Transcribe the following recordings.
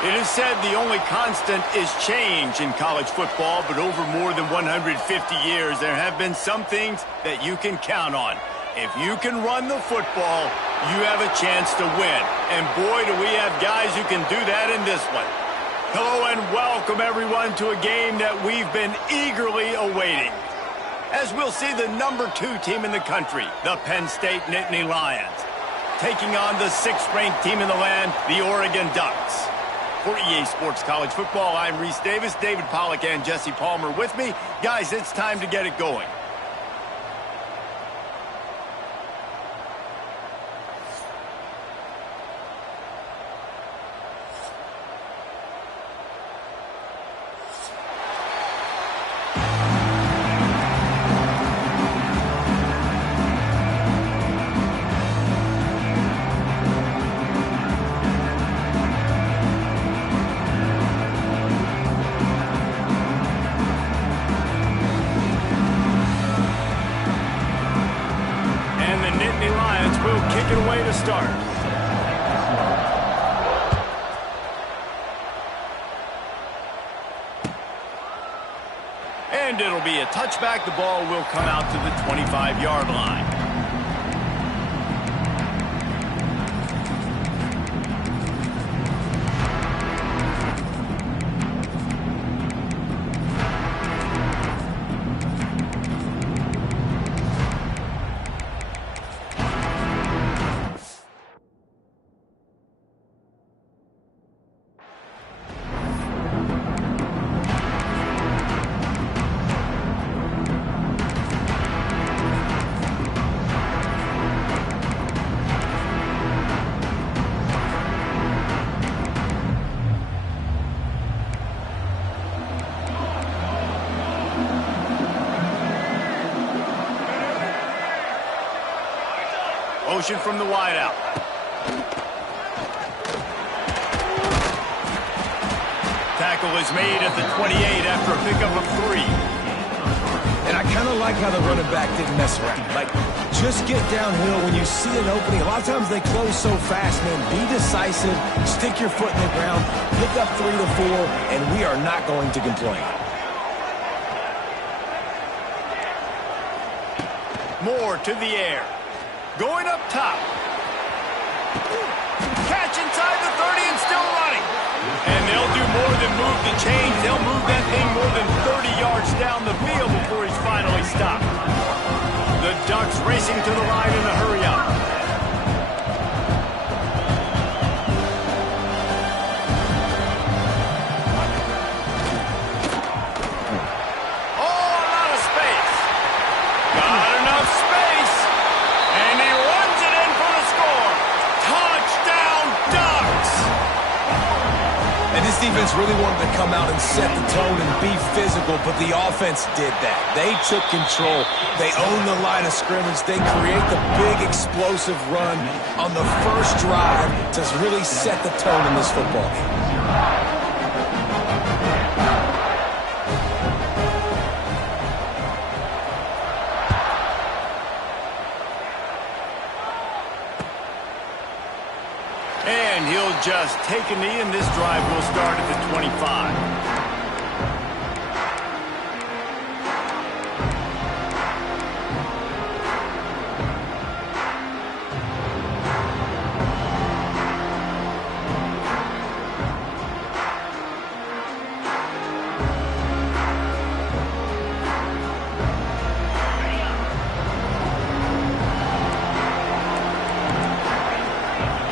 It is said the only constant is change in college football, but over more than 150 years, there have been some things that you can count on. If you can run the football, you have a chance to win. And boy, do we have guys who can do that in this one. Hello and welcome, everyone, to a game that we've been eagerly awaiting. As we'll see the number 2 team in the country, the Penn State Nittany Lions, taking on the 6th-ranked team in the land, the Oregon Ducks. For EA Sports College Football, I'm Reese Davis, David Pollack, and Jesse Palmer with me. Guys, it's time to get it going. Start. And it'll be a touchback. The ball will come out to the 25-yard line. Motion from the wideout. Tackle is made at the 28 after a pickup of 3. And I kind of like how the running back didn't mess around. Like, just get downhill when you see an opening. A lot of times they close so fast, man. Be decisive, stick your foot in the ground, pick up 3 to 4, and we are not going to complain. Moore to the air. Going up top. Catch inside the 30 and still running. And they'll do more than move the chains. They'll move that thing more than 30 yards down the field before he's finally stopped. The Ducks racing to the line in a hurry up. Oh, a lot of space. Got enough space. And he runs it in for the score. Touchdown, Ducks! And this defense really wanted to come out and set the tone and be physical, but the offense did that. They took control. They owned the line of scrimmage. They create the big explosive run on the first drive to really set the tone in this football game. And he'll just take a knee, and this drive will start at the 25.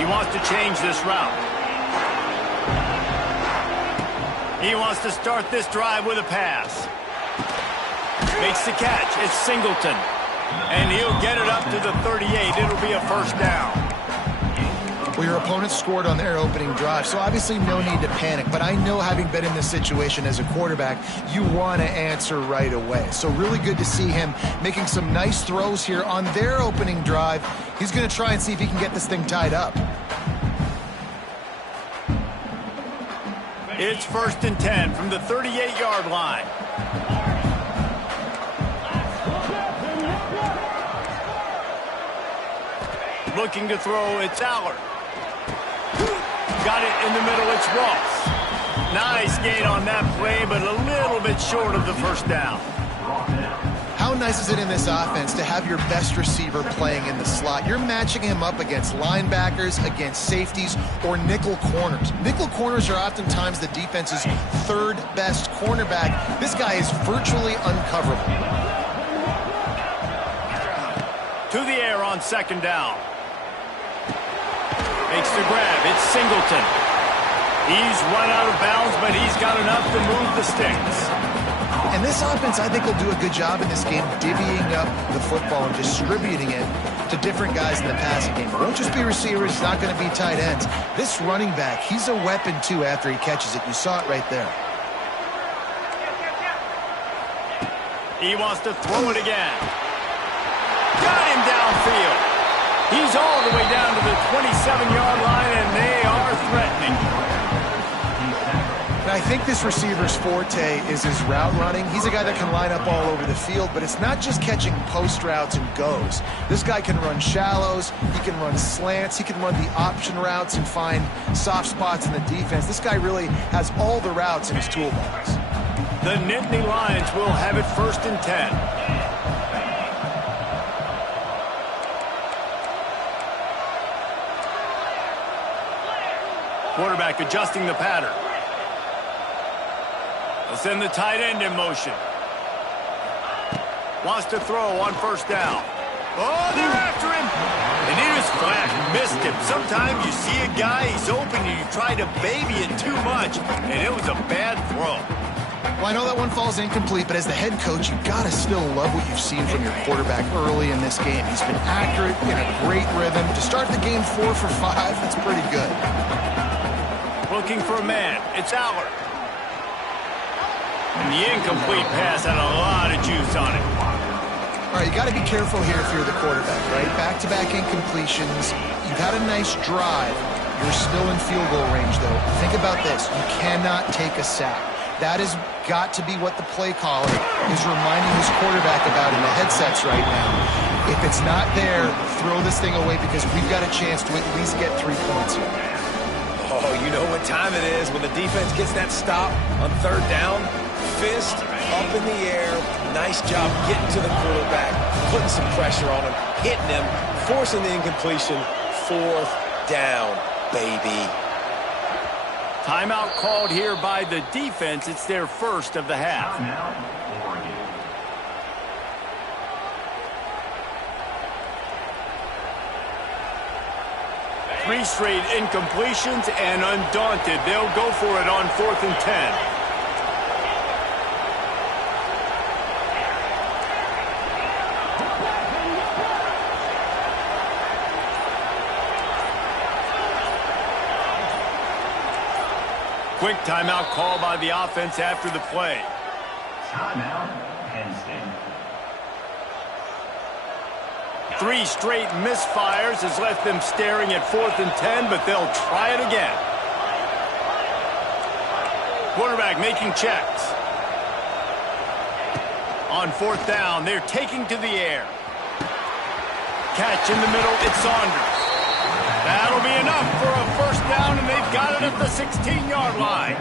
Wants to change this route. He wants to start this drive with a pass. Makes the catch. It's Singleton. And he'll get it up to the 38. It'll be a first down. Well, your opponent scored on their opening drive, so obviously no need to panic. But I know, having been in this situation as a quarterback, you want to answer right away. So really good to see him making some nice throws here on their opening drive. He's going to try and see if he can get this thing tied up. It's 1st and 10 from the 38-yard line. Looking to throw, it's Allard. Got it In the middle, it's Ross. Nice gain on that play, but a little bit short of the first down. How nice is it in this offense to have your best receiver playing in the slot? You're matching him up against linebackers, against safeties, or nickel corners. Nickel corners are oftentimes the defense's third best cornerback. This guy is virtually uncoverable. To the air on second down. Makes the grab. It's Singleton. He's run out of bounds, but he's got enough to move the sticks. And this offense, I think, will do a good job in this game divvying up the football and distributing it to different guys in the passing game. It won't just be receivers. It's not going to be tight ends. This running back, he's a weapon, too, after he catches it. You saw it right there. He wants to throw it again. Got him downfield. He's all the way down to the 27-yard line, and they are threatening. I think this receiver's forte is his route running. He's a guy that can line up all over the field, but it's not just catching post routes and goes. This guy can run shallows, he can run slants, he can run the option routes and find soft spots in the defense. This guy really has all the routes in his toolbox. The Nittany Lions will have it 1st and 10. Quarterback adjusting the pattern. They'll send the tight end in motion. Wants to throw on first down. Oh, they're after him. And he just flat missed him. Sometimes you see a guy, he's open, and you try to baby it too much, and it was a bad throw. Well, I know that one falls incomplete, but as the head coach, you've got to still love what you've seen from your quarterback early in this game. He's been accurate, in a great rhythm. To start the game 4 for 5, that's pretty good. Looking for a man. It's Aller. And the incomplete pass had a lot of juice on it. All right, you got to be careful here if you're the quarterback, right? Back-to-back incompletions. You've had a nice drive. You're still in field goal range, though. Think about this. You cannot take a sack. That has got to be what the play caller is reminding his quarterback about in the headsets right now. If it's not there, throw this thing away because we've got a chance to at least get 3 points here. Oh, you know what time it is when the defense gets that stop on third down. Fist up in the air. Nice job getting to the quarterback, putting some pressure on him, hitting him, forcing the incompletion. 4th down, baby. Timeout called here by the defense. It's their first of the half. Three straight incompletions, and undaunted, they'll go for it on 4th and 10. Quick timeout call by the offense after the play. Timeout, Penn State. 3 straight misfires has left them staring at 4th and 10, but they'll try it again. Quarterback making checks. On 4th down, they're taking to the air. Catch in the middle, it's Saunders. That'll be enough for a first down, and they've got it at the 16-yard line.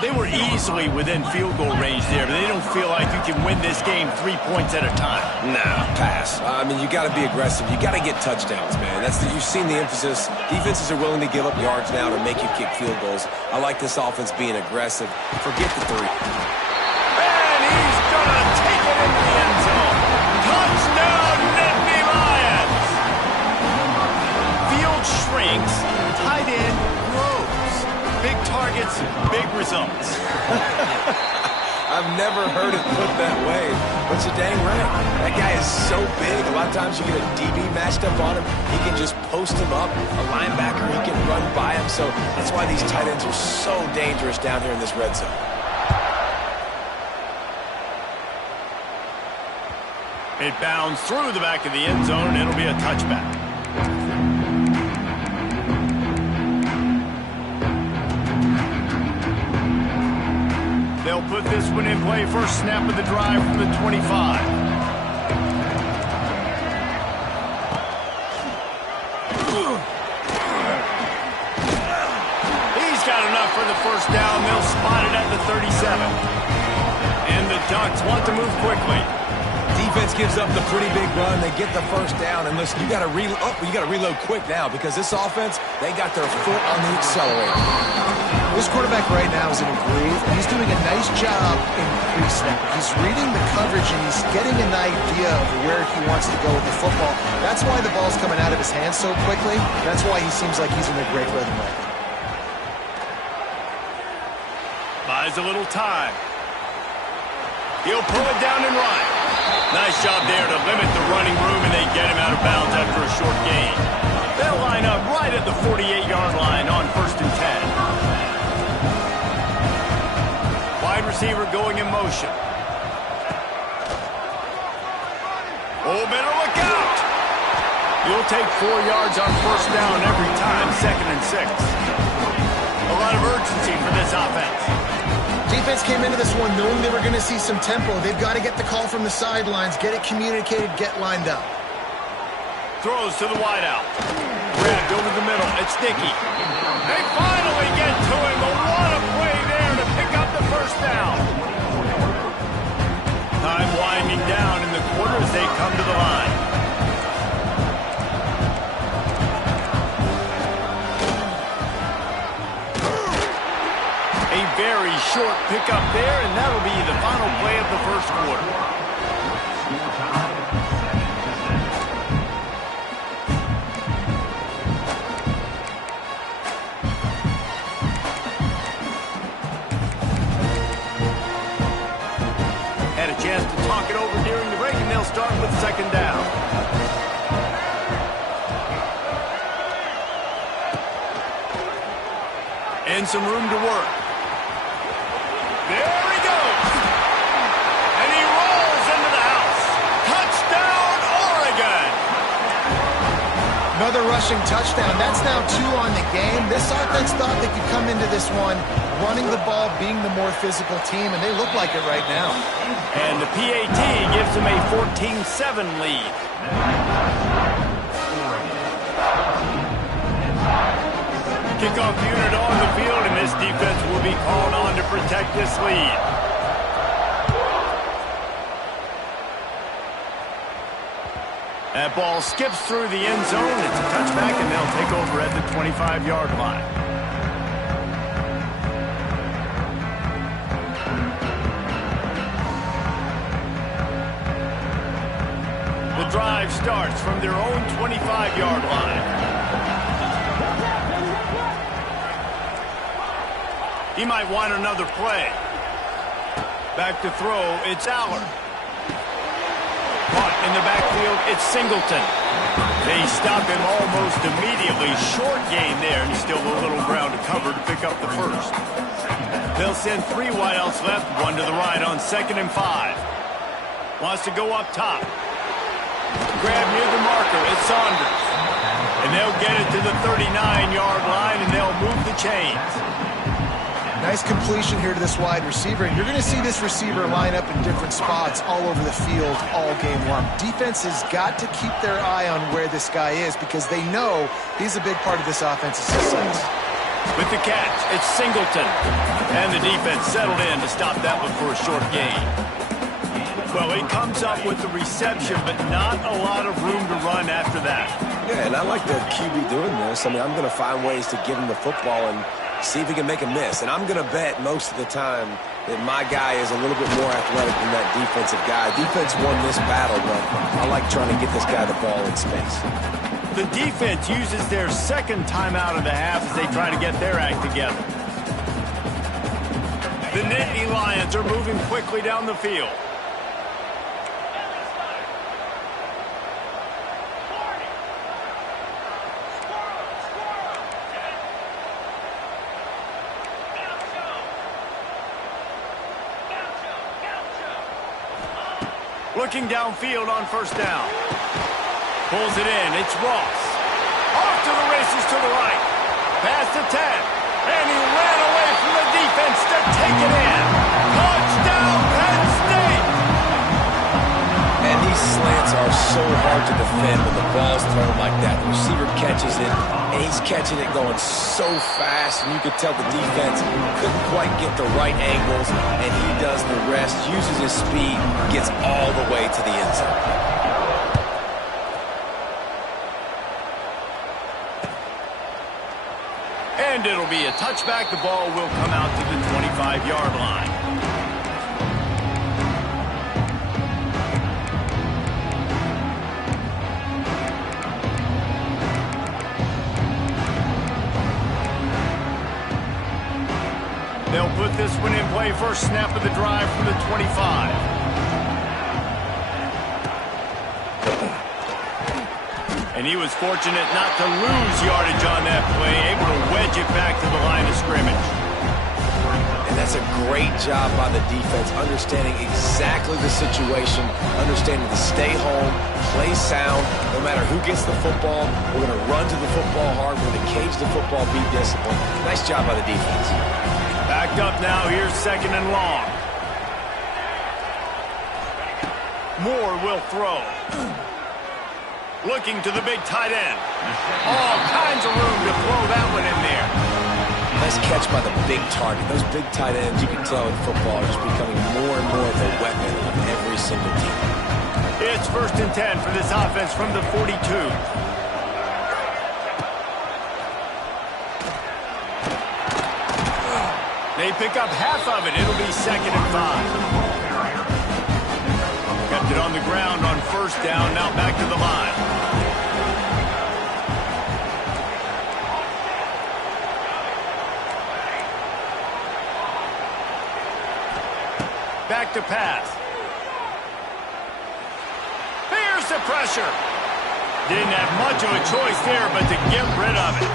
They were easily within field goal range there, but they don't feel like you can win this game 3 points at a time. Nah, pass. I mean, you got to be aggressive. You got to get touchdowns, man. You've seen the emphasis. Defenses are willing to give up yards now to make you kick field goals. I like this offense being aggressive. Forget the 3. And he's going to take it into the end zone. Touchdown, Nittany Lions! Field shrinks, tight end grows. Big targets, big results. I've never heard it put that way, but you're dang right. That guy is so big. A lot of times you get a DB matched up on him. He can just post him up. A linebacker, he can run by him. So that's why these tight ends are so dangerous down here in this red zone. It bounds through the back of the end zone, and it'll be a touchback. They'll put this one in play. First snap of the drive from the 25. enough for the first down. They'll spot it at the 37. And the Ducks want to move quickly. Defense gives up the pretty big run. They get the first down. And listen, you got to reload quick now because this offense, they got their foot on the accelerator. This quarterback right now is in a groove, and he's doing a nice job in pre-snap. He's reading the coverage, and he's getting an idea of where he wants to go with the football. That's why the ball's coming out of his hands so quickly. That's why he seems like he's in a great rhythm right now. Buys a little time. He'll pull it down and run. Nice job there to limit the running room, and they get him out of bounds after a short gain. They'll line up right at the 48-yard line on 1st and 10. Wide receiver going in motion. Oh, better look out! You'll take 4 yards on 1st down every time, 2nd and 6. A lot of urgency for this offense. Defense came into this one knowing they were going to see some tempo. They've got to get the call from the sidelines, get it communicated, get lined up. Throws to the wideout. Grabbed over the middle. It's Dickey. They finally get to him. But what a play there to pick up the first down. Time winding down in the quarter as they come to the line. A very short pickup there, and that'll be the final play of the first quarter. Had a chance to talk it over during the break, and they'll start with 2nd down. And some room to work. There he goes. And he rolls into the house. Touchdown, Oregon. Another rushing touchdown. That's now 2 on the game. This offense thought they could come into this one running the ball, being the more physical team, and they look like it right now. And the PAT gives them a 14-7 lead. Kickoff unit on the field, and this defense will be called on to protect this lead. That ball skips through the end zone. It's a touchback, and they'll take over at the 25-yard line. The drive starts from their own 25-yard line. He might want another play. Back to throw, it's Aller. Caught in the backfield, it's Singleton. They stop him almost immediately. Short gain there, and still a little ground to cover to pick up the first. They'll send 3 wideouts left, 1 to the right on 2nd and 5. Wants to go up top. Grab near the marker, it's Saunders. And they'll get it to the 39-yard line, and they'll move the chains. Nice completion here to this wide receiver, and you're going to see this receiver line up in different spots all over the field all game long. Defense has got to keep their eye on where this guy is because they know he's a big part of this offense's success. With the catch, it's Singleton. And the defense settled in to stop that one for a short gain. Well, he comes up with the reception, but not a lot of room to run after that. Yeah, and I like the QB doing this. I mean, I'm going to find ways to give him the football and see if he can make a miss. And I'm going to bet most of the time that my guy is a little bit more athletic than that defensive guy. Defense won this battle, but I like trying to get this guy the ball in space. The defense uses their 2nd timeout of the half as they try to get their act together. The Nittany Lions are moving quickly down the field. Looking downfield on 1st down. Pulls it in. It's Ross. Off to the races to the right. Past the 10. And he ran away from the defense to take it in. Touchdown, Penn State! And he slants are so hard to defend when the ball's thrown like that. The receiver catches it, and he's catching it going so fast, and you could tell the defense couldn't quite get the right angles, and he does the rest, uses his speed, gets all the way to the end zone. And it'll be a touchback. The ball will come out to the 25-yard line. They'll put this one in play. First snap of the drive from the 25. And he was fortunate not to lose yardage on that play, able to wedge it back to the line of scrimmage. And that's a great job by the defense, understanding exactly the situation, understanding to stay home, play sound. No matter who gets the football, we're going to run to the football hard. We're going to cage the football, be disciplined. Nice job by the defense. Backed up now. Here's second and long. Moore will throw. Looking to the big tight end. All kinds of room to throw that one in there. Nice catch by the big target. Those big tight ends, you can tell in football, are just becoming more and more of a weapon of every single team. It's 1st and 10 for this offense from the 42. They pick up half of it. It'll be 2nd and 5. Kept it on the ground on 1st down. Now back to the line. Back to pass. Here's the pressure. Didn't have much of a choice there, but to get rid of it.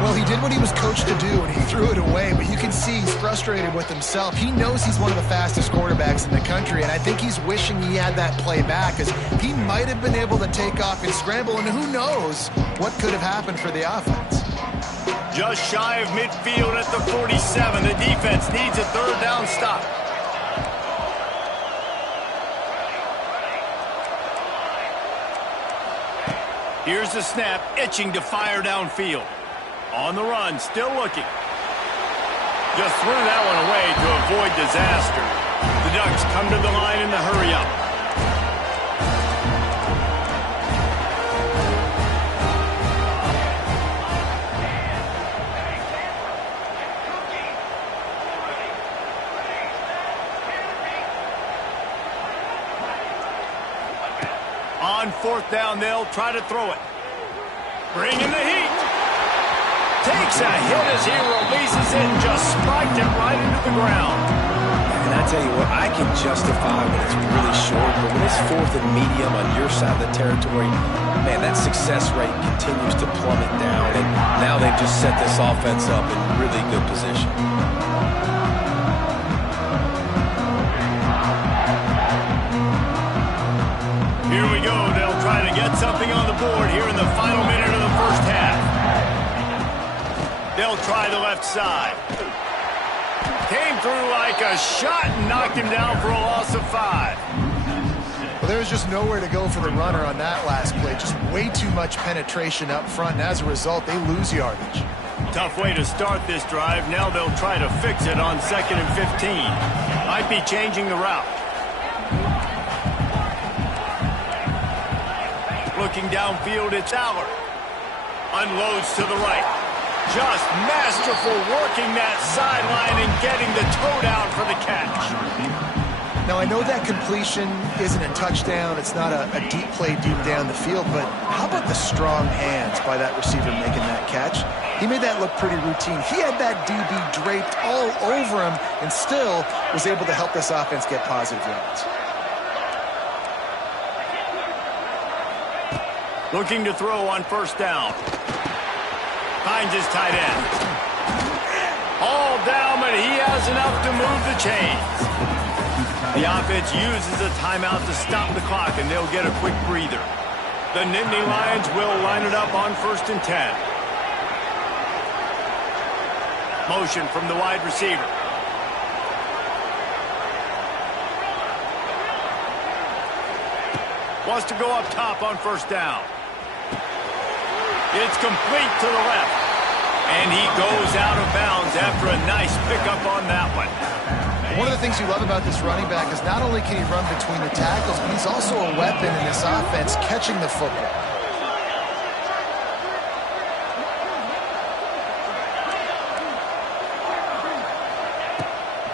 Well, he did what he was coached to do, and he threw it away, but you can see he's frustrated with himself. He knows he's one of the fastest quarterbacks in the country, and I think he's wishing he had that play back, because he might have been able to take off and scramble, and who knows what could have happened for the offense. Just shy of midfield at the 47. The defense needs a 3rd down stop. Here's the snap, itching to fire downfield. On the run, still looking. Just threw that one away to avoid disaster. The Ducks come to the line in the hurry-up. On 4th down, they'll try to throw it. Bring in the heat. Takes a hit as he releases it and just spiked it right into the ground. And I tell you what, I can justify when it's really short, but when it's 4th and medium on your side of the territory, man, that success rate continues to plummet down. And now they've just set this offense up in really good position. Here we go. They'll try to get something on the board here in the final minute of the 1st half. They'll try the left side. Came through like a shot and knocked him down for a loss of 5. Well, there's just nowhere to go for the runner on that last play. Just way too much penetration up front, and as a result, they lose yardage. Tough way to start this drive. Now they'll try to fix it on 2nd and 15. Might be changing the route. Looking downfield, it's Aller. Unloads to the right. Just masterful working that sideline and getting the toe down for the catch. Now, I know that completion isn't a touchdown. It's not a deep play deep down the field, but how about the strong hands by that receiver making that catch? He made that look pretty routine. He had that DB draped all over him and still was able to help this offense get positive yards. Looking to throw on 1st down. Finds his tight end. All down, but he has enough to move the chains. The offense uses a timeout to stop the clock, and they'll get a quick breather. The Nittany Lions will line it up on 1st and 10. Motion from the wide receiver. Wants to go up top on first down. It's complete to the left. And he goes out of bounds after a nice pickup on that one. One of the things you love about this running back is not only can he run between the tackles, but he's also a weapon in this offense catching the football.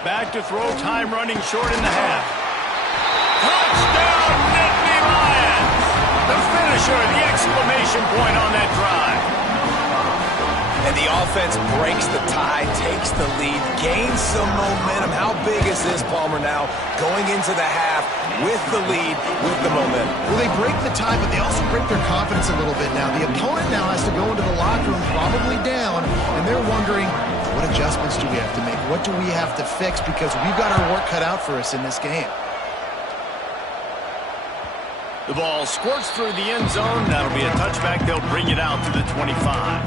Back to throw, time running short in the half. Touchdown, Nittany Lions! The finisher, the exclamation point on that drive. And the offense breaks the tie, takes the lead, gains some momentum. How big is this, Palmer, now? Going into the half with the lead, with the momentum. Well, they break the tie, but they also break their confidence a little bit now. The opponent now has to go into the locker room probably down, and they're wondering, what adjustments do we have to make? What do we have to fix? Because we've got our work cut out for us in this game. The ball squirts through the end zone. That'll be a touchback. They'll bring it out to the 25.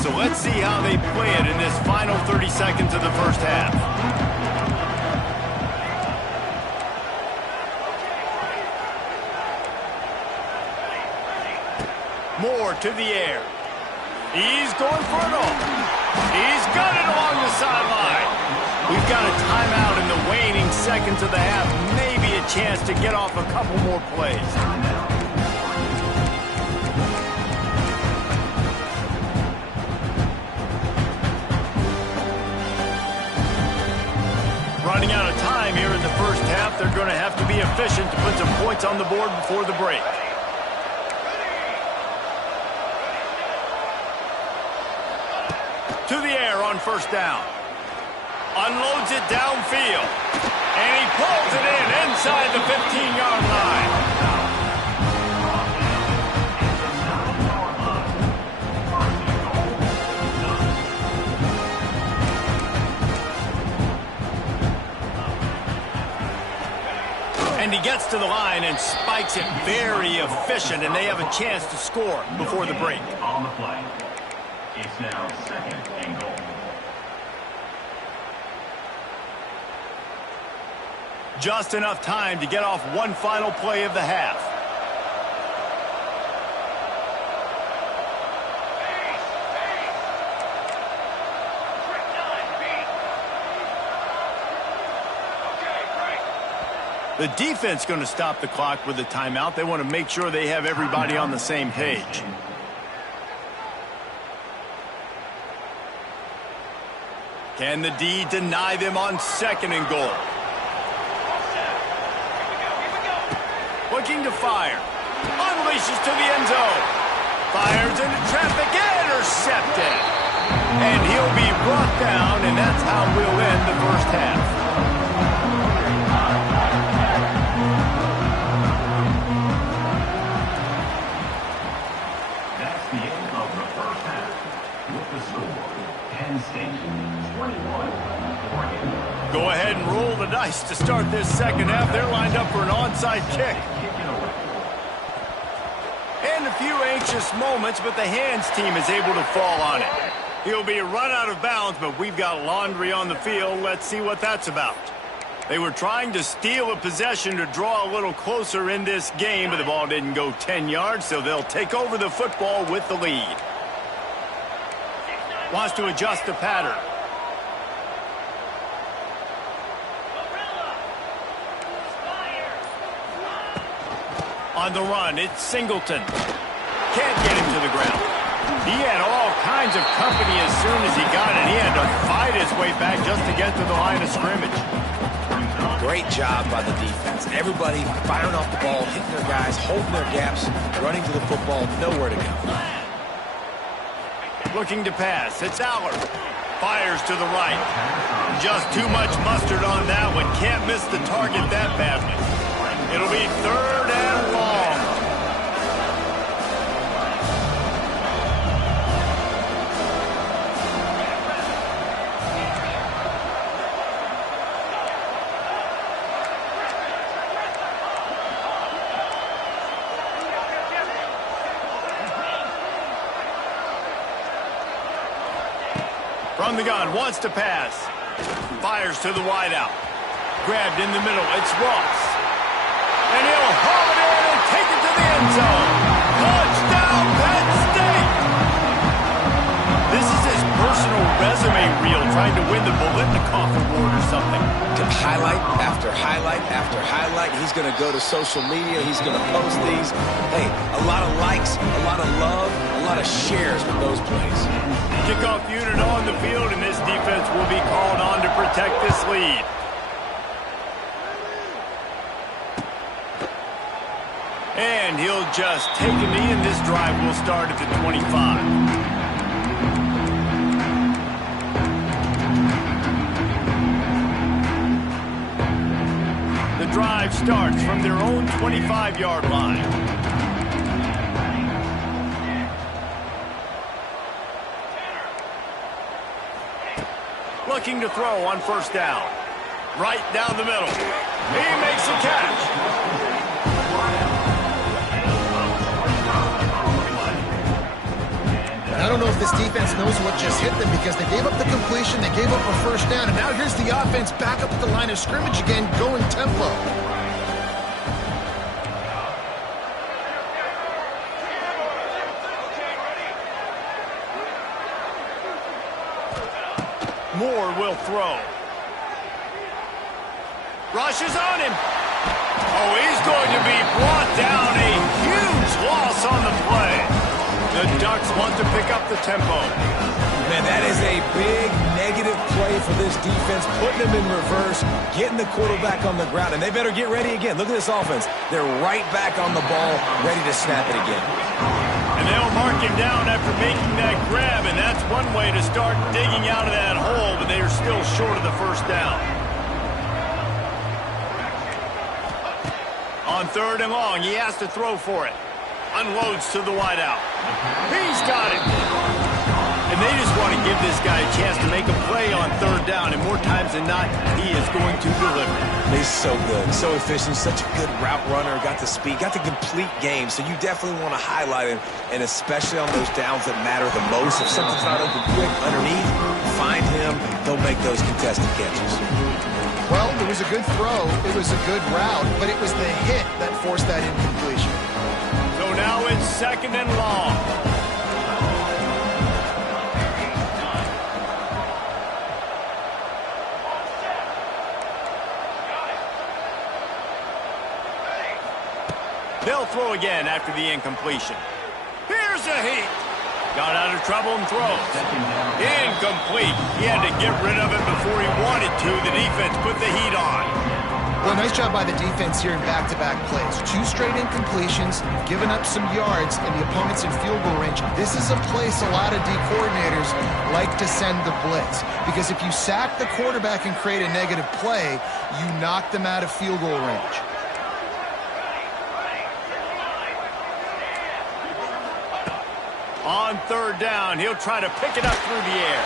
So let's see how they play it in this final 30 seconds of the first half. Moore to the air. He's going for it all. He's got it along the sideline. We've got a timeout in the waning seconds of the half. Maybe a chance to get off a couple more plays. Running out of time here in the first half. They're going to have to be efficient to put some points on the board before the break. To the air on first down. Unloads it downfield. And he pulls it in inside the 15-yard line. And he gets to the line and spikes it, very efficient, and they have a chance to score before the break. On the play. It's now second and goal. Just enough time to get off one final play of the half. The defense going to stop the clock with a timeout. They want to make sure they have everybody on the same page. Can the D deny them on second and goal? Looking to fire. Unleashes to the end zone. Fires into traffic. Intercepted. And he'll be brought down, and that's how we'll end the first half. That's the end of the first half. With the score, Penn State 21, Oregon. Go ahead and roll the dice to start this second half. They're lined up for an onside kick. And a few anxious moments, but the hands team is able to fall on it. He'll be run out of bounds, but we've got laundry on the field. Let's see what that's about. They were trying to steal a possession to draw a little closer in this game, but the ball didn't go 10 yards, so they'll take over the football with the lead. Wants to adjust the pattern. On the run, it's Singleton. Can't get him to the ground. He had all kinds of company as soon as he got it. He had to fight his way back just to get to the line of scrimmage. Great job by the defense. Everybody firing off the ball, hitting their guys, holding their gaps, running to the football, nowhere to go. Looking to pass. It's Aller. Fires to the right. Just too much mustard on that one. Can't miss the target that badly. It'll be third and long. From the gun, wants to pass. Fires to the wideout. Grabbed in the middle, it's Ross. And he'll haul it in and take it to the end zone. Touchdown, Penn State! This is his personal resume reel, trying to win the Biletnikoff Award or something. Highlight after highlight after highlight. He's going to go to social media. He's going to post these. Hey, a lot of likes, a lot of love, a lot of shares with those plays. Kickoff unit on the field, and this defense will be called on to protect this lead. And he'll just take a knee, and this drive will start at the 25. The drive starts from their own 25-yard line. Looking to throw on first down. Right down the middle. He makes a catch. I don't know if this defense knows what just hit them because they gave up the completion, they gave up a first down, and now here's the offense back up at the line of scrimmage again, going tempo. Moore will throw. Rushes on him. Oh, he's going to be brought down. A huge loss on the play. The Ducks want to pick up the tempo. Man, that is a big negative play for this defense, putting them in reverse, getting the quarterback on the ground, and they better get ready again. Look at this offense. They're right back on the ball, ready to snap it again. And they'll mark him down after making that grab, and that's one way to start digging out of that hole, but they are still short of the first down. On third and long, he has to throw for it. Unloads to the wideout. He's got it. And they just want to give this guy a chance to make a play on third down, and more times than not, he is going to deliver. He's so good, so efficient, such a good route runner, got the speed, got the complete game, so you definitely want to highlight him, and especially on those downs that matter the most. If something's not open quick underneath, find him, he'll make those contested catches. Well, it was a good throw, it was a good route, but it was the hit that forced that incompletion. So now it's second and long. They'll throw again after the incompletion. Here's a heat. Got out of trouble and throws. Incomplete. He had to get rid of it before he wanted to. The defense put the heat on. Well, nice job by the defense here in back-to-back plays. 2 straight incompletions, giving up some yards, and the opponent's in field goal range. This is a place a lot of D coordinators like to send the blitz, because if you sack the quarterback and create a negative play, you knock them out of field goal range. On third down, he'll try to pick it up through the air.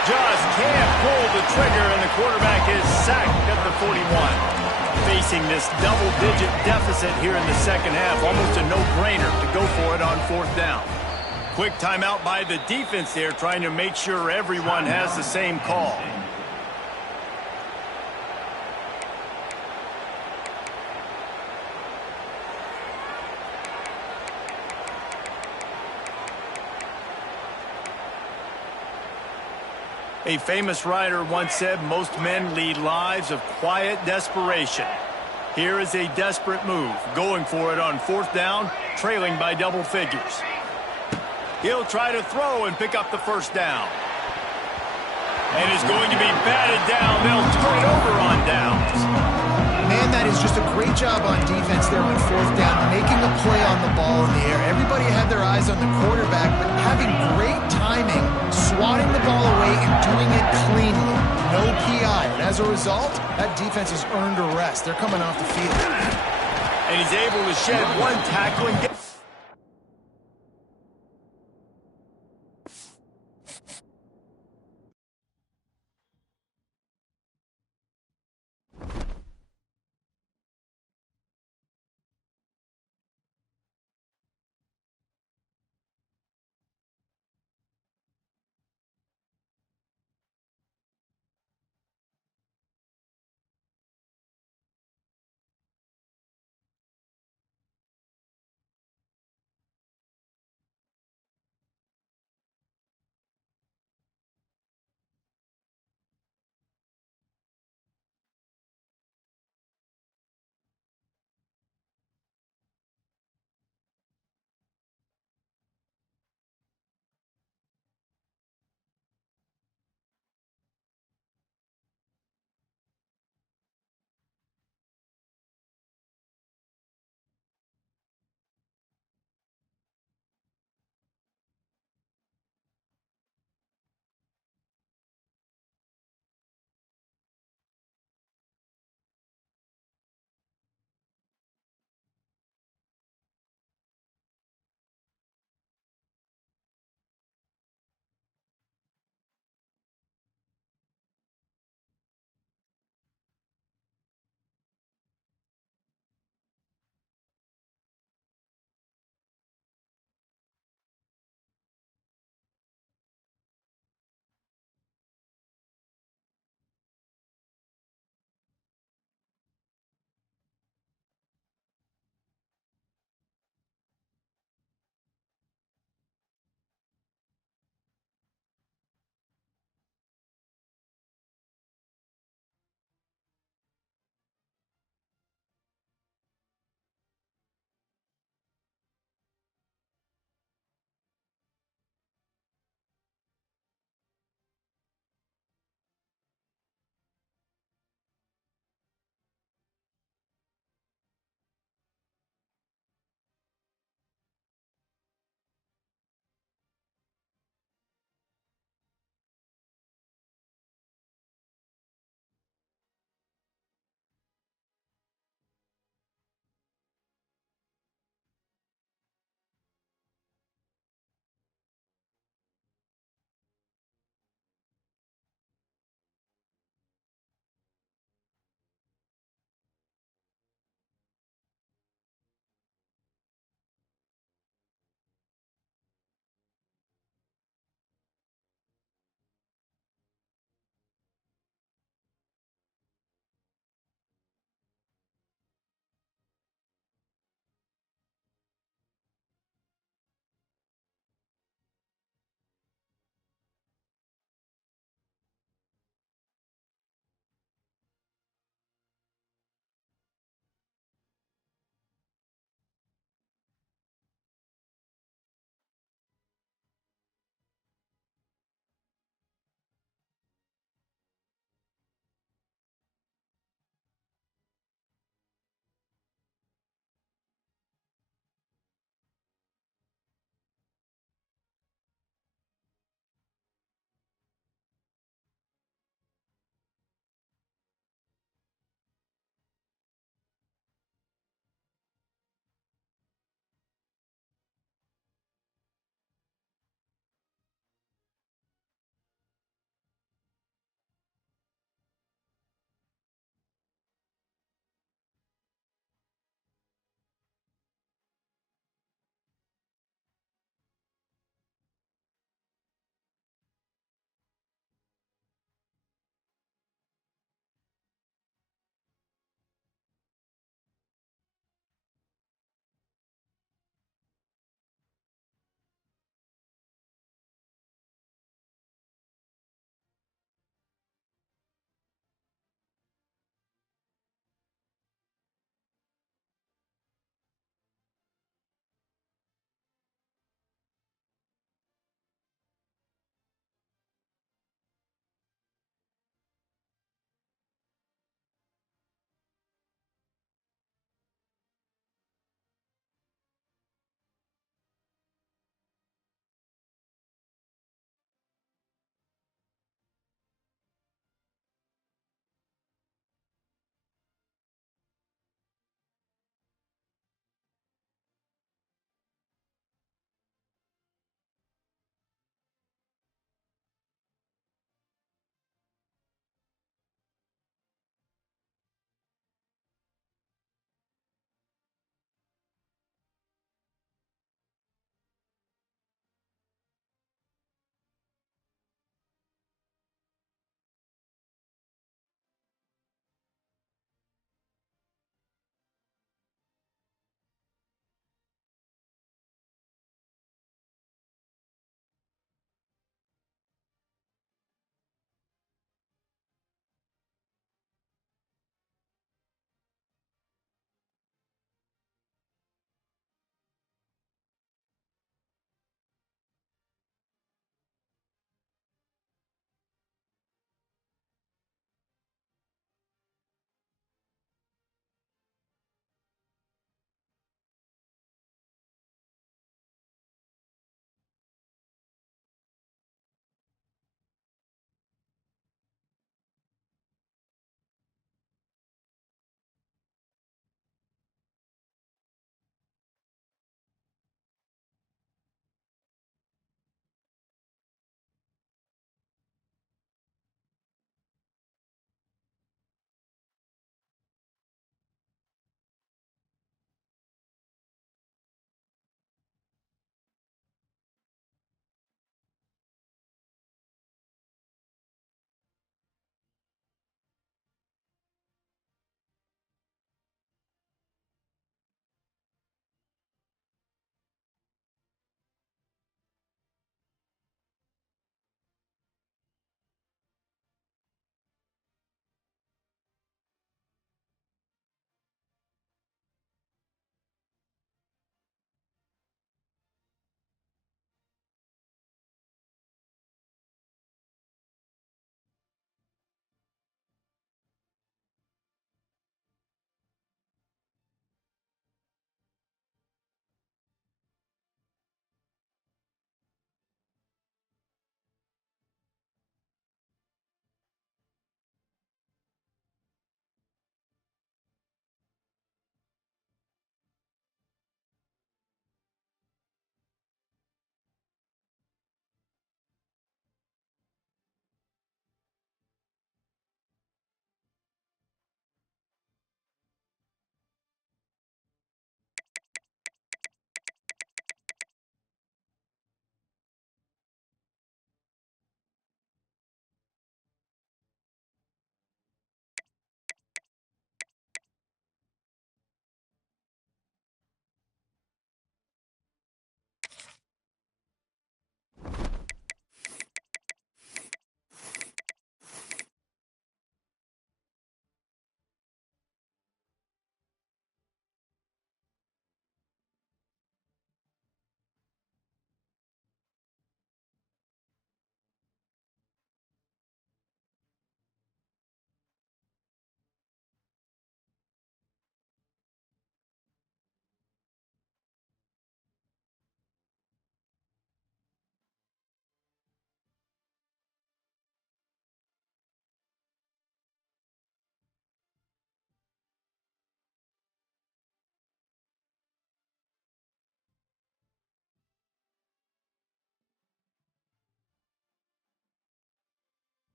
Just can't pull the trigger, and the quarterback is sacked at the 41. Facing this double-digit deficit here in the second half, almost a no-brainer to go for it on fourth down. Quick timeout by the defense there, trying to make sure everyone has the same call. A famous writer once said, most men lead lives of quiet desperation. Here is a desperate move, going for it on fourth down, trailing by double figures. He'll try to throw and pick up the first down. And is going to be batted down. They'll turn it over on downs. Man, that is just a great job on defense there on fourth down, making a play on the ball in the air. Everybody had their eyes on the quarterback, but having great timing, swatting the ball away and doing it cleanly. No PI. And as a result, that defense has earned a rest. They're coming off the field. And he's able to shed one tackle and get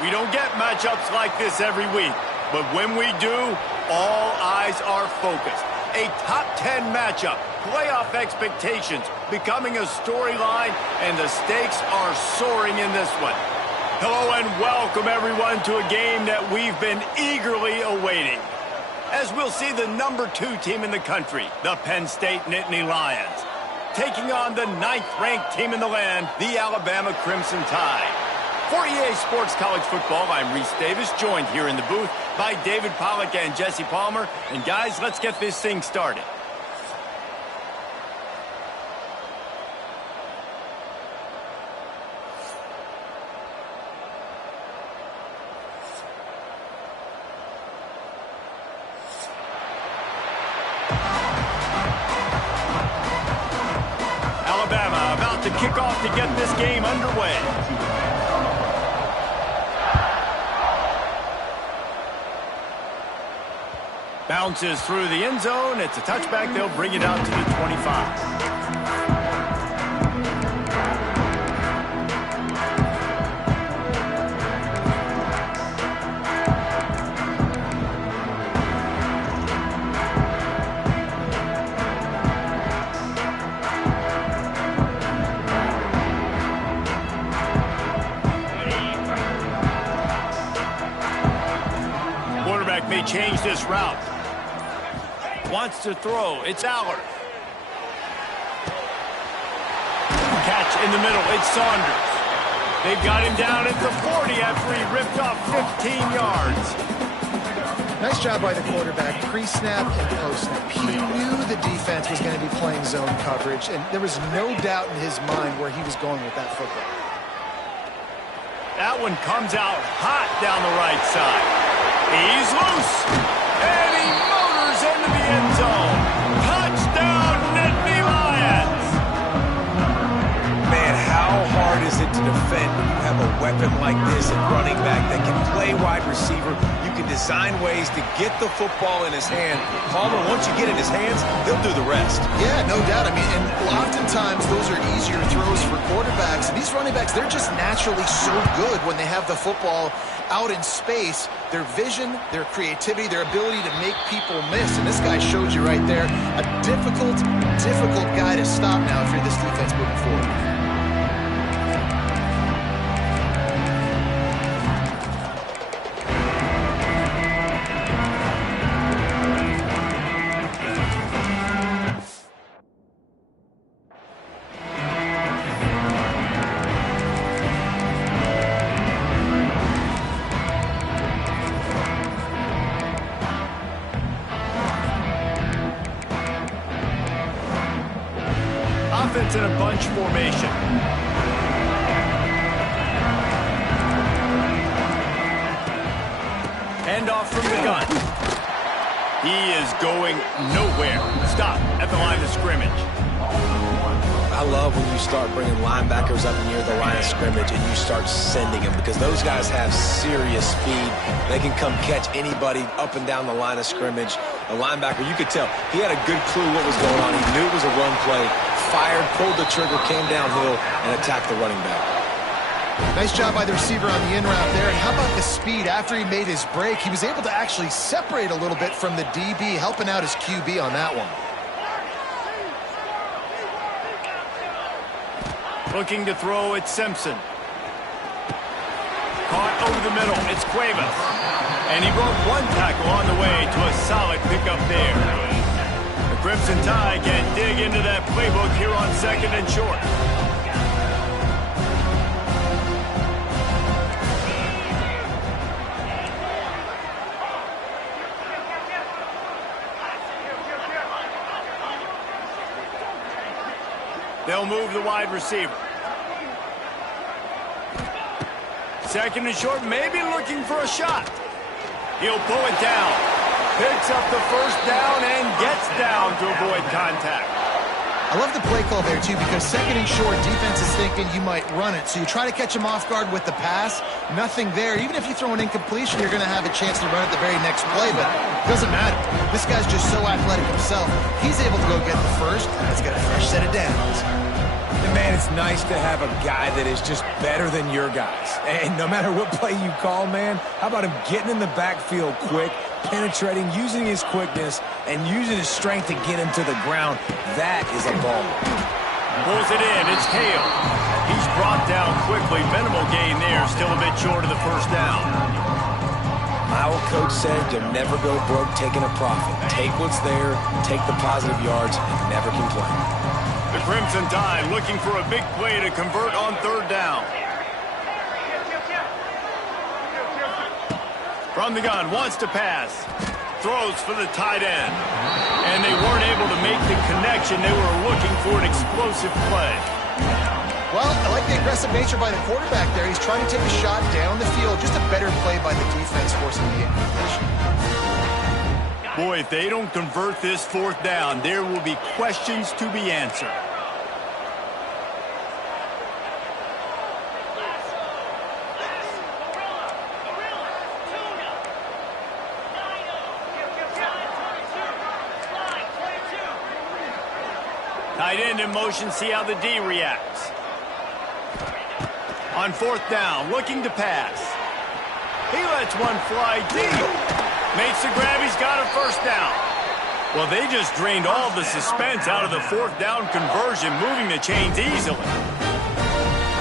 We don't get matchups like this every week, but when we do, all eyes are focused. A top 10 matchup, playoff expectations becoming a storyline, and the stakes are soaring in this one. Hello and welcome everyone to a game that we've been eagerly awaiting. As we'll see the number 2 team in the country, the Penn State Nittany Lions, taking on the 9th-ranked team in the land, the Alabama Crimson Tide. For EA Sports College Football, I'm Reese Davis, joined here in the booth by David Pollack and Jesse Palmer. And guys, let's get this thing started. Alabama about to kick off to get this game underway. Bounces through the end zone. It's a touchback. They'll bring it out to the 25. Quarterback may change this route. Wants to throw. It's Allard. Catch in the middle. It's Saunders. They've got him down at the 40 after he ripped off 15 yards. Nice job by the quarterback, pre-snap and post-snap. He knew the defense was going to be playing zone coverage, and there was no doubt in his mind where he was going with that football. That one comes out hot down the right side. He's loose, and he motors into the end zone. Touchdown, Nittany Lions! Man, how hard is it to defend when you have a weapon like this at running back that can play wide receiver? You can design ways to get the football in his hand. Palmer, once you get in his hands, he'll do the rest. Yeah, no doubt. I mean, and oftentimes those are easier throws for quarterbacks. And these running backs, they're just naturally so good when they have the football out in space. Their vision, their creativity, their ability to make people miss. And this guy showed you right there, a difficult guy to stop now if you're this defense moving forward. Offense in a bunch formation. Handoff from the gun. He is going nowhere. Stop at the line of scrimmage. I love when you start bringing linebackers up near the line of scrimmage and you start sending them, because those guys have serious speed. They can come catch anybody up and down the line of scrimmage. A linebacker, you could tell, he had a good clue what was going on. He knew it was a run play, fired, pulled the trigger, came downhill, and attacked the running back. Nice job by the receiver on the in route there. And how about the speed? After he made his break, he was able to actually separate a little bit from the DB, helping out his QB on that one. Looking to throw, it's Simpson. Caught over the middle, it's Cuevas. And he broke one tackle on the way to a solid pickup there. The Crimson Tide can dig into that playbook here on 2nd and short. They'll move the wide receiver. 2nd and short, maybe looking for a shot. He'll pull it down. Picks up the first down and gets down to avoid contact. I love the play call there, too, because 2nd and short, defense is thinking you might run it. So you try to catch him off guard with the pass. Nothing there. Even if you throw an incompletion, you're going to have a chance to run it the very next play, but it doesn't matter. This guy's just so athletic himself. He's able to go get the first. Let's get a fresh set of downs. Man, it's nice to have a guy that is just better than your guys. And no matter what play you call, man, how about him getting in the backfield quick, penetrating, using his quickness, and using his strength to get him to the ground? That is a ball. Pulls it in. It's Hale. He's brought down quickly. Minimal gain there. Still a bit short of the first down. My old coach said you'll never go broke taking a profit. Take what's there, take the positive yards, and never complain. The Crimson Tide looking for a big play to convert on third down. From the gun, wants to pass. Throws for the tight end. And they weren't able to make the connection. They were looking for an explosive play. Well, I like the aggressive nature by the quarterback there. He's trying to take a shot down the field. Just a better play by the defense forcing the incompletion. Boy, if they don't convert this fourth down, there will be questions to be answered. Tight end in motion, see how the D reacts. On fourth down, looking to pass. He lets one fly deep. Makes the grab, he's got a first down. Well, they just drained all the suspense out of the fourth down conversion, moving the chains easily.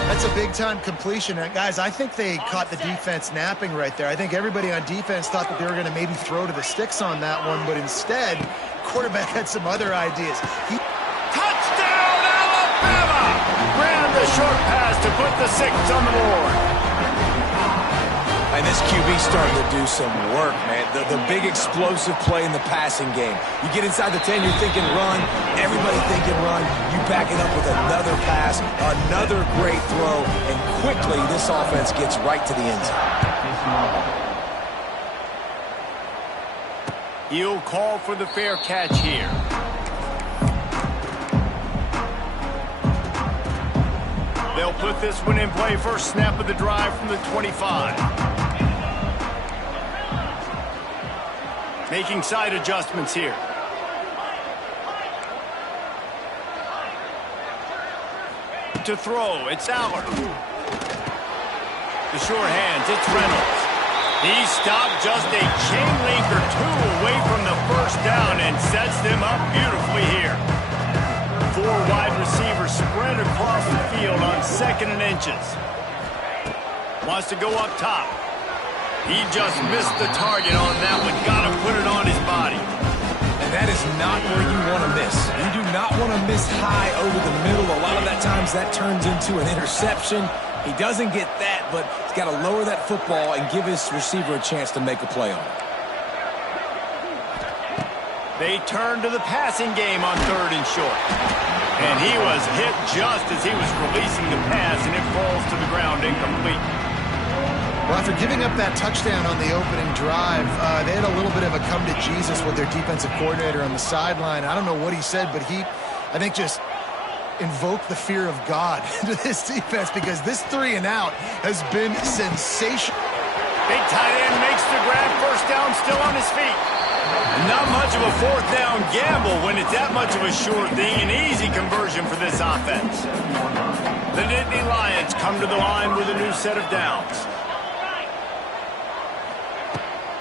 That's a big-time completion. And guys, I think they caught the defense napping right there. I think everybody on defense thought that they were going to maybe throw to the sticks on that one, but instead, quarterback had some other ideas. Touchdown, Alabama! Ran the short pass to put the 6 on the board. And this QB starting to do some work, man. The big explosive play in the passing game. You get inside the 10, you're thinking run. Everybody thinking run. You back it up with another pass, another great throw, and quickly this offense gets right to the end zone. He'll call for the fair catch here. They'll put this one in play. First snap of the drive from the 25. Making side adjustments here. To throw, it's Allard. The short hands, it's Reynolds. He stopped just a chain link or two away from the first down and sets them up beautifully here. 4 wide receivers spread across the field on 2nd and inches. Wants to go up top. He just missed the target on that one. Got to put it on his body. And that is not where you want to miss. You do not want to miss high over the middle. A lot of that times that turns into an interception. He doesn't get that, but he's got to lower that football and give his receiver a chance to make a play on it. They turn to the passing game on 3rd and short. And he was hit just as he was releasing the pass, and it falls to the ground incomplete. Well, after giving up that touchdown on the opening drive, they had a little bit of a come to Jesus with their defensive coordinator on the sideline. I don't know what he said, but he, I think, just invoked the fear of God into this defense because this 3 and out has been sensational. Big tight end makes the grab, first down, still on his feet. Not much of a fourth down gamble when it's that much of a sure thing. An easy conversion for this offense. The Nittany Lions come to the line with a new set of downs.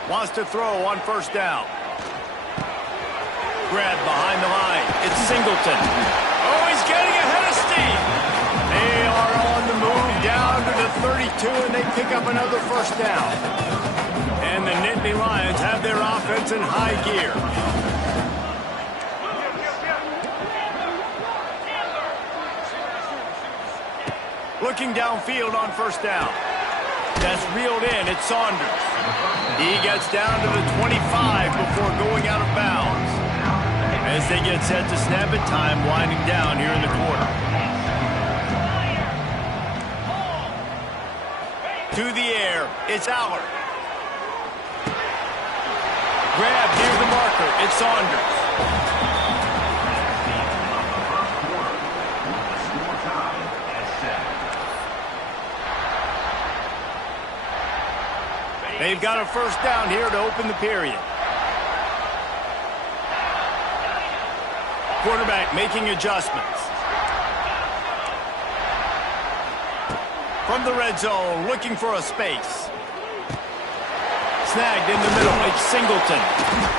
Wants to throw on first down. Grab behind the line. It's Singleton. Oh, he's getting ahead of steam. They are on the move down to the 32, and they pick up another first down. And the Nittany Lions have their offense in high gear. Looking downfield on first down. That's reeled in. It's Saunders. He gets down to the 25 before going out of bounds. As they get set to snap it, time winding down here in the quarter. To the air, it's Allard. Grab near the marker, it's Saunders. They've got a first down here to open the period. Quarterback making adjustments. From the red zone, looking for a space. Snagged in the middle, it's Singleton.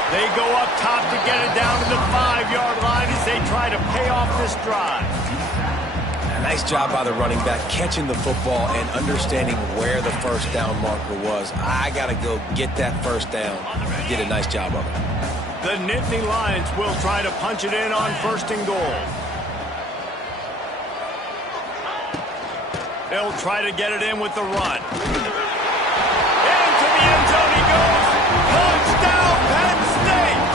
They go up top to get it down to the 5-yard line as they try to pay off this drive. Nice job by the running back, catching the football and understanding where the first down marker was. I got to go get that first down. He did a nice job of it. The Nittany Lions will try to punch it in on 1st and goal. They'll try to get it in with the run. Into the end zone he goes. Touchdown, Penn State!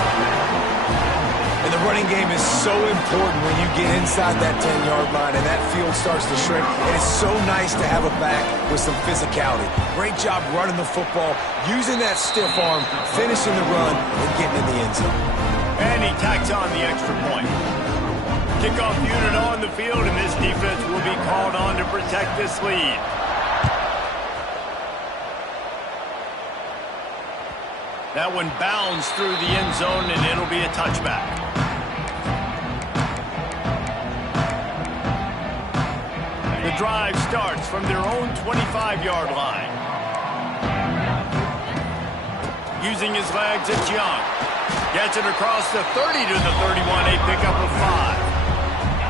And the running game is so important when you get inside that 10-yard line and that field starts to shrink. It is so nice to have a back with some physicality. Great job running the football, using that stiff arm, finishing the run, and getting in the end zone. And he tacks on the extra point. Kickoff unit on the field, and this defense will be called on to protect this lead. That one bounds through the end zone, and it'll be a touchback. The drive starts from their own 25-yard line. Using his legs, it's Young. Gets it across the 30 to the 31, a pickup of 5.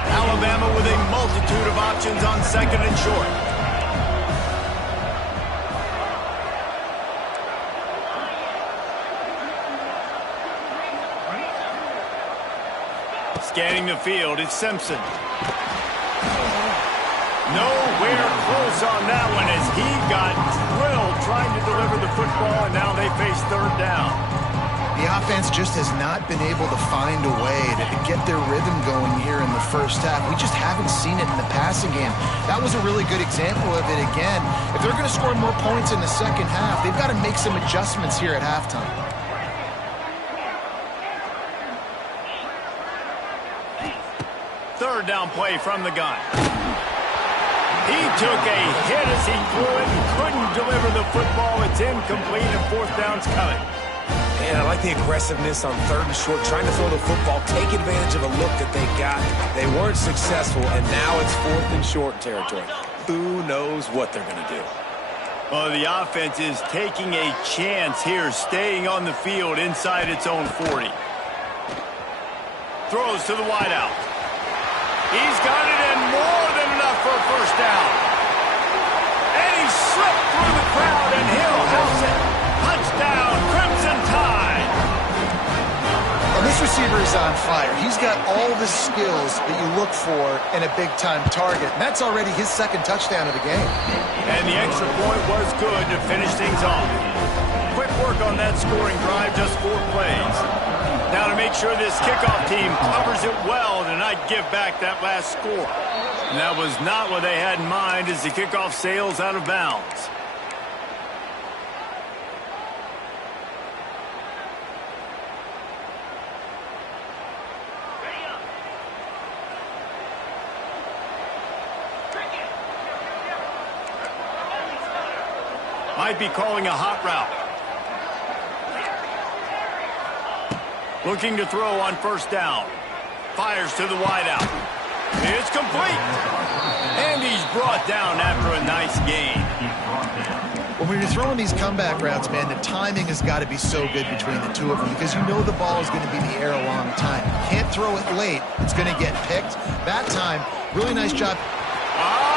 Alabama with a multitude of options on 2nd and short. Scanning the field, it's Simpson. Nowhere close on that one as he got drilled trying to deliver the football, and now they face 3rd down. The offense just has not been able to find a way to get their rhythm going here in the first half. We just haven't seen it in the passing game. That was a really good example of it again. If they're going to score more points in the second half, they've got to make some adjustments here at halftime. Third down play from the gun. He took a hit as he threw it and couldn't deliver the football. It's incomplete and 4th down's coming. And I like the aggressiveness on 3rd and short, trying to throw the football, take advantage of a look that they got. They weren't successful, and now it's 4th and short territory. Who knows what they're going to do? Well, the offense is taking a chance here, staying on the field inside its own 40. Throws to the wideout. He's got it in more than enough for a first down. And he slipped through the crowd, and he'll house it. Touchdown, Crimson Tide. And this receiver is on fire. He's got all the skills that you look for in a big-time target. And that's already his 2nd touchdown of the game. And the extra point was good to finish things off. Quick work on that scoring drive, just 4 plays. Now to make sure this kickoff team covers it well to not give back that last score. And that was not what they had in mind as the kickoff sails out of bounds. Might be calling a hot route. Looking to throw on 1st down. Fires to the wideout. It's complete. And he's brought down after a nice gain. Well, when you're throwing these comeback routes, man, the timing has got to be so good between the two of them because you know the ball is going to be in the air a long time. You can't throw it late. It's going to get picked. That time, really nice job.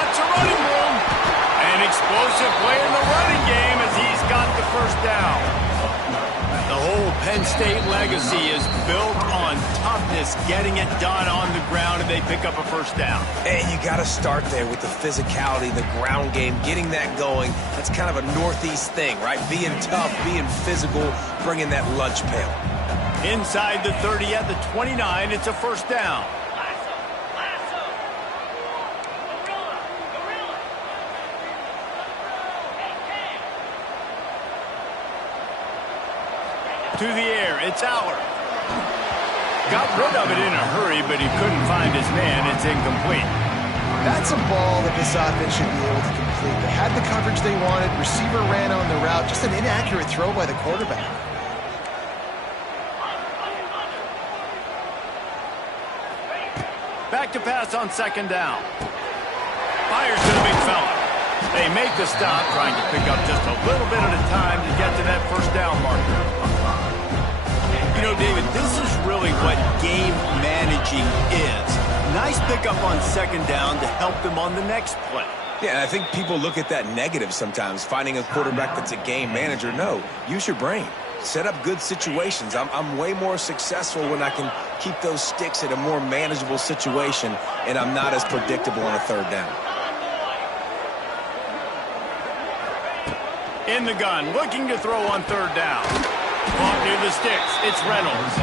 It's a running room. An explosive play in the running game as he's got the first down. The whole Penn State legacy is built on toughness, getting it done on the ground, and they pick up a first down. And you got to start there with the physicality, the ground game, getting that going. That's kind of a Northeast thing, right? Being tough, being physical, bringing that lunch pail. Inside the 30 at the 29, it's a first down. To the air, it's Aller. Got rid of it in a hurry, but he couldn't find his man. It's incomplete. That's a ball that this offense should be able to complete. They had the coverage they wanted. Receiver ran on the route. Just an inaccurate throw by the quarterback. Back to pass on 2nd down. Fires to the big fella. They make the stop, trying to pick up just a little bit at a time to get to that first down marker. You know, David, this is really what game managing is. Nice pickup on second down to help them on the next play. Yeah, and I think people look at that negative sometimes, finding a quarterback that's a game manager. No, use your brain. Set up good situations. I'm way more successful when I can keep those sticks at a more manageable situation, and I'm not as predictable on a third down. In the gun, looking to throw on third down. Caught near the sticks, it's Reynolds.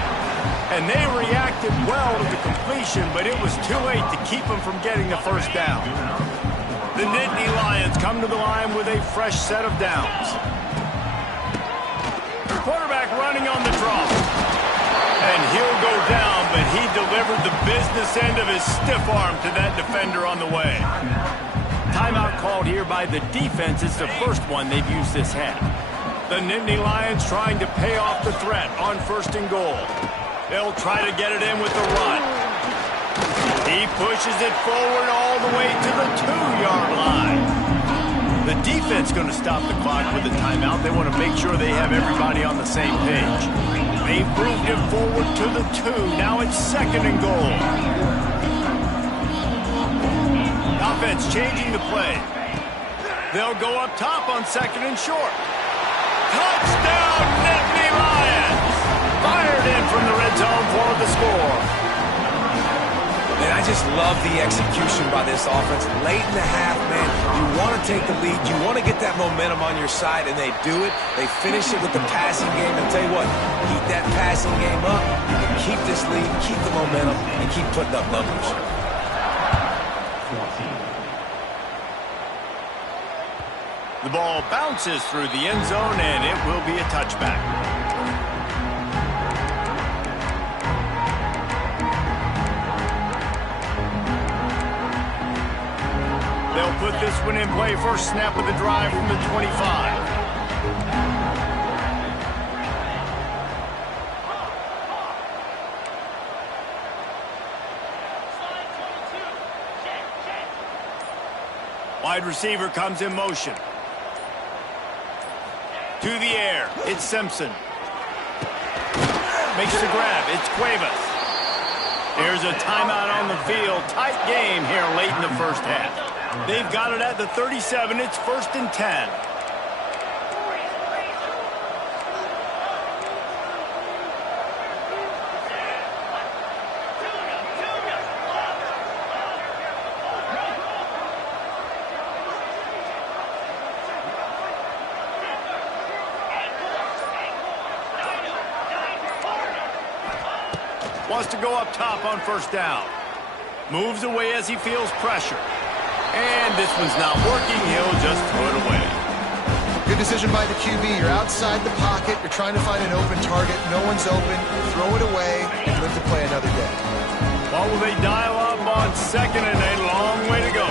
And they reacted well to the completion, but it was too late to keep them from getting the first down. The Nittany Lions come to the line with a fresh set of downs. Quarterback running on the draw. And he'll go down, but he delivered the business end of his stiff arm to that defender on the way. Timeout called here by the defense. It's the first one they've used this half. The Nittany Lions trying to pay off the threat on first and goal. They'll try to get it in with the run. He pushes it forward all the way to the 2-yard line. The defense going to stop the clock with a timeout. They want to make sure they have everybody on the same page. They've moved it forward to the 2. Now it's second and goal. Offense changing the play. They'll go up top on second and short. Touchdown, Nittany Lions! Fired in from the red zone for the score. And I just love the execution by this offense. Late in the half, man, you want to take the lead. You want to get that momentum on your side, and they do it. They finish it with the passing game. And tell you what, keep that passing game up. You can keep this lead, keep the momentum, and keep putting up numbers. The ball bounces through the end zone, and it will be a touchback. They'll put this one in play. First snap of the drive from the 25. Wide receiver comes in motion. To the air, it's Simpson. Makes the grab, it's Cuevas. There's a timeout on the field. Tight game here late in the first half. They've got it at the 37. It's first and 10. Wants to go up top on first down. Moves away as he feels pressure. And this one's not working. He'll just throw it away. Good decision by the QB. You're outside the pocket. You're trying to find an open target. No one's open. Throw it away and live to play another day. What will they dial up on second and a long way to go?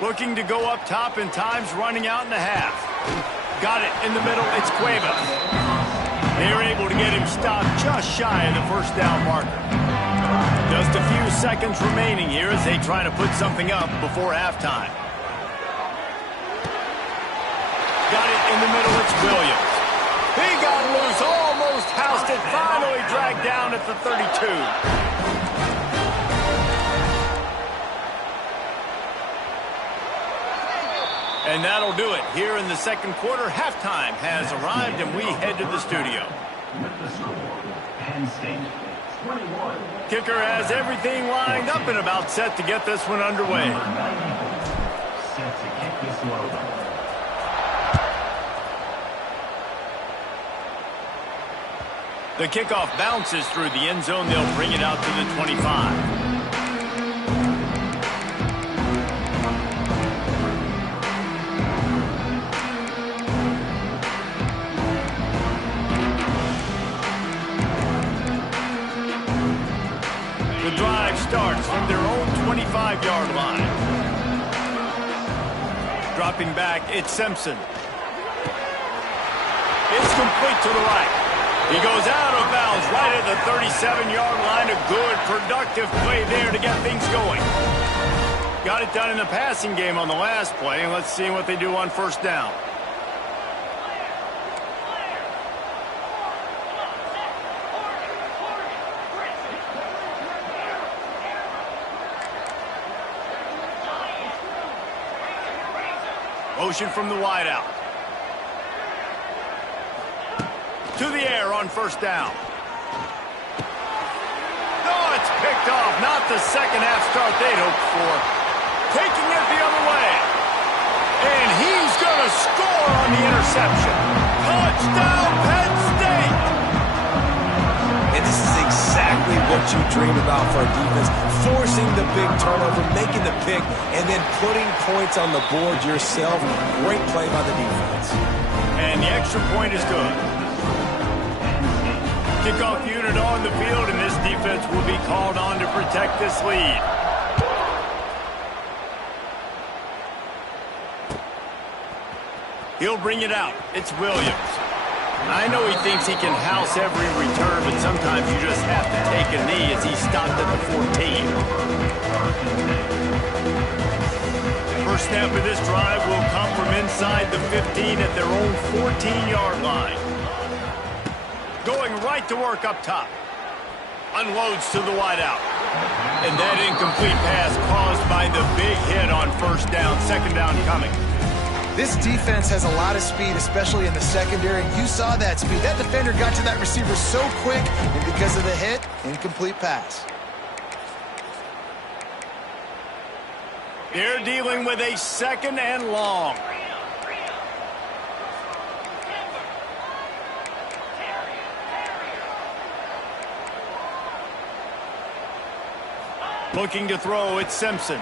Looking to go up top, and time's running out in the half. Got it in the middle. It's Cuevas. They're able to get him stopped just shy of the first down marker. Just a few seconds remaining here as they try to put something up before halftime. Got it in the middle. It's Williams. He got loose, almost housed it, finally dragged down at the 32. And that'll do it. Here in the second quarter, halftime has arrived, and we head to the studio. With the score, Penn State 21. Kicker has everything lined up and about set to get this one underway. Set to kick this one over. The kickoff bounces through the end zone. They'll bring it out to the 25. Starts from their own 25-yard line. Dropping back, it's Simpson. It's complete to the right. He goes out of bounds right at the 37-yard line. A good, productive play there to get things going. Got it done in the passing game on the last play, and let's see what they do on first down. Motion from the wideout. To the air on first down. No, it's picked off. Not the second half start they'd hoped for. Taking it the other way. And he's going to score on the interception. Touchdown, Penn State! And this is exactly what you dream about for a defense. Forcing the big turnover, making the pick, and then putting points on the board yourself. Great play by the defense. And the extra point is good. Kickoff unit on the field, and this defense will be called on to protect this lead. He'll bring it out. It's Williams. I know he thinks he can house every return, but sometimes you just have to take a knee as he stopped at the 14. First snap of this drive will come from inside the 15 at their own 14-yard line. Going right to work up top. Unloads to the wideout. And that incomplete pass caused by the big hit on first down. Second down coming. This defense has a lot of speed, especially in the secondary. You saw that speed. That defender got to that receiver so quick, and because of the hit, incomplete pass. They're dealing with a second and long. Looking to throw, it's Simpson.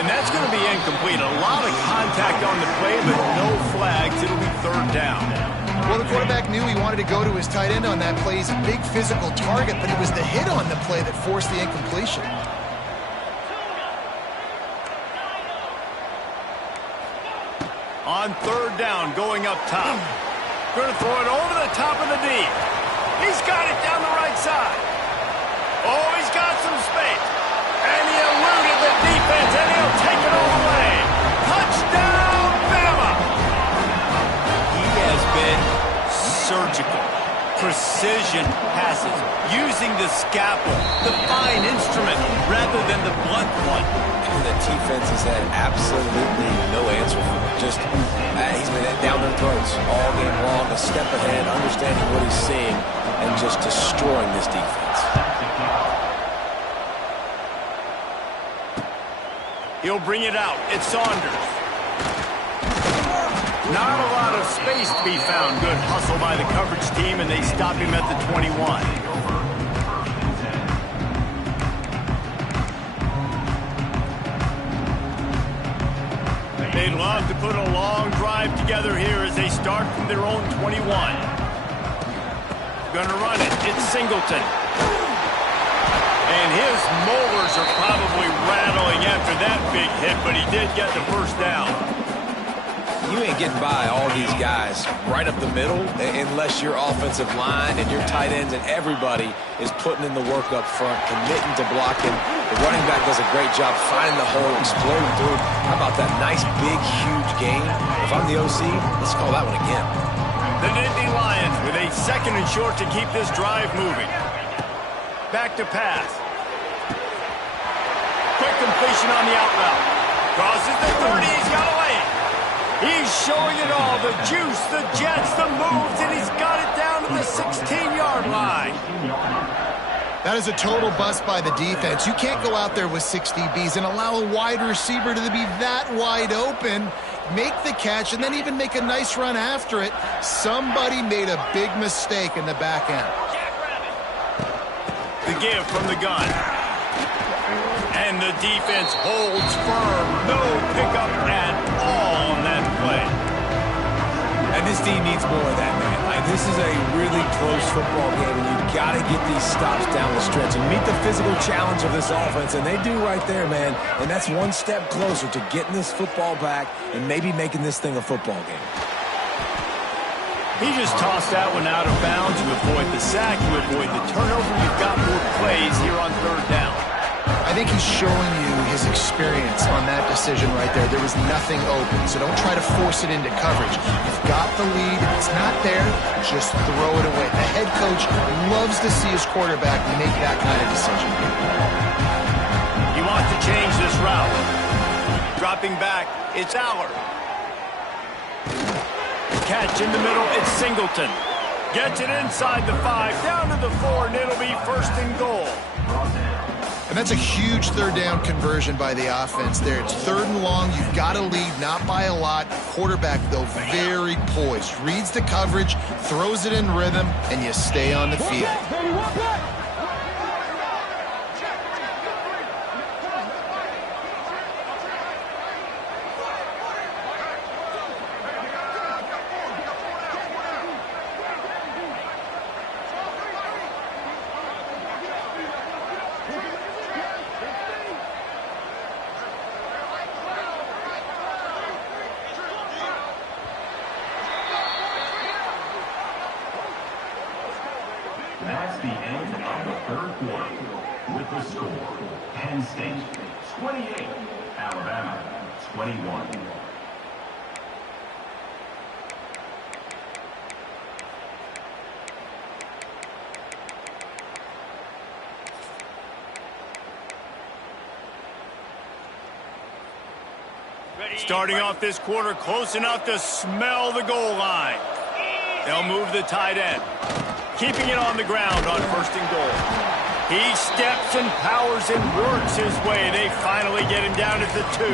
And that's going to be incomplete. A lot of contact on the play, but no flags. It'll be third down. Well, the quarterback knew he wanted to go to his tight end on that play. He's a big physical target, but it was the hit on the play that forced the incompletion. On third down, going up top. Going to throw it over the top of the D. He's got it down the right side. Oh, he's got some space. And he eluded the defense, and he'll take it all the way. Touchdown, Bama! He has been surgical. Precision passes, using the scalpel, the fine instrument, rather than the blunt one. And the defense has had absolutely no answer for it. Just, he's been down their throats all game long, a step ahead, understanding what he's seeing, and just destroying this defense. He'll bring it out. It's Saunders. Not a lot of space to be found. Good hustle by the coverage team, and they stop him at the 21. They'd love to put a long drive together here as they start from their own 21. Gonna run it. It's Singleton. And his molars are probably rattling after that big hit, but he did get the first down. You ain't getting by all these guys right up the middle unless your offensive line and your tight ends and everybody is putting in the work up front, committing to blocking. The running back does a great job finding the hole, exploding through. How about that nice, big, huge gain? If I'm the OC, let's call that one again. The Nittany Lions with a second and short to keep this drive moving. Back to pass. Quick completion on the out route. Crosses the 30. He's got to lay it. He's showing it all. The juice, the jets, the moves, and he's got it down to the 16-yard line. That is a total bust by the defense. You can't go out there with 6 DBs and allow a wide receiver to be that wide open, make the catch, and then even make a nice run after it. Somebody made a big mistake in the back end. The give from the gun. And the defense holds firm. No pickup at all on that play. And this team needs more of that, man. Like, this is a really close football game, and you've got to get these stops down the stretch and meet the physical challenge of this offense, and they do right there, man. And that's one step closer to getting this football back and maybe making this thing a football game. He just tossed that one out of bounds. You avoid the sack, you avoid the turnover. You've got more plays here on third down. I think he's showing you his experience on that decision right there. There was nothing open, so don't try to force it into coverage. You've got the lead. If it's not there, just throw it away. The head coach loves to see his quarterback make that kind of decision. He wants to change this route. Dropping back, it's Aller. Catch in the middle, it's Singleton. Gets it inside the 5, down to the 4, and it'll be first and goal. And that's a huge third down conversion by the offense there. It's third and long. You've got to lead, not by a lot. Quarterback, though, very poised. Reads the coverage, throws it in rhythm, and you stay on the field. That's the end of the third quarter. With the score, Penn State 28, Alabama 21. Starting off this quarter close enough to smell the goal line. They'll move the tight end. Keeping it on the ground on first and goal. He steps and powers and works his way. They finally get him down at the 2.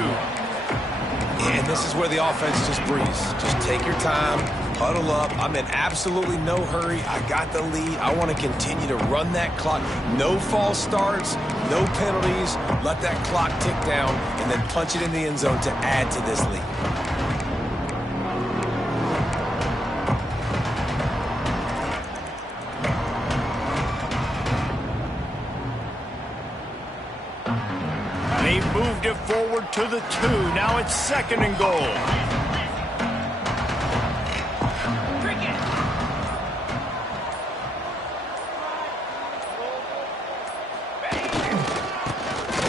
And this is where the offense just breathes. Just take your time, huddle up. I'm in absolutely no hurry. I got the lead. I want to continue to run that clock. No false starts, no penalties. Let that clock tick down and then punch it in the end zone to add to this lead. They've moved it forward to the 2. Now it's second and goal.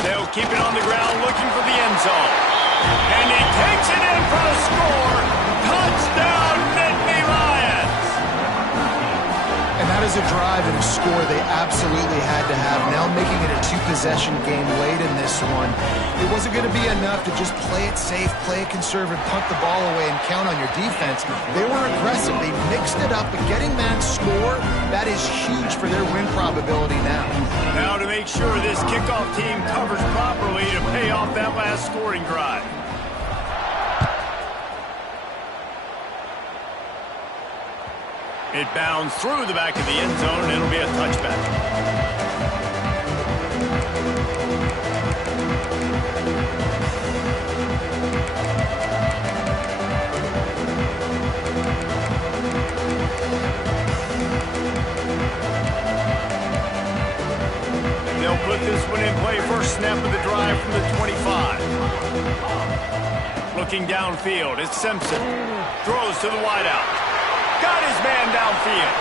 They'll keep it on the ground looking for the end zone. And he takes it in for the score. Touchdown, Nittany Lions. And that is a drive and a score they absolutely had to have. Now making it a 2-possession game late in this one. It wasn't going to be enough to just play it safe, play it conservative, punt the ball away, and count on your defense. They were aggressive. They mixed it up, but getting that score, that is huge for their win probability now. Now to make sure this kickoff team covers properly to pay off that last scoring drive. It bounds through the back of the end zone, and it'll be a touchback. They'll put this one in play. First snap of the drive from the 25. Looking downfield, it's Simpson. Throws to the wideout. Got his man downfield.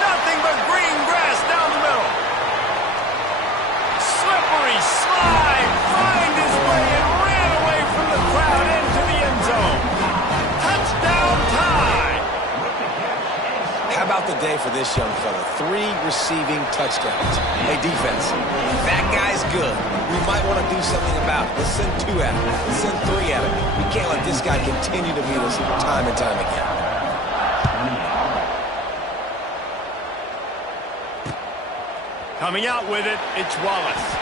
Nothing but green grass down the middle. Slippery slide. Find his way and ran away from the crowd into the end zone. Touchdown tie. How about the day for this young fella? 3 receiving touchdowns. Hey, defense, that guy's good. We might want to do something about it. Let's send 2 at him. Let's send 3 at him. We can't let this guy continue to beat us time and time again. Coming out with it, it's Wallace.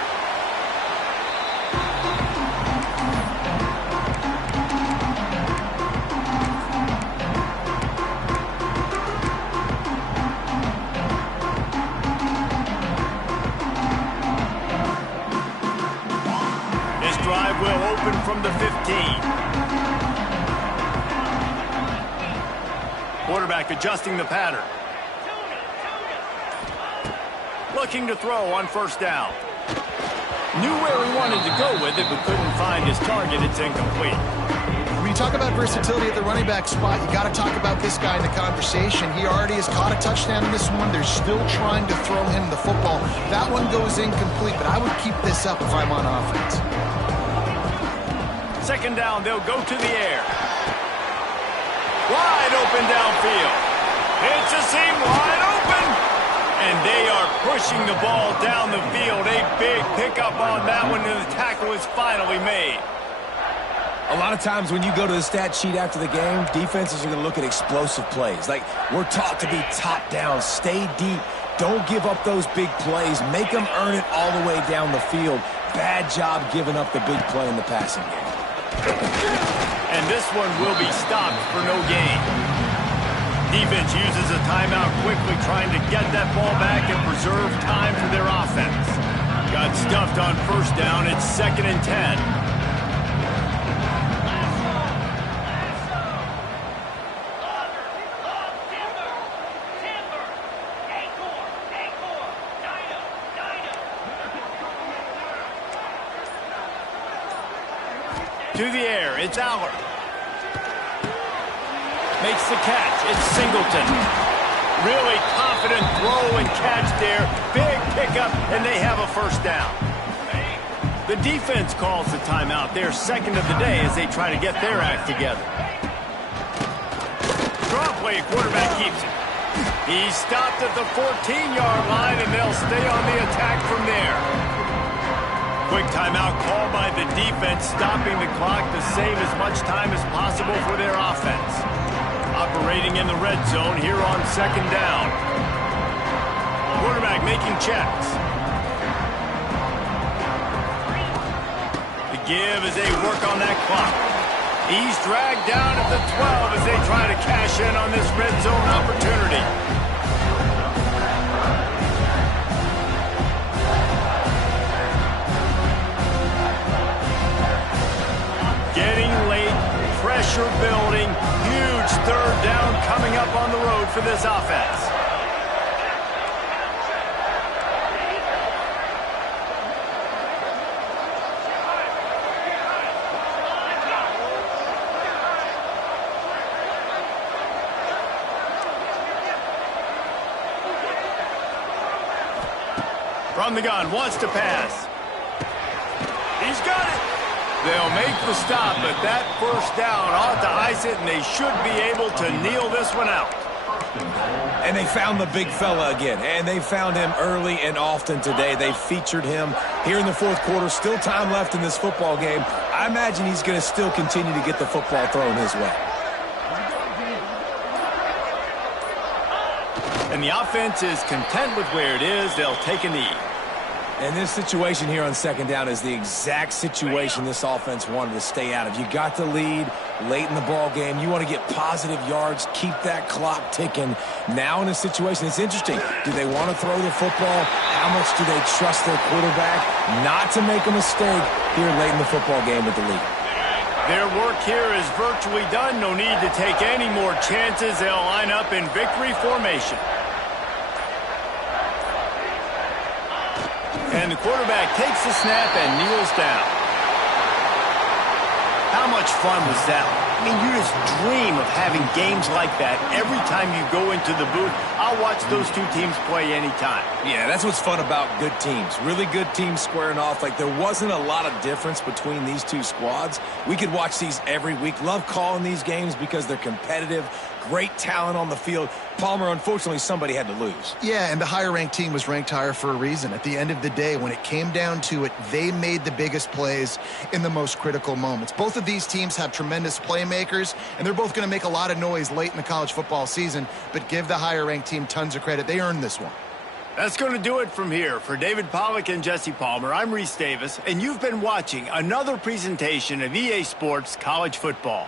This drive will open from the 15. Quarterback adjusting the pattern. Looking to throw on first down. Knew where he wanted to go with it, but couldn't find his target. It's incomplete. We talk about versatility at the running back spot. You got to talk about this guy in the conversation. He already has caught a touchdown in this one. They're still trying to throw him the football. That one goes incomplete, but I would keep this up if I'm on offense. Second down, they'll go to the air. Wide open downfield. It's a seam wide open. And they are pushing the ball down the field. A big pickup on that one, and the tackle is finally made. A lot of times when you go to the stat sheet after the game, defenses are going to look at explosive plays. Like, we're taught to be top down, stay deep, don't give up those big plays, make them earn it all the way down the field. Bad job giving up the big play in the passing game. And this one will be stopped for no gain. Defense uses a timeout quickly, trying to get that ball back and preserve time for their offense. Got stuffed on first down. It's 2nd and 10. To the air, it's Aller. Makes the catch, it's Singleton. Really confident throw and catch there. Big pickup, and they have a first down. The defense calls the timeout. Their second of the day as they try to get their act together. Draw play, quarterback keeps it. He's stopped at the 14-yard line, and they'll stay on the attack from there. Quick timeout called by the defense, stopping the clock to save as much time as possible for their offense. Operating in the red zone here on 2nd down. Quarterback making checks. The give as they work on that clock. He's dragged down at the 12 as they try to cash in on this red zone opportunity. Getting late, pressure building, huge 3rd down coming up on the road for this offense. From the gun, wants to pass. He's got it. They'll make the stop, but that first down ought to ice it, and they should be able to kneel this one out. And they found the big fella again, and they found him early and often today. They featured him here in the 4th quarter. Still time left in this football game. I imagine he's going to still continue to get the football thrown his way. And the offense is content with where it is. They'll take a knee. And this situation here on 2nd down is the exact situation this offense wanted to stay out of. You got the lead late in the ball game. You want to get positive yards, keep that clock ticking. Now in a situation, it's interesting. Do they want to throw the football? How much do they trust their quarterback not to make a mistake here late in the football game with the lead? Their work here is virtually done. No need to take any more chances. They'll line up in victory formation. And the quarterback takes the snap and kneels down. How much fun was that? I mean, you just dream of having games like that every time you go into the booth. I'll watch those two teams play anytime. Yeah, that's what's fun about good teams. Really good teams squaring off. Like, there wasn't a lot of difference between these two squads. We could watch these every week. Love calling these games because they're competitive. Great talent on the field. Palmer, unfortunately, somebody had to lose. Yeah, and the higher-ranked team was ranked higher for a reason. At the end of the day, when it came down to it, they made the biggest plays in the most critical moments. Both of these teams have tremendous playmakers, and they're both going to make a lot of noise late in the college football season, but give the higher-ranked team tons of credit. They earned this one. That's going to do it from here. For David Pollack and Jesse Palmer, I'm Reese Davis, and you've been watching another presentation of EA Sports College Football.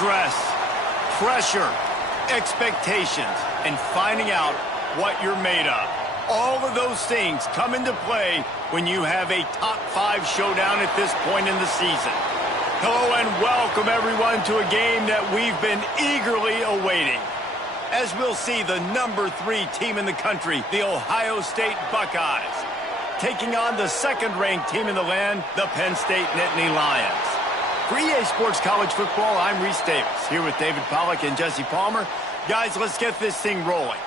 Stress, pressure, expectations, and finding out what you're made of. All of those things come into play when you have a top 5 showdown at this point in the season. Hello and welcome everyone to a game that we've been eagerly awaiting. As we'll see the number 3 team in the country, the Ohio State Buckeyes, taking on the second-ranked team in the land, the Penn State Nittany Lions. For EA Sports College Football, I'm Reese Davis, here with David Pollack and Jesse Palmer. Guys, let's get this thing rolling.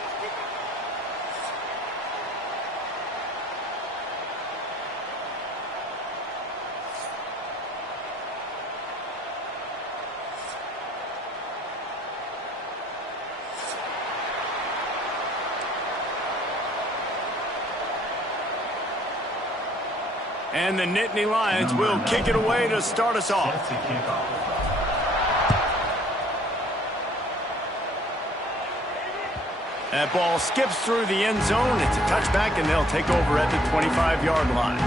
And the Nittany Lions will kick it away to start us off. That ball skips through the end zone. It's a touchback, and they'll take over at the 25-yard line.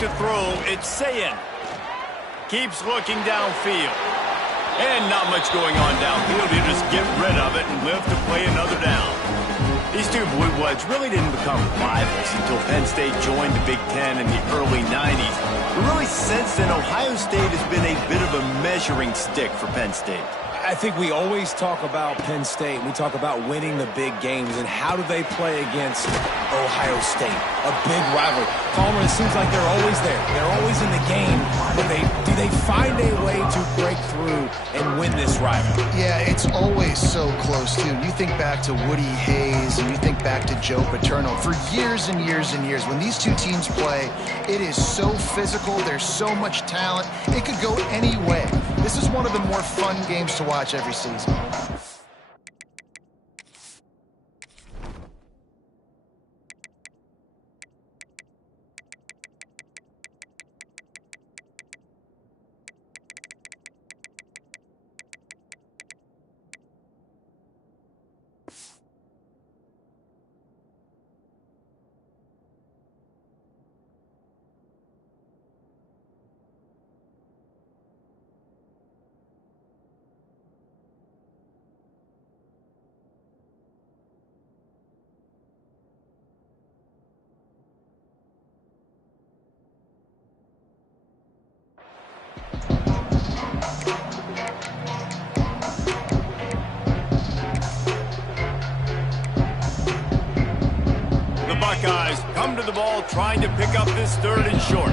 To throw, it's Sayin. Keeps looking downfield. And not much going on downfield. He'll just get rid of it and live to play another down. These two Blue Bloods really didn't become rivals until Penn State joined the Big Ten in the early 90s. But really since then, Ohio State has been a bit of a measuring stick for Penn State. I think we always talk about Penn State. We talk about winning the big games and how do they play against Ohio State, a big rivalry. Palmer, it seems like they're always there. They're always in the game, but do they find a way to break through and win this rivalry? Yeah, it's always so close, too. You think back to Woody Hayes and you think back to Joe Paterno. For years and years and years, when these two teams play, it is so physical. There's so much talent. It could go any way. This is one of the more fun games to watch every season. Buckeyes come to the ball trying to pick up this third and short.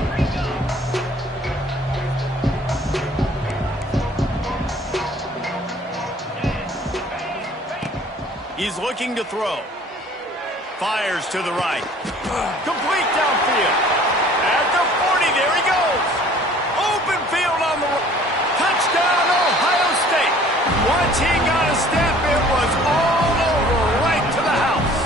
He's looking to throw. Fires to the right. Complete downfield. At the 40, there he goes. Open field on the right. Touchdown, Ohio State. Once he got a step, it was all over right to the house.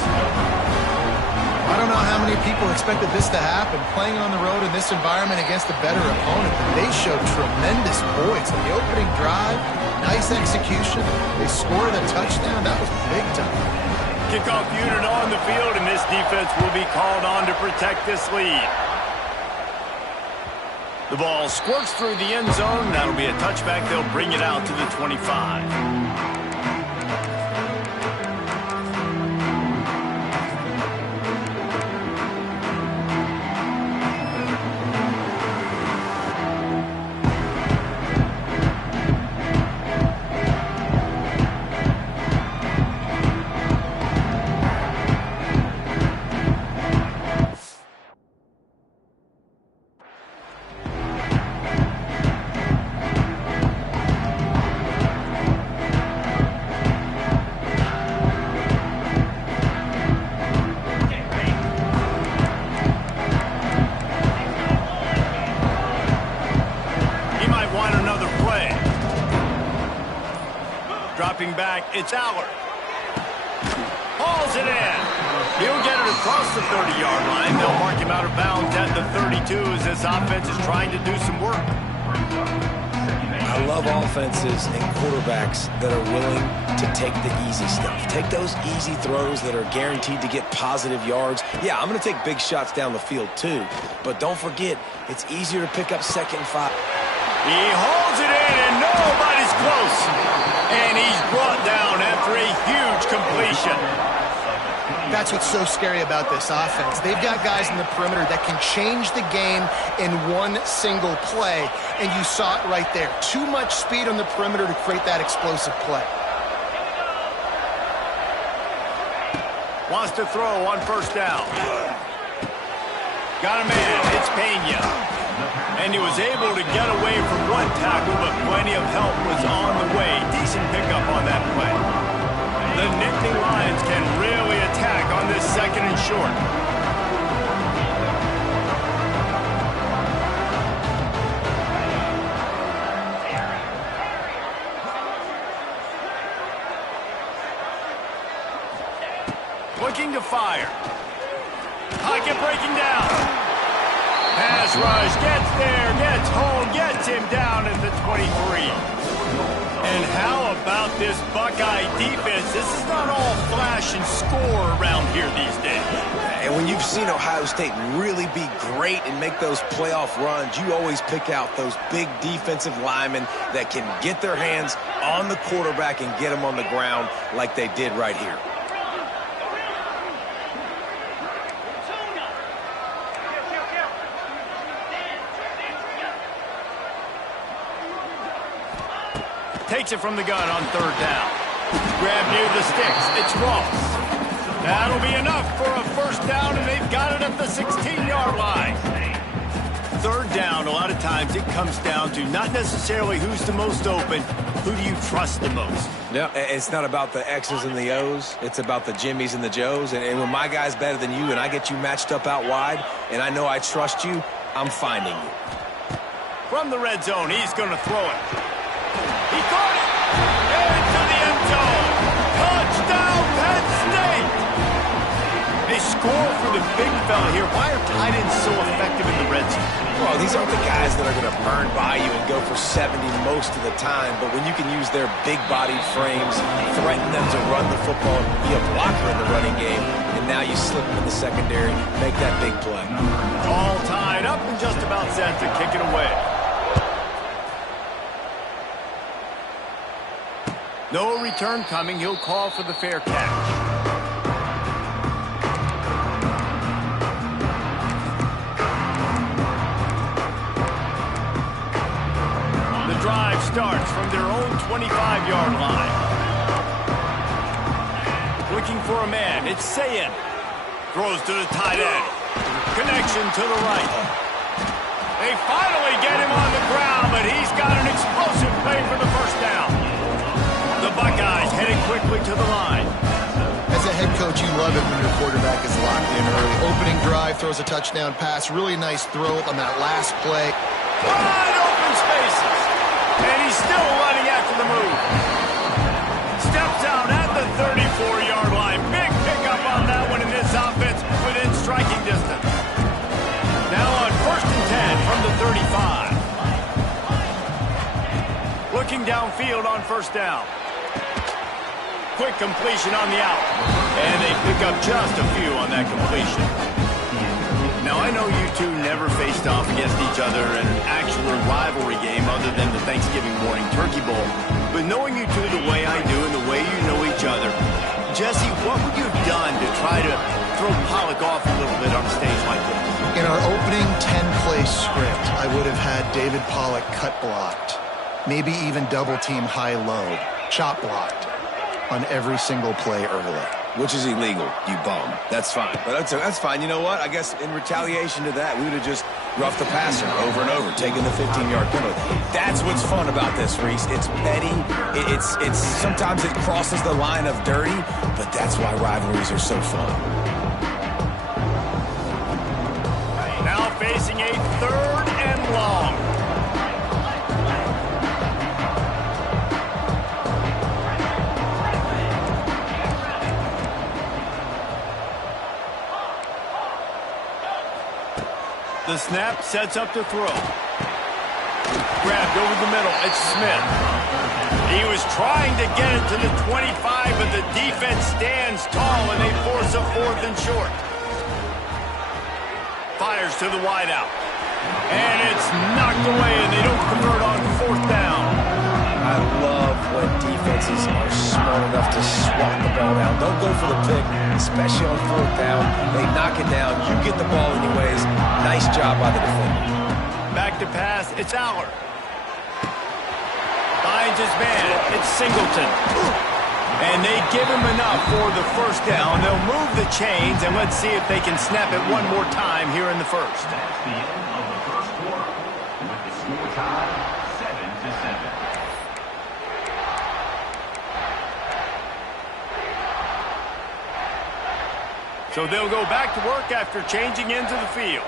I don't know how many people expected this to happen, playing on the road in this environment against a better opponent, but they showed tremendous poise in the opening drive. Nice execution. They scored a touchdown. That was big time. Kickoff unit on the field, and this defense will be called on to protect this lead. The ball squirts through the end zone. That'll be a touchback. They'll bring it out to the 25. dropping back. It's Allard. Hauls it in. He'll get it across the 30-yard line. They'll mark him out of bounds at the 32 as this offense is trying to do some work. I love offenses and quarterbacks that are willing to take the easy stuff. Take those easy throws that are guaranteed to get positive yards. Yeah, I'm going to take big shots down the field too, but don't forget, it's easier to pick up 2nd and 5. He holds it in, and nobody's close. And he's brought down after a huge completion. That's what's so scary about this offense. They've got guys in the perimeter that can change the game in one single play, and you saw it right there. Too much speed on the perimeter to create that explosive play. Wants to throw on 1st down. Got a man. It's Pena. And he was able to get away from one tackle, but plenty of help was on the way. Decent pickup on that play. The Nittany Lions can really attack on this 2nd and short. Looking to fire. Pocket breaking down. Pass rush, gets there, gets home, gets him down at the 23. And how about this Buckeye defense? This is not all flash and score around here these days. And when you've seen Ohio State really be great and make those playoff runs, you always pick out those big defensive linemen that can get their hands on the quarterback and get him on the ground like they did right here. Takes it from the gun on 3rd down. Grab near the sticks. It's Ross. That'll be enough for a 1st down, and they've got it at the 16-yard line. 3rd down, a lot of times it comes down to not necessarily who's the most open, who do you trust the most? Yeah, it's not about the X's and the O's. It's about the Jimmies and the Joes. And when my guy's better than you and I get you matched up out wide and I know I trust you, I'm finding you. From the red zone, he's going to throw it. He caught it! Into the end zone! Touchdown, Penn State! They score for the big fella here. Why are tight ends so effective in the red zone? Well, these aren't the guys that are going to burn by you and go for 70 most of the time, but when you can use their big-bodied frames, threaten them to run the football and be a blocker in the running game, and now you slip them in the secondary, make that big play. All tied up and just about set to kick it away. No return coming. He'll call for the fair catch. The drive starts from their own 25-yard line. Looking for a man. It's Sayin. Throws to the tight end. Connection to the right. They finally get him on the ground, but he's got an explosive play for the 1st down. The Buckeyes heading quickly to the line. As a head coach, you love it when your quarterback is locked in early. Opening drive, throws a touchdown pass. Really nice throw on that last play. Wide open spaces. And he's still running after the move. Steps out at the 34-yard line. Big pickup on that one in this offense within striking distance. Now on 1st and 10 from the 35. Looking downfield on 1st down. Quick completion on the out. And they pick up just a few on that completion. Now, I know you two never faced off against each other in an actual rivalry game other than the Thanksgiving morning Turkey Bowl. But knowing you two the way I do and the way you know each other, Jesse, what would you have done to try to throw Pollock off a little bit on a stage like this? In our opening 10-play script, I would have had David Pollock cut blocked. Maybe even double-team high-low, chop blocked on every single play early. Which is illegal, you bum. That's fine. But that's fine. You know what? I guess in retaliation to that, we would have just roughed the passer over and over, taking the 15-yard penalty. That's what's fun about this, Reese. It's petty. It's sometimes it crosses the line of dirty, but that's why rivalries are so fun. Now facing a 3rd and long. The snap sets up to throw. Grabbed over the middle. It's Smith. He was trying to get it to the 25, but the defense stands tall, and they force a 4th and short. Fires to the wideout. And it's knocked away, and they don't convert on 4th down. I love when defenses are smart enough to swat the ball down. Don't go for the pick, especially on 4th down. They knock it down. You get the ball anyways. Nice job by the defender. Back to pass. It's Aller. Finds his man. It's Singleton. And they give him enough for the 1st down. They'll move the chains, and let's see if they can snap it one more time here in the 1st. That's the end of the 1st quarter, with the score tied 7-7. So they'll go back to work after changing into the field.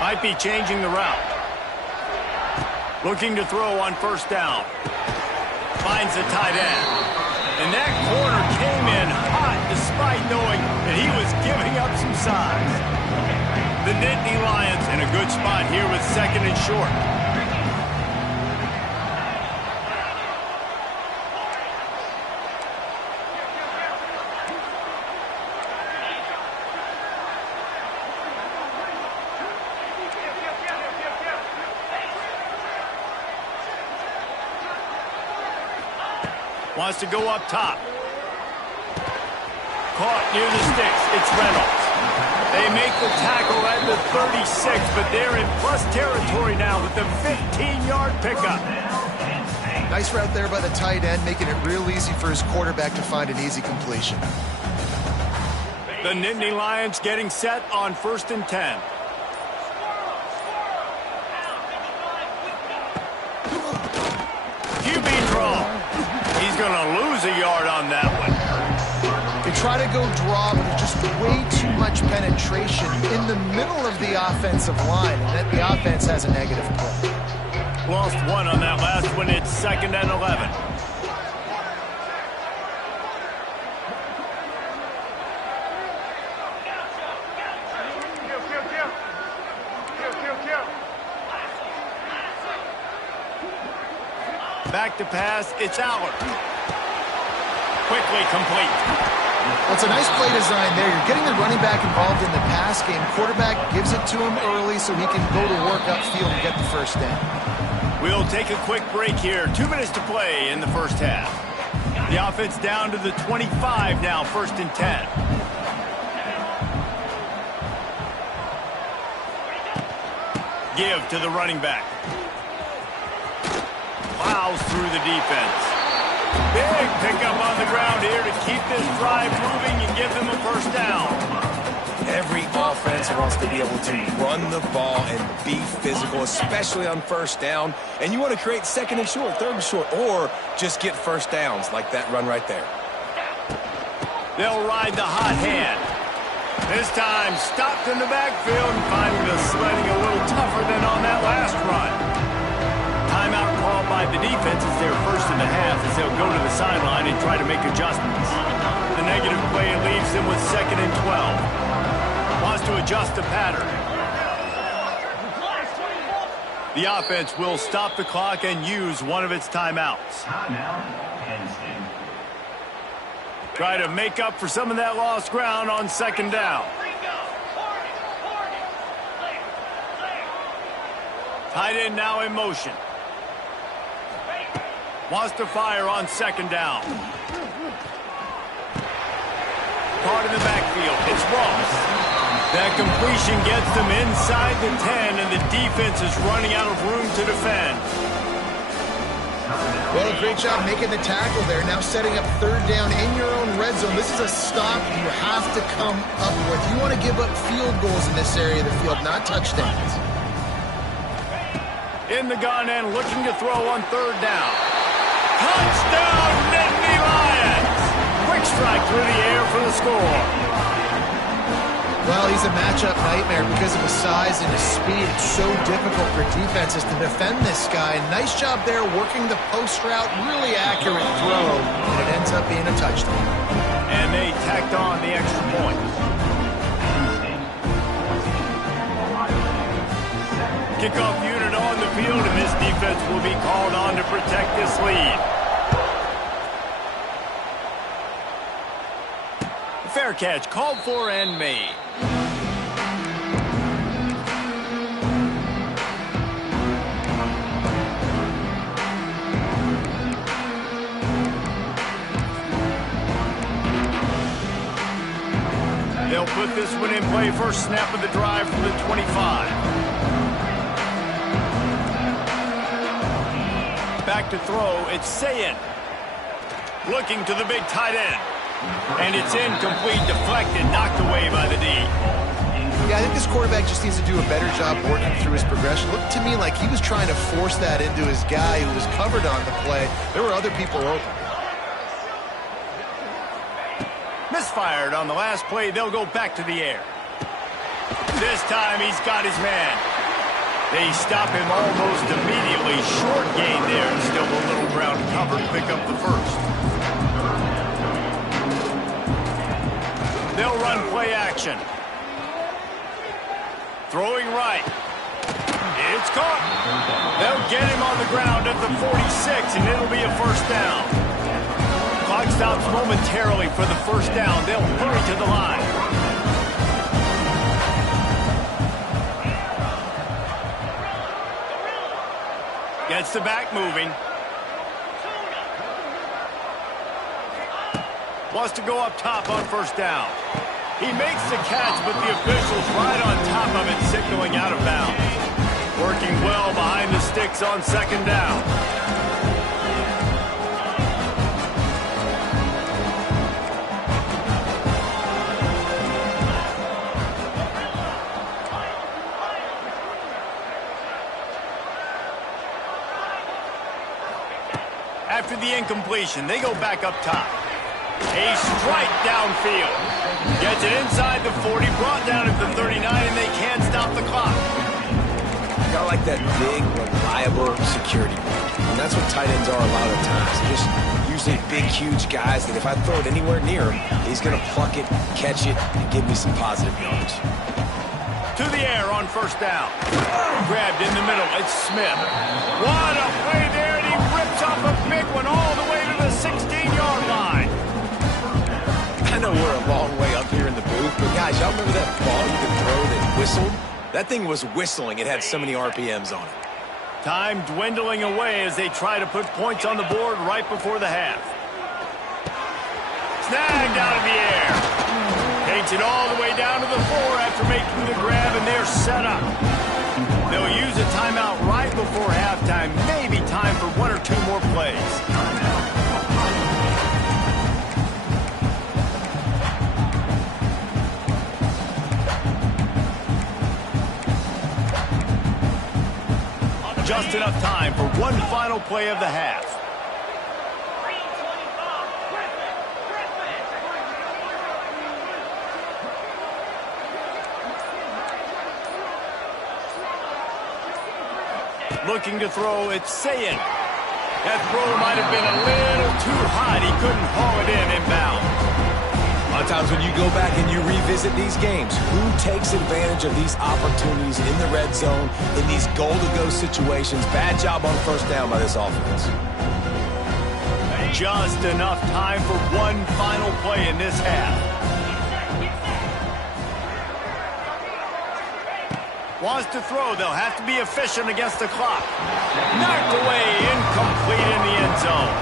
Might be changing the route. Looking to throw on 1st down. Finds the tight end. And that corner came in hot despite knowing that he was giving up some size. The Nittany Lions in a good spot here with 2nd and short. Wants to go up top. Caught near the sticks. It's Reynolds. They make the tackle at the 36, but they're in plus territory now with the 15-yard pickup. Nice route there by the tight end, making it real easy for his quarterback to find an easy completion. The Nittany Lions getting set on 1st and 10. QB draw. He's going to lose a yard on that one. They try to go draw, but there's just way too much penetration in the middle of the offensive line, and then the offense has a negative play. Lost 1 on that last one. It's 2nd and 11. Back to pass. It's Aller. Quickly complete. Well, it's a nice play design there. You're getting the running back involved in the pass game. Quarterback gives it to him early so he can go to work upfield and get the 1st down. We'll take a quick break here. 2 minutes to play in the 1st half. The offense down to the 25 now, 1st and 10. Give to the running back. Plows through the defense. Big pickup on the ground here to keep this drive moving and give them a 1st down. Every offense wants to be able to run the ball and be physical, especially on 1st down. And you want to create 2nd and short, 3rd and short, or just get 1st downs like that run right there. They'll ride the hot hand. This time stopped in the backfield and finding the sledding a little tougher than on that last run. Timeout called by the defense is their 1st and a half as they'll go to the sideline and try to make adjustments. The negative play leaves them with 2nd and 12. Wants to adjust the pattern. The offense will stop the clock and use one of its timeouts. Timeout, Penn State. Try to make up for some of that lost ground on 2nd down. Tight end now in motion. Wants to fire on 2nd down. Caught in the backfield. It's Ross. That completion gets them inside the 10, and the defense is running out of room to defend. Well, great job making the tackle there. Now setting up 3rd down in your own red zone. This is a stop you have to come up with. You want to give up field goals in this area of the field, not touchdowns. In the gun and looking to throw on 3rd down. Touchdown, Nittany Lions! Quick strike through the air for the score. Well, he's a matchup nightmare because of his size and his speed. It's so difficult for defenses to defend this guy. Nice job there working the post route. Really accurate throw, and it ends up being a touchdown. And they tacked on the extra point. Kickoff unit on the field, and this defense will be called on to protect this lead. Fair catch called for and made. They'll put this one in play. First snap of the drive from the 25. Back to throw. It's Sayin. Looking to the big tight end. And it's incomplete, deflected, knocked away by the D. Yeah, I think this quarterback just needs to do a better job working through his progression. Looked to me like he was trying to force that into his guy who was covered on the play. There were other people open. Misfired on the last play. They'll go back to the air. This time he's got his man. They stop him almost immediately. Short gain there. Still a little ground cover to pick up the first. They'll run play action. Throwing right. It's caught. They'll get him on the ground at the 46, and it'll be a first down. Clock stops momentarily for the first down. They'll hurry to the line. Gets the back moving. Wants to go up top on first down. He makes the catch, but the official's right on top of it, signaling out of bounds. Working well behind the sticks on second down. After the incompletion, they go back up top. A strike downfield. Gets it inside the 40, brought down at the 39, and they can't stop the clock. Got like that big, reliable security blanket. And that's what tight ends are a lot of the times. They're just usually big, huge guys that if I throw it anywhere near him, he's going to pluck it, catch it, and give me some positive yards. To the air on first down. Grabbed in the middle. It's Smith. What a play there, and he rips off a big one all the way to the 16-yard line. I know we're a long way up here in the booth, but guys, y'all remember that ball you could throw that whistled? That thing was whistling. It had so many RPMs on it. Time dwindling away as they try to put points on the board right before the half. Snagged out of the air. Takes it all the way down to the 4 after making the grab, and they're set up. They'll use a timeout right before halftime. Maybe time for one or two more plays. Just enough time for one final play of the half. Looking to throw, it's Sayin. That throw might have been a little too hot. He couldn't haul it in inbound. A lot of times when you go back and you revisit these games, who takes advantage of these opportunities in the red zone, in these goal-to-go situations? Bad job on first down by this offense. Just enough time for one final play in this half. Wants to throw. They'll have to be efficient against the clock. Knocked away, incomplete in the end zone.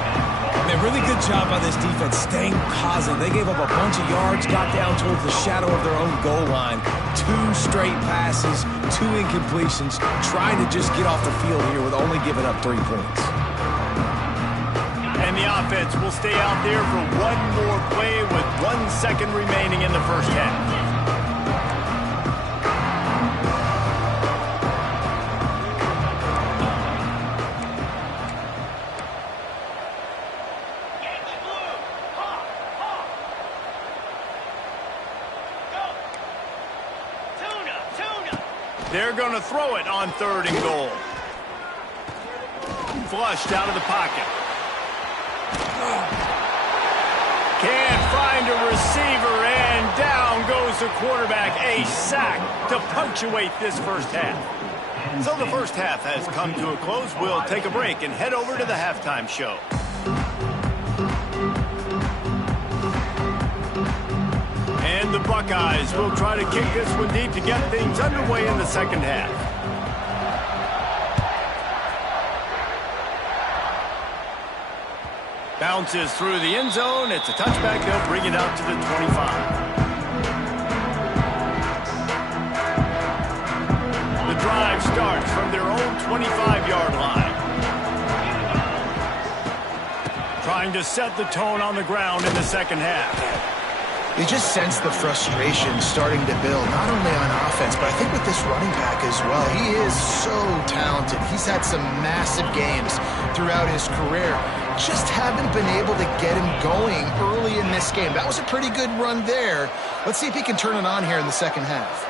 Man, really good job by this defense staying positive. They gave up a bunch of yards, got down towards the shadow of their own goal line. 2 straight passes, 2 incompletions, trying to just get off the field here with only giving up 3 points. And the offense will stay out there for one more play with 1 second remaining in the first half. They're going to throw it on 3rd and goal. Flushed out of the pocket. Can't find a receiver, and down goes the quarterback. A sack to punctuate this first half. So the first half has come to a close. We'll take a break and head over to the halftime show. And the Buckeyes will try to kick this one deep to get things underway in the second half. Bounces through the end zone. It's a touchback. They'll bring it out to the 25. The drive starts from their own 25-yard line. Trying to set the tone on the ground in the second half. You just sense the frustration starting to build, not only on offense, but I think with this running back as well. He is so talented. He's had some massive games throughout his career. Just haven't been able to get him going early in this game. That was a pretty good run there. Let's see if he can turn it on here in the second half.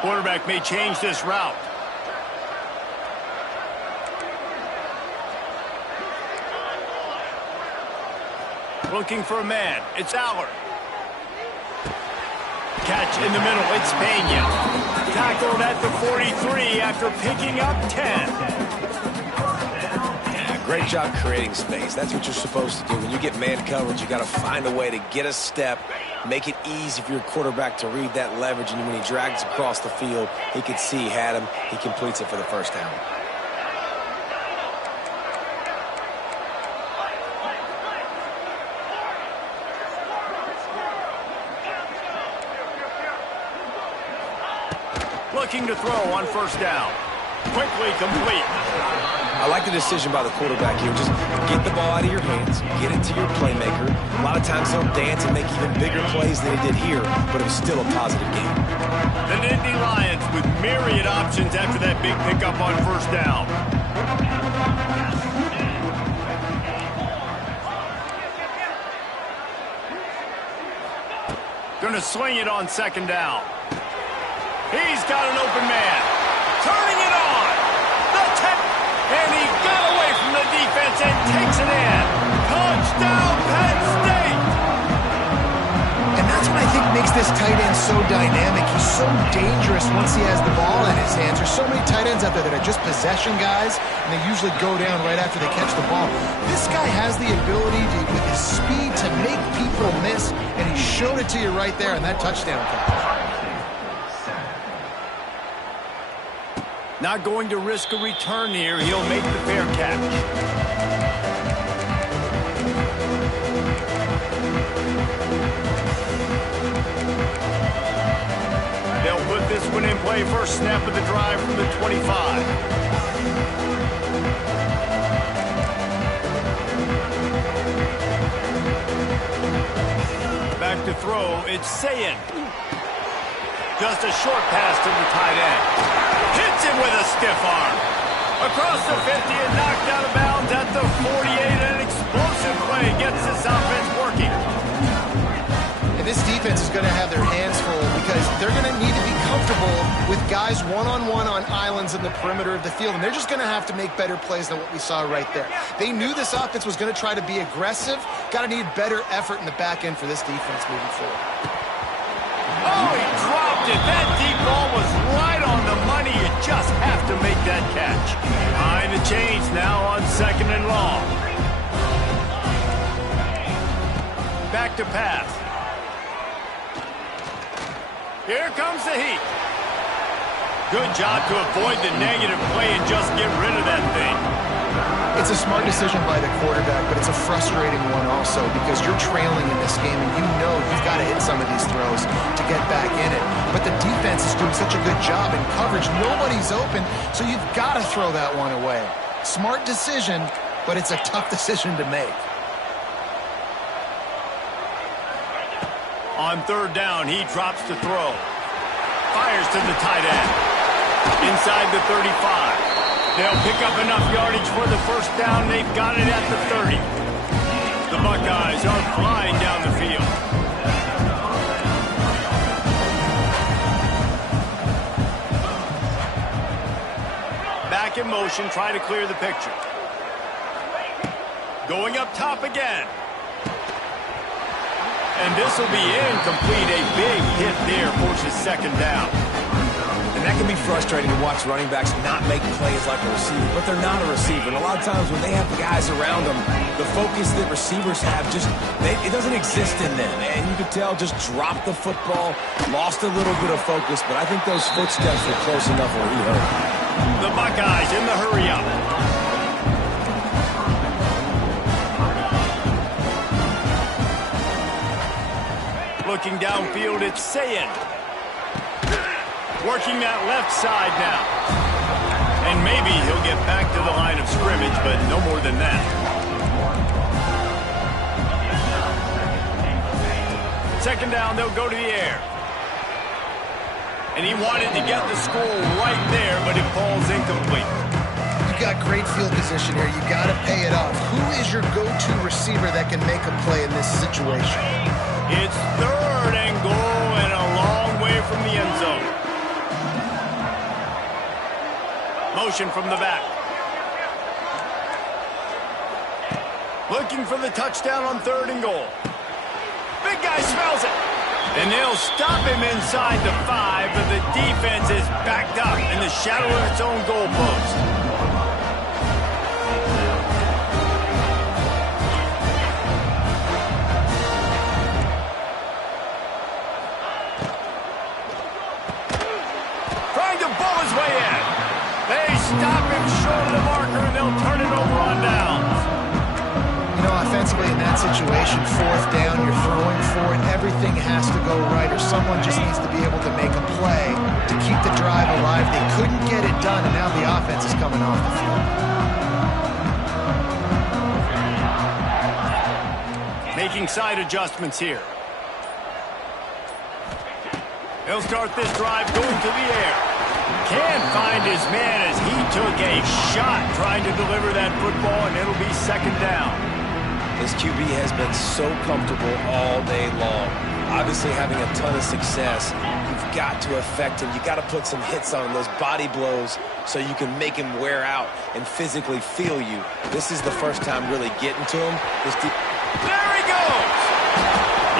Quarterback may change this route. Looking for a man. It's Aller. Catch in the middle. It's Pena. Tackled at the 43 after picking up 10. Yeah, great job creating space. That's what you're supposed to do. When you get man coverage, you got to find a way to get a step, make it easy for your quarterback to read that leverage, and when he drags across the field, he can see he had him. He completes it for the first down. Looking to throw on first down. Quickly complete. I like the decision by the quarterback here. Just get the ball out of your hands, get it to your playmaker. A lot of times he'll dance and make even bigger plays than he did here, but it was still a positive game. The Nittany Lions with myriad options after that big pickup on first down. Gonna swing it on second down. He's got an open man. Turning it on. The tip. And he got away from the defense and takes it in. Touchdown, Penn State. And that's what I think makes this tight end so dynamic. He's so dangerous once he has the ball in his hands. There's so many tight ends out there that are just possession guys, and they usually go down right after they catch the ball. This guy has the ability to, with his speed, to make people miss, and he showed it to you right there in that touchdown catch. Not going to risk a return here. He'll make the fair catch. They'll put this one in play. First snap of the drive from the 25. Back to throw. It's Sayin. Just a short pass to the tight end. Hits him with a stiff arm. Across the 50 and knocked out of bounds at the 48. An explosive play gets this offense working. And this defense is going to have their hands full because they're going to need to be comfortable with guys one-on-one on islands in the perimeter of the field. And they're just going to have to make better plays than what we saw right there. They knew this offense was going to try to be aggressive. Got to need better effort in the back end for this defense moving forward. Oh, he dropped it. That deep ball was right on the money. You just have to make that catch. Behind the chains now on second and long. Back to pass. Here comes the heat. Good job to avoid the negative play and just get rid of that thing. It's a smart decision by the quarterback, but it's a frustrating one also because you're trailing in this game and you know you've got to hit some of these throws to get back in it. But the defense is doing such a good job in coverage. Nobody's open, so you've got to throw that one away. Smart decision, but it's a tough decision to make. On third down, he drops to throw. Fires to the tight end. Inside the 35. They'll pick up enough yardage for the first down. They've got it at the 30. The Buckeyes are flying down the field. Back in motion, try to clear the picture. Going up top again. And this will be incomplete. A big hit there forces second down. And that can be frustrating to watch running backs not make plays like a receiver, but they're not a receiver. And a lot of times when they have guys around them, the focus that receivers have it doesn't exist in them. And you could tell just dropped the football, lost a little bit of focus, but I think those footsteps were close enough where he hurt. The Buckeyes in the hurry-up. Looking downfield, it's Sayin. Working that left side now. And maybe he'll get back to the line of scrimmage, but no more than that. Second down, they'll go to the air. And he wanted to get the score right there, but it falls incomplete. You got great field position here. You got to pay it off. Who is your go-to receiver that can make a play in this situation? It's third and goal and a long way from the end zone. Motion from the back. Looking for the touchdown on third and goal. Big guy smells it. And they'll stop him inside the 5, but the defense is backed up in the shadow of its own goalpost. Stop him short of the marker, and they'll turn it over on downs. You know, offensively in that situation, fourth down, you're throwing for it. Everything has to go right, or someone just needs to be able to make a play to keep the drive alive. They couldn't get it done, and now the offense is coming off the field. Making side adjustments here. He'll start this drive going to the air. Can't find his man as he took a shot trying to deliver that football, and it'll be second down. His QB has been so comfortable all day long. Obviously having a ton of success. You've got to affect him. You've got to put some hits on him, those body blows, so you can make him wear out and physically feel you. This is the first time really getting to him. There he goes!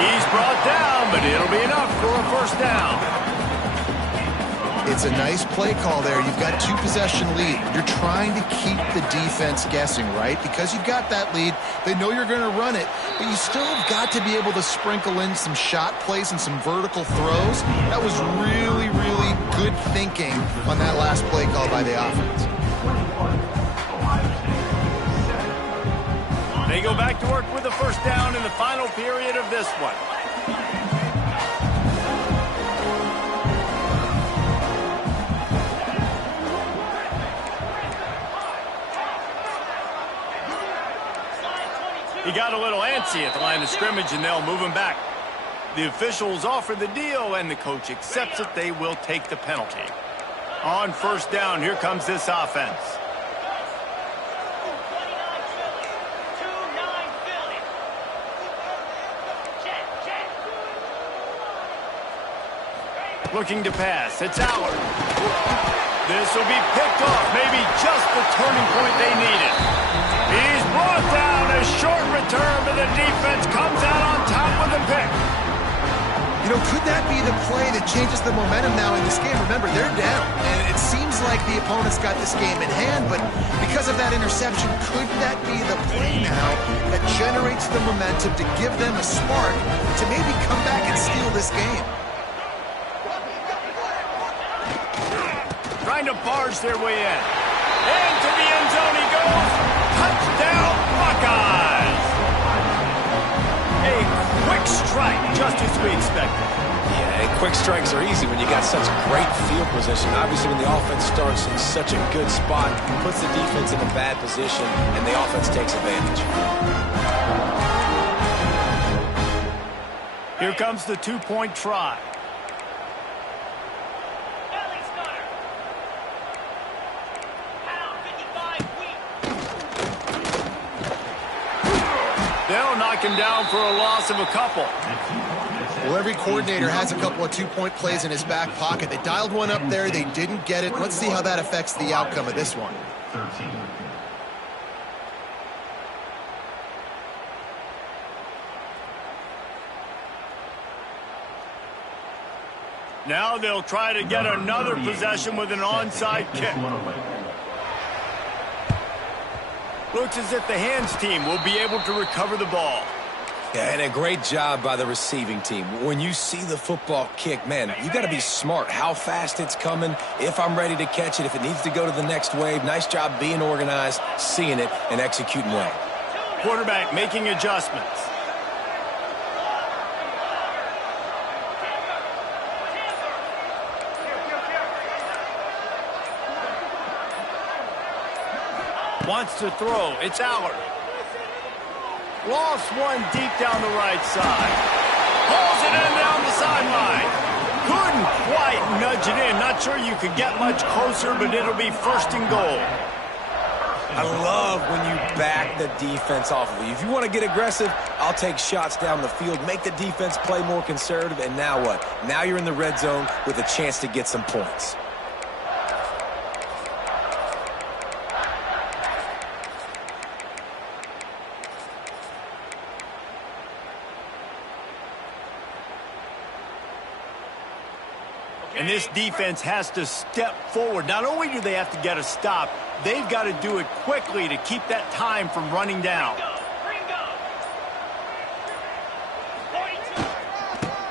He's brought down, but it'll be enough for a first down. It's a nice play call there. You've got 2-possession lead. You're trying to keep the defense guessing, right? Because you've got that lead. They know you're going to run it, but you still have got to be able to sprinkle in some shot plays and some vertical throws. That was really, really good thinking on that last play call by the offense. They go back to work with the first down in the final period of this one. He got a little antsy at the line of scrimmage, and they'll move him back. The officials offer the deal, and the coach accepts it. They will take the penalty. On first down, here comes this offense. Looking to pass. It's Allard. This will be picked off. Maybe just the turning point they needed. He's brought down. A short return, but the defense comes out on top with the pick. You know, could that be the play that changes the momentum now in this game? Remember, they're down, and it seems like the opponent's got this game in hand, but because of that interception, could that be the play now that generates the momentum to give them a spark to maybe come back and steal this game? Trying to barge their way in. Into the end zone he goes. Touchdown, Buckeyes! A quick strike, just as we expected. Yeah, and quick strikes are easy when you got such great field position. Obviously, when the offense starts in such a good spot, puts the defense in a bad position, and the offense takes advantage. Here comes the two-point try. They'll knock him down for a loss of a couple. Well, every coordinator has a couple of two-point plays in his back pocket. They dialed one up there. They didn't get it. Let's see how that affects the outcome of this one. 13. Now they'll try to get another possession with an onside kick. Looks as if the hands team will be able to recover the ball. Yeah, and a great job by the receiving team. When you see the football kick, man, you got to be smart how fast it's coming, if I'm ready to catch it, if it needs to go to the next wave. Nice job being organized, seeing it, and executing well. Quarterback making adjustments. Wants to throw. It's Allard. Lost one deep down the right side. Pulls it in down the sideline. Couldn't quite nudge it in. Not sure you could get much closer, but it'll be 1st and goal. I love when you back the defense off of you. If you want to get aggressive, I'll take shots down the field, make the defense play more conservative, and now what? Now you're in the red zone with a chance to get some points. And this defense has to step forward. Not only do they have to get a stop, they've got to do it quickly to keep that time from running down.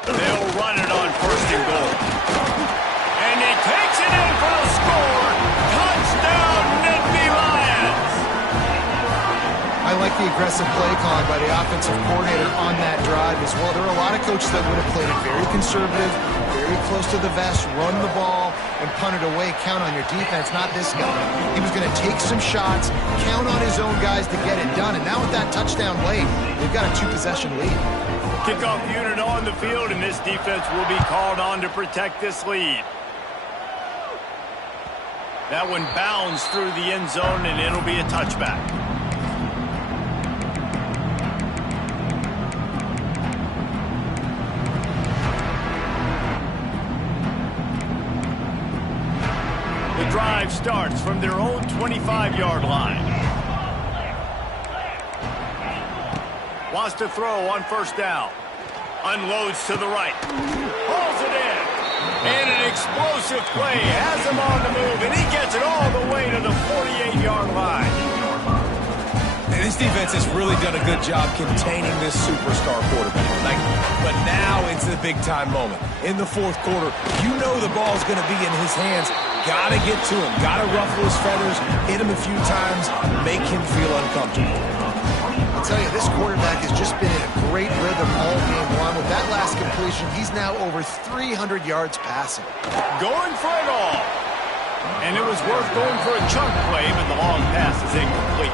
They'll run it on 1st and goal. And he takes it in for a score. Touchdown, Nittany Lions. I like the aggressive play calling by the offensive coordinator on that drive as well. There are a lot of coaches that would have played it very conservative, very close to the vest, run the ball, and punt it away. Count on your defense, not this guy. He was going to take some shots, count on his own guys to get it done. And now with that touchdown late, they've got a 2-possession lead. Kickoff unit on the field, and this defense will be called on to protect this lead. That one bounds through the end zone, and it'll be a touchback. The drive starts from their own 25-yard line. Wants to throw on 1st down. Unloads to the right. Pulls it in. And an explosive play has him on the move, and he gets it all the way to the 48-yard line. And this defense has really done a good job containing this superstar quarterback. But now it's the big-time moment. In the 4th quarter, you know the ball's going to be in his hands. Got to get to him. Got to ruffle his feathers, hit him a few times, make him feel uncomfortable. I'll tell you, this quarterback has just been in a great rhythm all game long. With that last completion, he's now over 300 yards passing. Going for it all. And it was worth going for a chunk play, but the long pass is incomplete.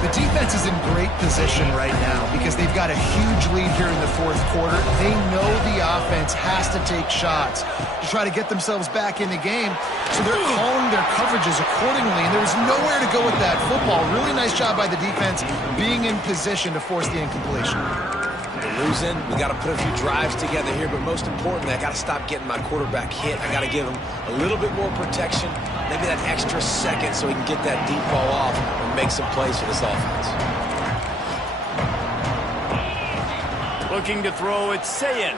The defense is in great position right now because they've got a huge lead here in the 4th quarter. They know the offense has to take shots to try to get themselves back in the game. So they're calling their coverages accordingly, and there was nowhere to go with that football. Really nice job by the defense being in position to force the incompletion. We're losing. We got to put a few drives together here, but most importantly, I got to stop getting my quarterback hit. I got to give him a little bit more protection, maybe that extra second so he can get that deep ball off and make some plays for this offense. Looking to throw, it's Sayin.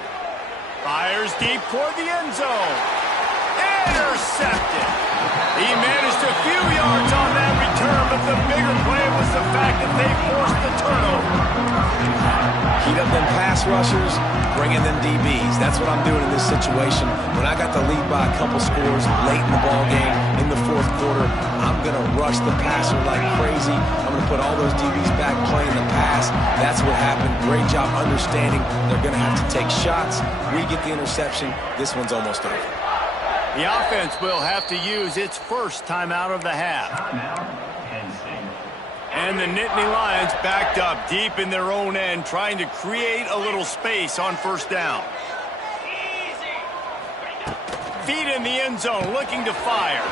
Fires deep toward the end zone. Intercepted. He managed a few yards on that return, but the bigger play was the fact that they forced the turnover. Heat up them pass rushers, bring in them DBs. That's what I'm doing in this situation. When I got the lead by a couple scores late in the ball game in the 4th quarter, I'm going to rush the passer like crazy. I'm going to put all those DBs back playing the pass. That's what happened. Great job understanding they're going to have to take shots. We get the interception. This one's almost over. The offense will have to use its first timeout of the half. And the Nittany Lions backed up deep in their own end, trying to create a little space on 1st down. Feet in the end zone, looking to fire.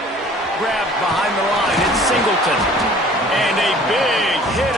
Grabbed behind the line, it's Singleton. And a big hit.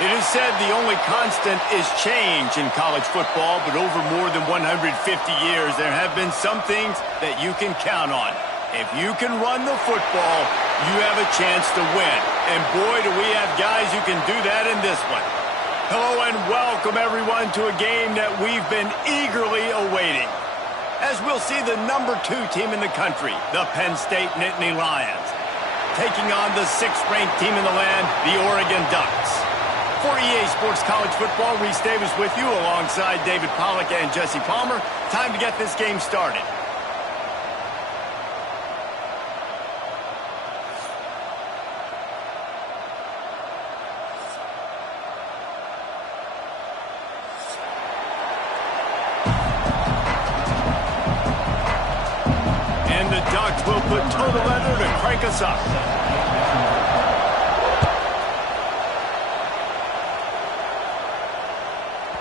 It is said the only constant is change in college football, but over more than 150 years, there have been some things that you can count on. If you can run the football, you have a chance to win. And boy, do we have guys who can do that in this one. Hello and welcome, everyone, to a game that we've been eagerly awaiting. As we'll see the number 2 team in the country, the Penn State Nittany Lions, taking on the 6th-ranked team in the land, the Oregon Ducks. For EA Sports College Football, Reese Davis with you alongside David Pollack and Jesse Palmer. Time to get this game started. And the Ducks will put toe to leather to crank us up.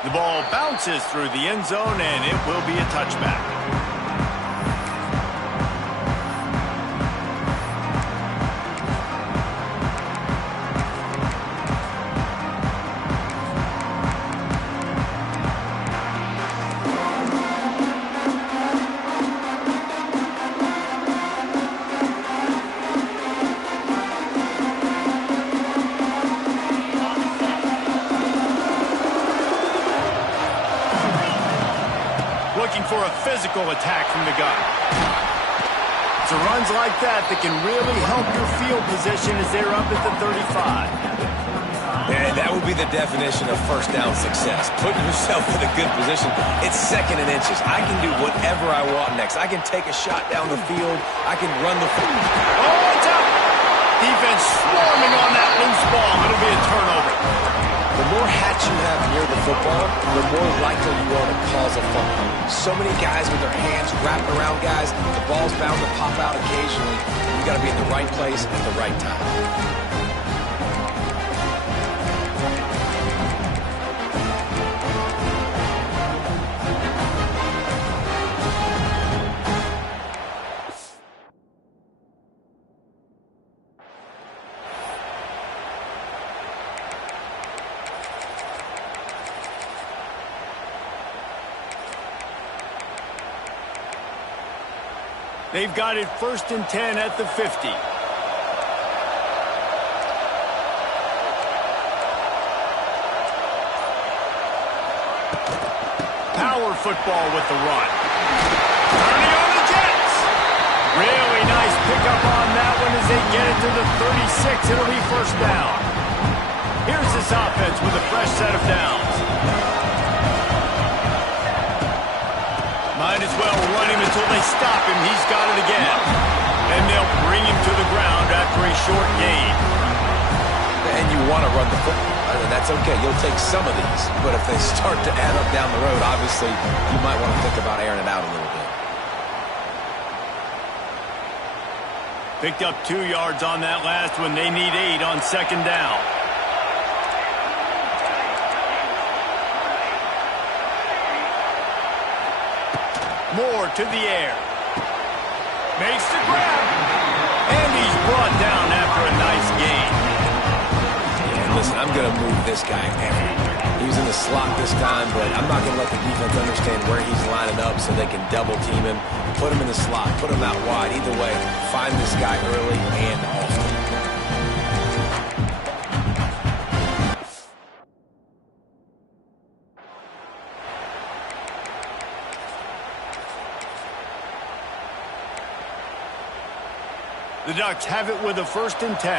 The ball bounces through the end zone, and it will be a touchback. Looking for a physical attack from the gun. It's runs like that can really help your field position as they're up at the 35. And that would be the definition of first down success. Putting yourself in a good position. It's 2nd and inches. I can do whatever I want next. I can take a shot down the field. I can run the field. Oh, it's up! Defense swarming on that loose ball. It'll be a turnover. The more hats you have near the football, the more likely you are to cause a fumble. So many guys with their hands wrapped around guys, the ball's bound to pop out occasionally. You got to be in the right place at the right time. They've got it 1st and 10 at the 50. Power football with the run. Turning on the Jets. Really nice pickup on that one as they get it to the 36. It'll be 1st down. Here's this offense with a fresh set of downs. Might as well run him until they stop him. He's got it again. And they'll bring him to the ground after a short gain. And you want to run the football. That's okay. You'll take some of these. But if they start to add up down the road, obviously, you might want to think about airing it out a little bit. Picked up 2 yards on that last one. They need 8 on 2nd down. Moore to the air. Makes the grab. And he's brought down after a nice gain. Yeah, listen, I'm going to move this guy everywhere. He was in the slot this time, but I'm not going to let the defense understand where he's lining up so they can double team him. Put him in the slot. Put him out wide. Either way, find this guy early and often. The Ducks have it with a 1st and 10.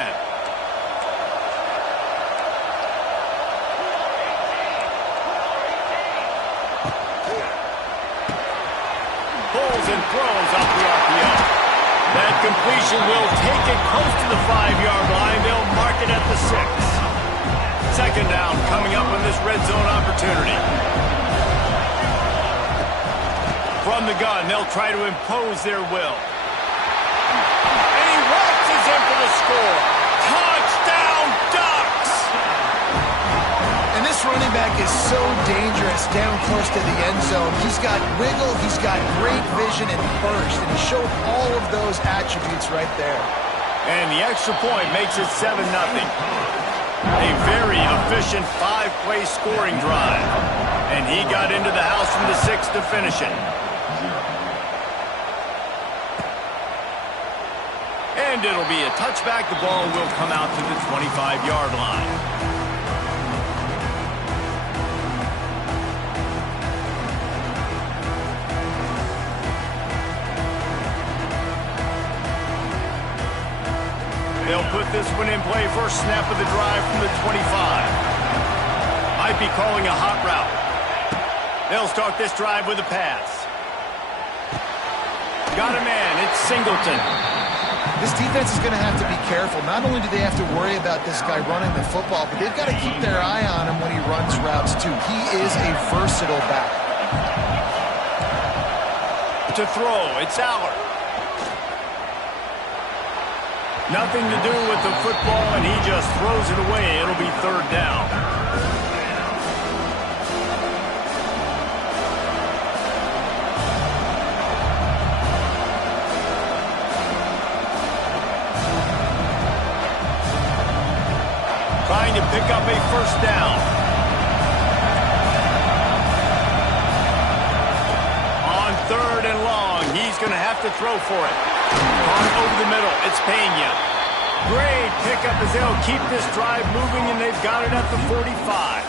Pulls and throws off the RPO. That completion will take it close to the 5-yard line. They'll mark it at the 6. 2nd down coming up on this red zone opportunity. From the gun, they'll try to impose their will. In for the score. Touchdown, Ducks! And this running back is so dangerous down close to the end zone. He's got wiggle, he's got great vision and burst, and he showed all of those attributes right there. And the extra point makes it 7-0. A very efficient 5-play scoring drive. And he got into the house from the 6 to finish it. And it'll be a touchback. The ball will come out to the 25-yard line. They'll put this one in play. First snap of the drive from the 25. Might be calling a hot route. They'll start this drive with a pass. Got a man. It's Singleton. This defense is going to have to be careful. Not only do they have to worry about this guy running the football, but they've got to keep their eye on him when he runs routes too. He is a versatile back. To throw, it's Aller. Nothing to do with the football, and he just throws it away. It'll be third down. Trying to pick up a first down. On third and long, he's going to have to throw for it. Over the middle, it's Pena. Great pickup as they'll keep this drive moving, and they've got it at the 45.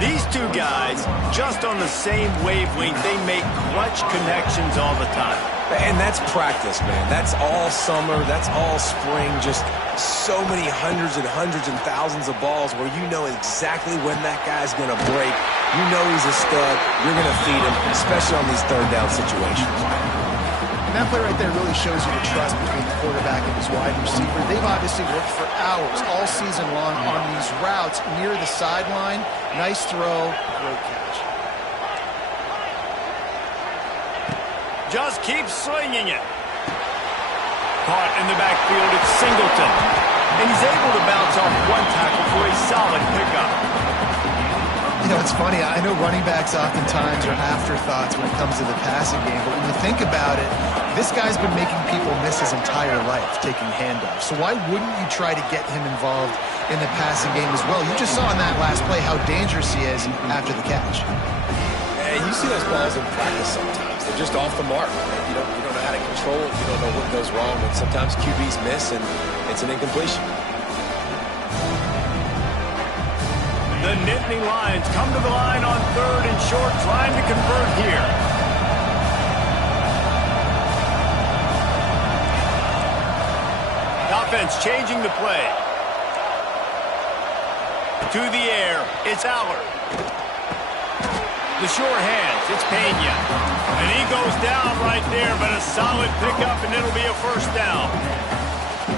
These two guys, just on the same wavelength, they make clutch connections all the time. And that's practice, man. That's all summer. That's all spring. Just so many hundreds and thousands of balls where you know exactly when that guy's going to break. You know he's a stud. You're going to feed him, especially on these third down situations. And that play right there really shows you the trust between the quarterback and his wide receiver. They've obviously worked for hours all season long on these routes near the sideline. Nice throw, great catch. Just keep slinging it. Caught in the backfield, it's Singleton. And he's able to bounce off one tackle for a solid pickup. You know, it's funny. I know running backs oftentimes are afterthoughts when it comes to the passing game, but when you think about it, this guy's been making people miss his entire life taking handoffs. So why wouldn't you try to get him involved in the passing game as well? You just saw in that last play how dangerous he is after the catch. And you see those balls in practice sometimes. They're just off the mark. You don't know how to control it. You don't know what goes wrong. And sometimes QBs miss, and it's an incompletion. The Nittany Lions come to the line on third and short, trying to convert here. Offense changing the play. To the air, it's Aller. The sure hands, it's Pena. And he goes down right there, but a solid pickup, and it'll be a first down.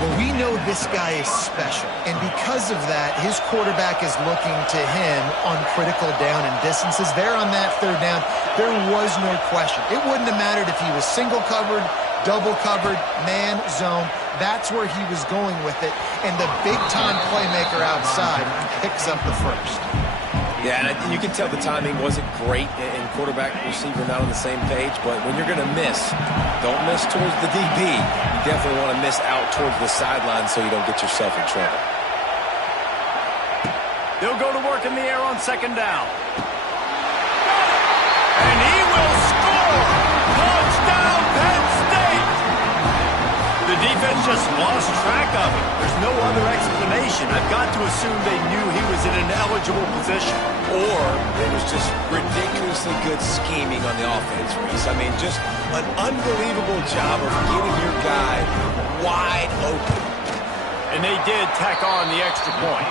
Well, we know this guy is special, and because of that, his quarterback is looking to him on critical down and distances. There on that third down, there was no question. It wouldn't have mattered if he was single covered, double covered, man, zone. That's where he was going with it, and the big-time playmaker outside picks up the first. Yeah, and you can tell the timing wasn't great, and quarterback and receiver not on the same page, but when you're going to miss, don't miss towards the DB. You definitely want to miss out towards the sideline so you don't get yourself in trouble. They'll go to work in the air on second down. And he will score! Touchdown, Penn State! The defense just lost track of him. There's no other explanation. I've got to assume they knew he was in an eligible position. Or it was just ridiculously good scheming on the offense, Reese. I mean, just an unbelievable job of getting your guy wide open. And they did tack on the extra point.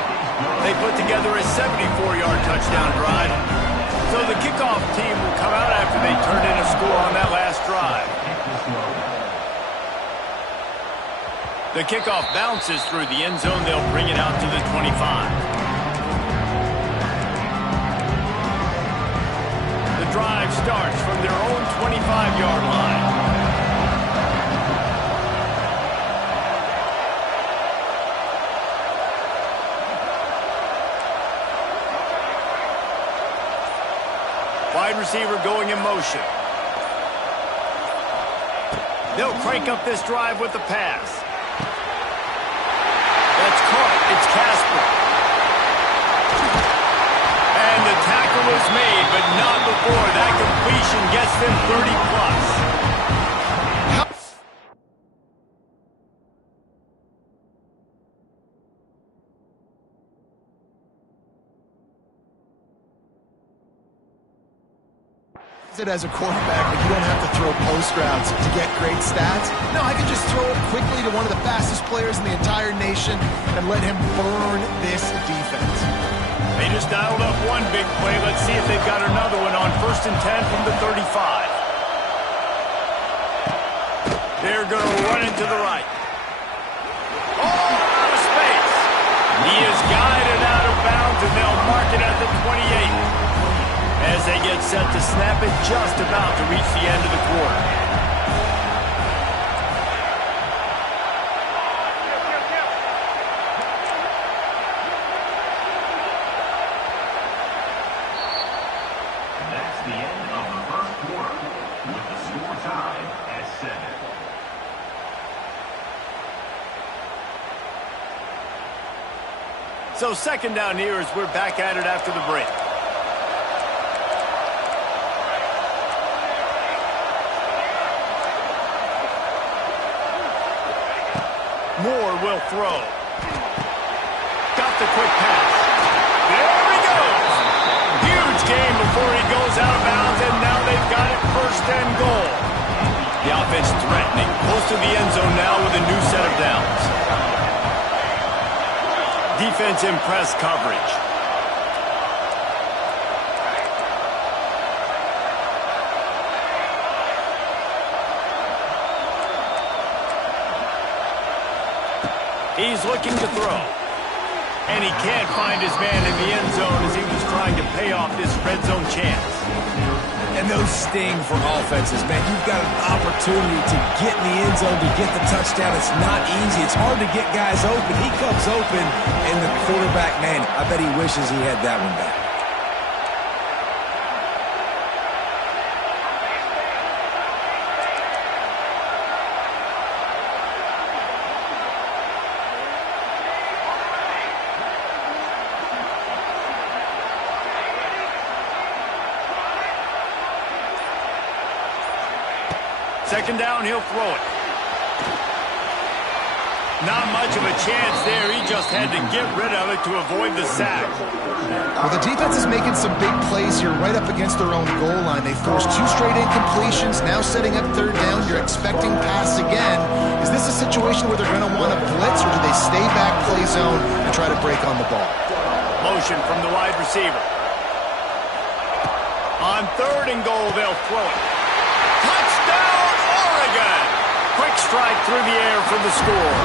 They put together a 74-yard touchdown drive. So the kickoff team will come out after they turned in a score on that last drive. The kickoff bounces through the end zone. They'll bring it out to the 25. The drive starts from their own 25-yard line. Wide receiver going in motion. They'll crank up this drive with the pass. That's It's caught. It's Casper. And the tackle was made, but not before that completion gets them 30+. It as a quarterback, but you don't have to throw post routes to get great stats. No, I can just throw it quickly to one of the fastest players in the entire nation and let him burn this defense. They just dialed up one big play. Let's see if they've got another one on 1st and 10 from the 35. They're going to run into the right. Oh, out of space. He is guided out of bounds, and they'll mark it at the 28. As they get set to snap it, just about to reach the end of the quarter. That's the end of the first quarter, with the score tied at 7. So 2nd down here as we're back at it after the break. Moore will throw. Got the quick pass. There he goes. Huge game before he goes out of bounds, and now they've got it 1st and goal. The offense threatening. Close to the end zone now with a new set of downs. Defense in press coverage. He's looking to throw. And he can't find his man in the end zone as he was trying to pay off this red zone chance. And those sting for offenses, man. You've got an opportunity to get in the end zone, to get the touchdown. It's not easy. It's hard to get guys open. He comes open, and the quarterback, man, I bet he wishes he had that one back. Second down, he'll throw it. Not much of a chance there. He just had to get rid of it to avoid the sack. Well, the defense is making some big plays here right up against their own goal line. They forced 2 straight incompletions, now setting up 3rd down. You're expecting pass again. Is this a situation where they're going to want to blitz, or do they stay back, play zone, and try to break on the ball? Motion from the wide receiver. On 3rd and goal, they'll throw it. Touchdown, Oregon! Quick strike through the air for the score.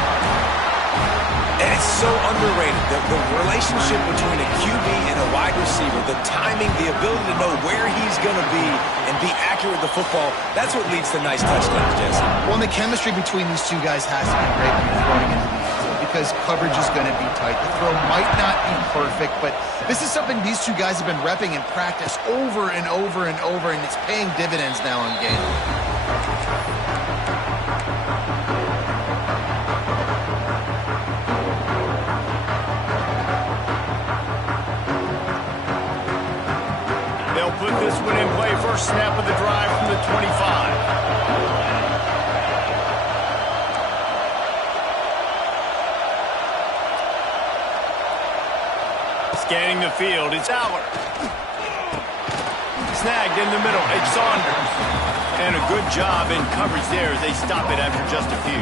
And it's so underrated, the relationship between a QB and a wide receiver, the timing, the ability to know where he's going to be and be accurate with the football, that's what leads to nice touchdowns, Jesse. Well, and the chemistry between these two guys has to be great when you're throwing into the end zone because coverage is going to be tight. The throw might not be perfect, but this is something these two guys have been repping in practice over and over and over, and it's paying dividends now in game. They'll put this one in play. First snap of the drive from the 25. Scanning the field, it's Aller. Snagged in the middle, it's Saunders. And a good job in coverage there as they stop it after just a few.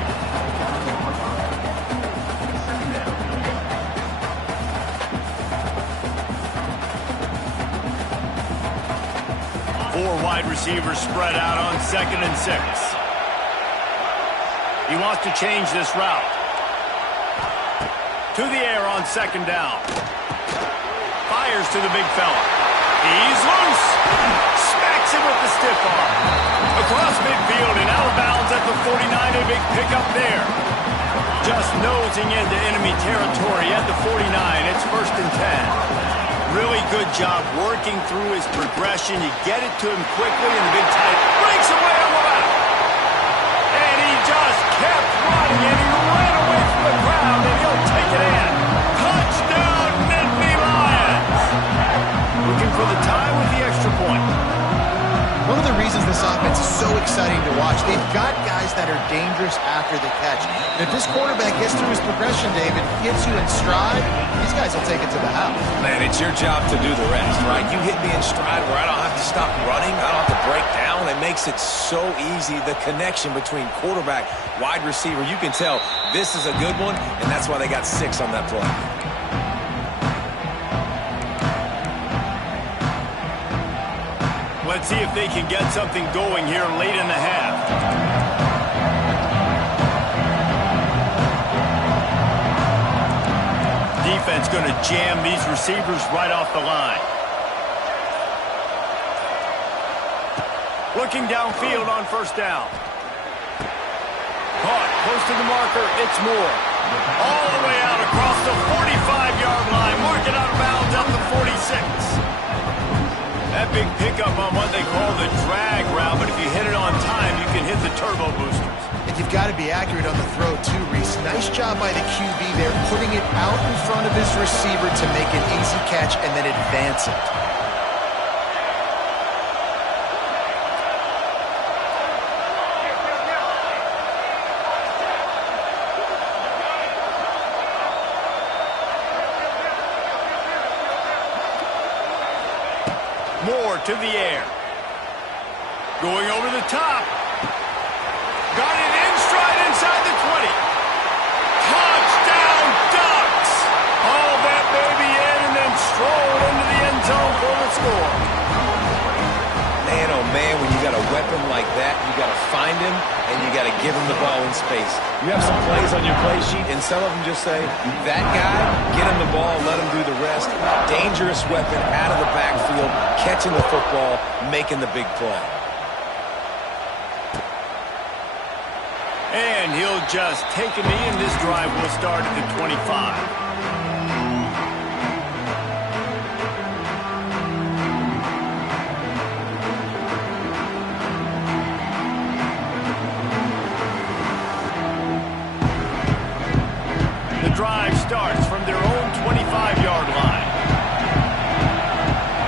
Four wide receivers spread out on 2nd and 6. He wants to change this route. To the air on 2nd down. Fires to the big fella. He's loose. Smacks him with the stiff arm. Across midfield and out of bounds at the 49. A big pickup there. Just nosing into enemy territory at the 49. It's 1st and 10. Really good job working through his progression. You get it to him quickly, and the big tight breaks away on the left. And he just kept running, and he ran away from the crowd, and he'll take it in. exciting to watch. They've got guys that are dangerous after the catch. And if this quarterback gets through his progression, David, gets you in stride, these guys will take it to the house. Man, it's your job to do the rest, right? You hit me in stride where I don't have to stop running. I don't have to break down. It makes it so easy, the connection between quarterback, wide receiver. You can tell this is a good one, and that's why they got 6 on that play. Let's see if they can get something going here late in the half. Defense going to jam these receivers right off the line. Looking downfield on first down. Caught close to the marker. It's Moore. All the way out across the 45-yard line. Marking out of bounds at the 46. That big pickup on what they call the drag route, but if you hit it on time, you can hit the turbo boosters. And you've got to be accurate on the throw, too, Reese. Nice job by the QB there, putting it out in front of his receiver to make an easy catch and then advance it. Moore to the air. Going over the top. Got it in stride inside the 20. Touchdown Ducks! Haul that baby in and then stroll into the end zone for the score. Man, oh man, when you got a weapon like that, you got to find him and you got to give him the ball in space. You have some plays on your play sheet, and some of them just say, that guy, get him the ball, let him do the rest. Dangerous weapon out of the backfield, catching the football, making the big play. And he'll just take a knee, and this drive will start at the 25. Drive starts from their own 25-yard line.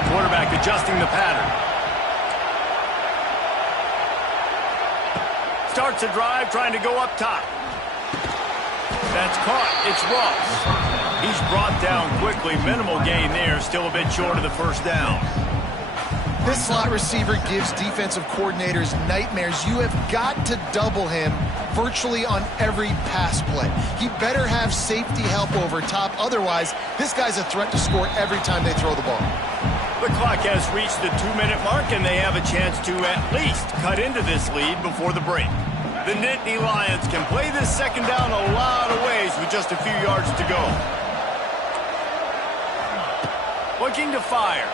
Quarterback adjusting the pattern. Starts a drive trying to go up top. That's caught. It's Ross. He's brought down quickly. Minimal gain there. Still a bit short of the first down. This slot receiver gives defensive coordinators nightmares. You have got to double him virtually on every pass play. He better have safety help over top. Otherwise, this guy's a threat to score every time they throw the ball. The clock has reached the 2-minute mark, and they have a chance to at least cut into this lead before the break. The Nittany Lions can play this second down a lot of ways with just a few yards to go. Looking to fire.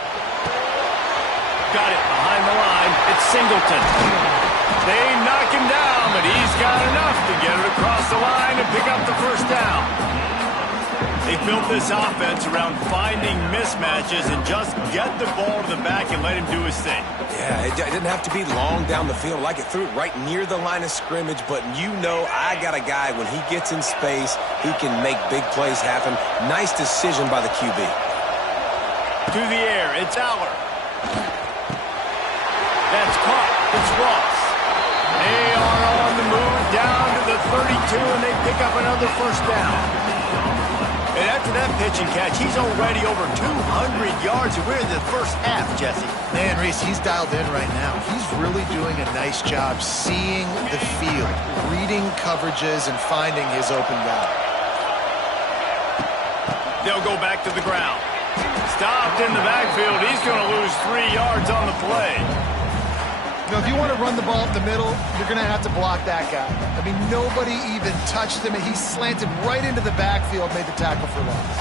Got it behind the line. It's Singleton. They knock him down, but he's got enough to get it across the line and pick up the first down. They built this offense around finding mismatches and just get the ball to the back and let him do his thing. Yeah, it didn't have to be long down the field. Like it threw it right near the line of scrimmage, but you know I got a guy, when he gets in space, he can make big plays happen. Nice decision by the QB. To the air, it's Aller. That's caught. It's Ross. They are on the move down to the 32, and they pick up another first down. And after that pitch and catch, he's already over 200 yards, and we're in the first half, Jesse. Man, Reese, he's dialed in right now. He's really doing a nice job seeing the field, reading coverages, and finding his open guy. They'll go back to the ground. Stopped in the backfield. He's going to lose 3 yards on the play. You know, if you want to run the ball up the middle, you're going to have to block that guy. I mean, nobody even touched him, and he slanted right into the backfield, made the tackle for loss.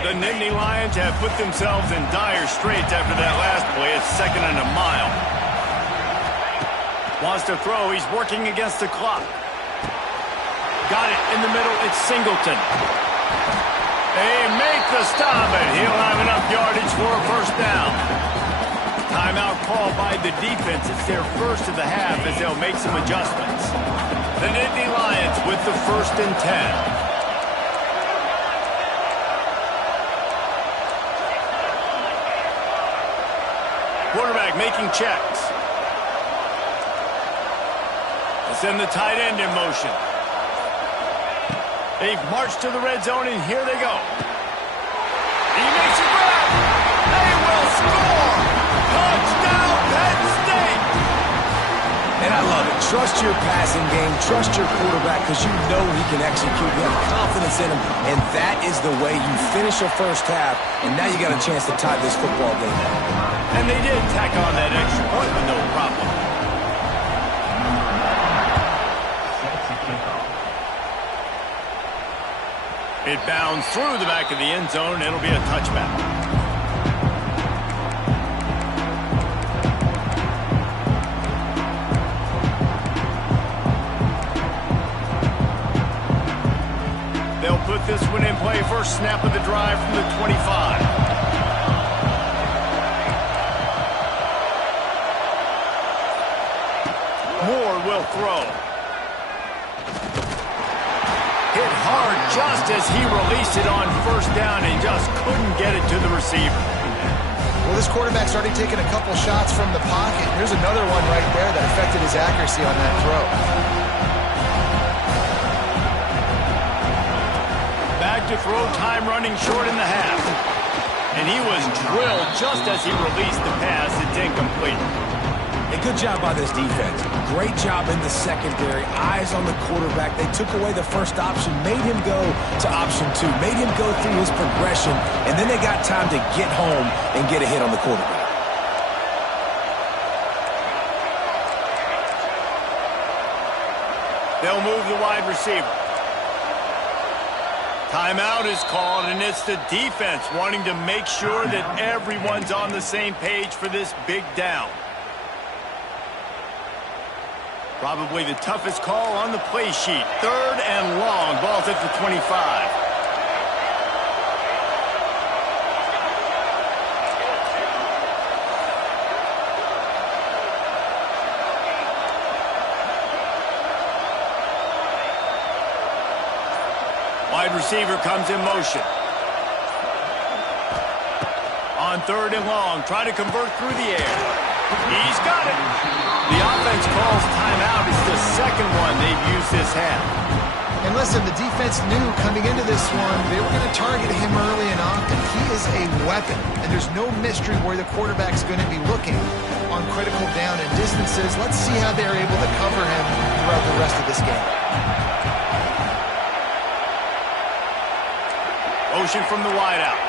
The Nittany Lions have put themselves in dire straits after that last play. It's 2nd and a mile. Wants to throw. He's working against the clock. Got it in the middle. It's Singleton. They make the stop, and he'll have enough yardage for a first down. Timeout called by the defense. It's their first of the half as they'll make some adjustments. The Nittany Lions with the 1st and 10. Quarterback making checks. Let's send the tight end in motion. They've marched to the red zone, and here they go. He makes a grab. They will score. Touchdown, Penn State. And I love it. Trust your passing game. Trust your quarterback because you know he can execute. You have confidence in him, and that is the way you finish a first half, and now you got a chance to tie this football game up. And they did tack on that extra point with no problem. It bounds through the back of the end zone. It'll be a touchback. They'll put this one in play. First snap of the drive from the 25. Moore will throw. Hit hard just as he released it on first down and just couldn't get it to the receiver. Well, this quarterback's already taken a couple shots from the pocket. Here's another one right there that affected his accuracy on that throw. Back to throw, time running short in the half. And he was drilled just as he released the pass. It's incomplete. A good job by this defense. Great job in the secondary. Eyes on the quarterback. They took away the first option, made him go to option 2, made him go through his progression, and then they got time to get home and get a hit on the quarterback. They'll move the wide receiver. Timeout is called, and it's the defense wanting to make sure that everyone's on the same page for this big down. Probably the toughest call on the play sheet. 3rd and long. Ball's at the 25. Wide receiver comes in motion. On 3rd and long. Trying to convert through the air. He's got it. The offense calls timeout. It's the second one they've used this half. And listen, the defense knew coming into this one, they were going to target him early and often. He is a weapon, and there's no mystery where the quarterback's going to be looking on critical down and distances. Let's see how they're able to cover him throughout the rest of this game. Motion from the wideout.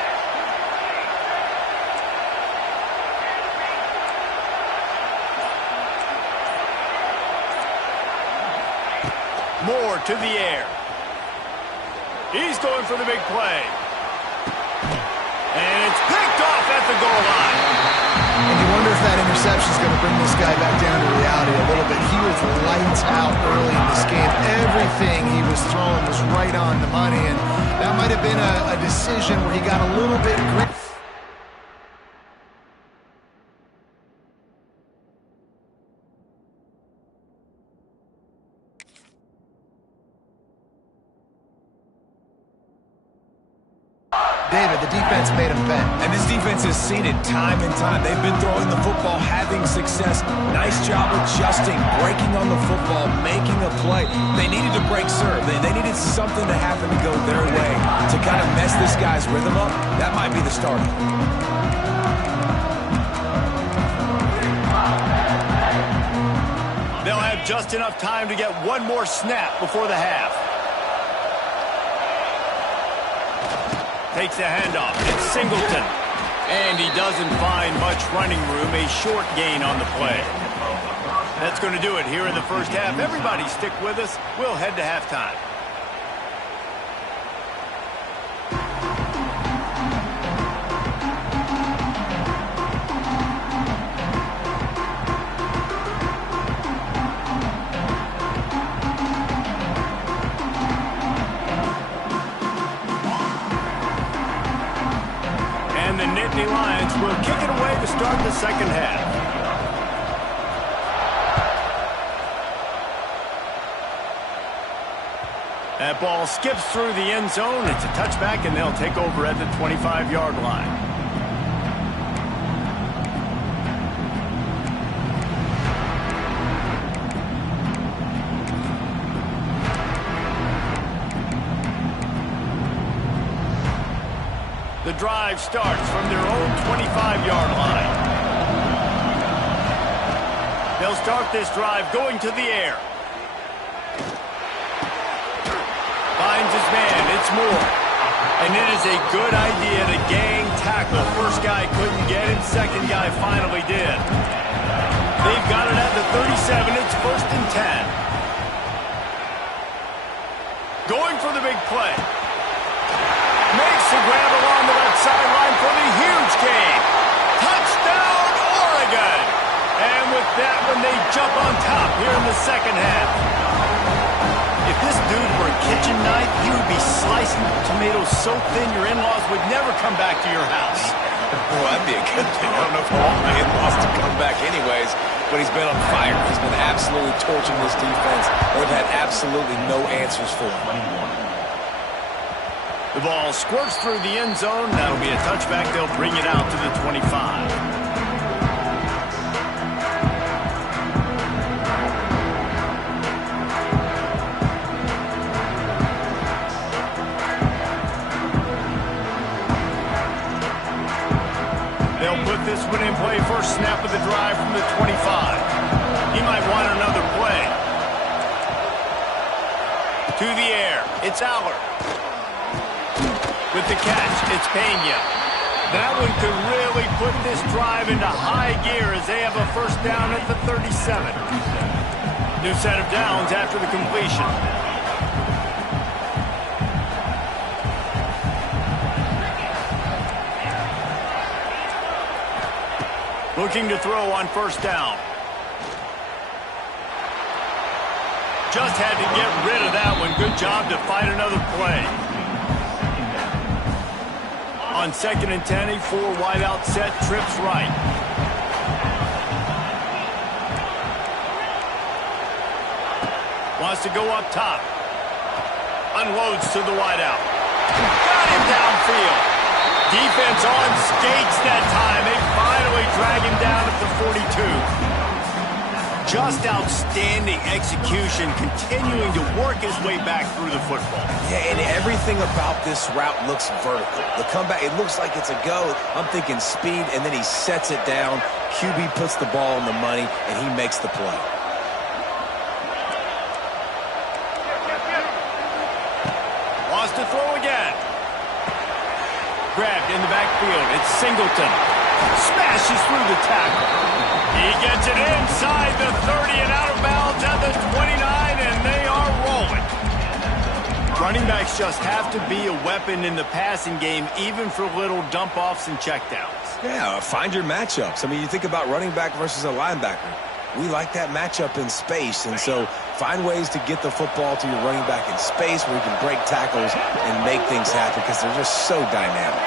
Moore to the air. He's going for the big play. And it's picked off at the goal line. And you wonder if that interception is going to bring this guy back down to reality a little bit. He was lights out early in this game. Everything he was throwing was right on the money, and that might have been a decision where he got a little bit gritty. David, the defense made him bend. And this defense has seen it time and time. They've been throwing the football, having success. Nice job adjusting, breaking on the football, making a play. They needed to break serve. They needed something to happen to go their way to kind of mess this guy's rhythm up. That might be the start. They'll have just enough time to get one more snap before the half. Takes the handoff. It's Singleton. And he doesn't find much running room. A short gain on the play. That's going to do it here in the first half. Everybody stick with us. We'll head to halftime. And the Nittany Lions will kick it away to start the second half. That ball skips through the end zone. It's a touchback, and they'll take over at the 25-yard line. drive starts from their own 25-yard line. They'll start this drive going to the air. Finds his man. It's Moore. And it is a good idea to gang tackle. First guy couldn't get him. Second guy finally did. They've got it at the 37. It's 1st and 10. Going for the big play. Makes the grab along the left sideline for the huge gain. Touchdown, Oregon! And with that one, they jump on top here in the second half. If this dude were a kitchen knife, he would be slicing tomatoes so thin your in-laws would never come back to your house. Well, that'd be a good thing. I don't know if I want my in-laws to come back anyways, but he's been on fire. He's been absolutely torching this defense. They've had absolutely no answers for him. The ball squirts through the end zone. That'll be a touchback. They'll bring it out to the 25. They'll put this one in play. First snap of the drive from the 25. He might want another play. To the air. It's Aller. With the catch, it's Pena. That one could really put this drive into high gear as they have a first down at the 37. New set of downs after the completion. Looking to throw on first down. Just had to get rid of that one. Good job to find another play. On 2nd and 10, a 4-wide-out set, trips right. Wants to go up top. Unloads to the wideout. Got him downfield. Defense on skates that time. They finally drag him down at the 42. Just outstanding execution, continuing to work his way back through the football. Yeah, and everything about this route looks vertical. The comeback, it looks like it's a go. I'm thinking speed, and then he sets it down. QB puts the ball on the money, and he makes the play. Wants to throw again. Grabbed in the backfield. It's Singleton. Smashes through the tackle. He gets it inside the 30 and out of bounds at the 29, and they are rolling. Running backs just have to be a weapon in the passing game, even for little dump-offs and checkdowns. Yeah, find your matchups. I mean, you think about running back versus a linebacker. We like that matchup in space, and so find ways to get the football to your running back in space where you can break tackles and make things happen because they're just so dynamic.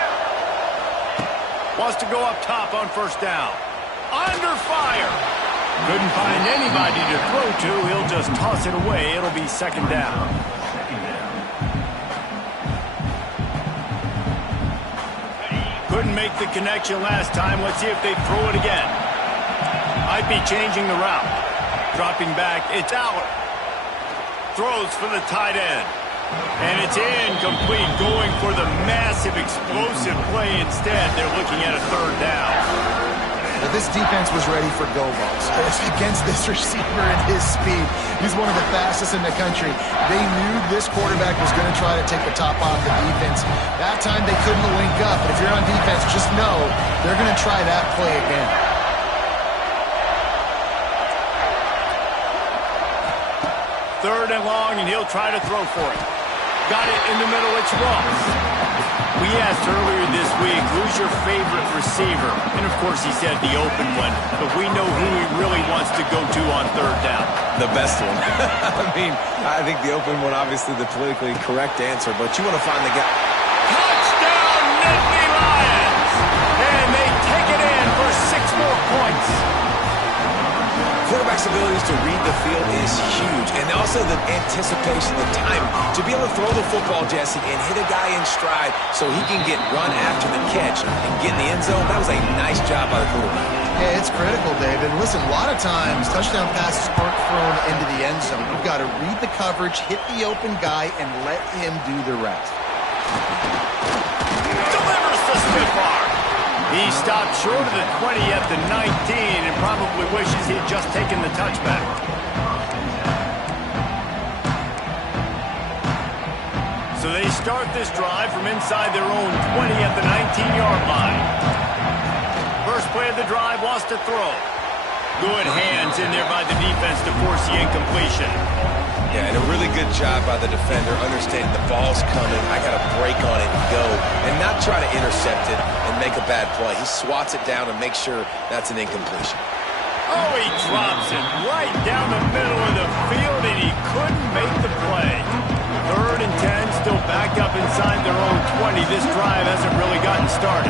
Wants to go up top on first down. Under fire. Couldn't find anybody to throw to. He'll just toss it away. It'll be second down. Couldn't make the connection last time. Let's see if they throw it again. Might be changing the route. Dropping back. It's Aller. Throws for the tight end. And it's incomplete, going for the massive, explosive play instead. They're looking at a third down. Well, this defense was ready for go balls against this receiver and his speed. He's one of the fastest in the country. They knew this quarterback was going to try to take the top off the defense. That time they couldn't link up, but if you're on defense, just know they're going to try that play again. Third and long, and he'll try to throw for it. Got it in the middle. It's Ross. We asked earlier this week, who's your favorite receiver? And, of course, he said the open one. But we know who he really wants to go to on third down. The best one. I mean, I think the open one, obviously the politically correct answer, but you want to find the guy. Touchdown, Nittany Lions! And they take it in for 6 more points. Quarterback's abilities to read the field is huge, and also the anticipation, the time to be able to throw the football, Jesse, and hit a guy in stride so he can get run after the catch and get in the end zone. That was a nice job by the quarterback. Yeah, it's critical, David. Listen, a lot of times touchdown passes aren't thrown into the end zone. You've got to read the coverage, hit the open guy, and let him do the rest. Delivers a stiff arm. He stopped short of the 20 at the 19 and probably wishes he'd just taken the touchback. So they start this drive from inside their own 20 at the 19-yard line. First play of the drive wants to throw. Good hands in there by the defense to force the incompletion. Yeah, and a really good job by the defender understanding the ball's coming. I got to break on it and go, and not try to intercept it and make a bad play. He swats it down and makes sure that's an incompletion. Oh, he drops it right down the middle of the field, and he couldn't make the play. 3rd and 10, still backed up inside their own 20. This drive hasn't really gotten started.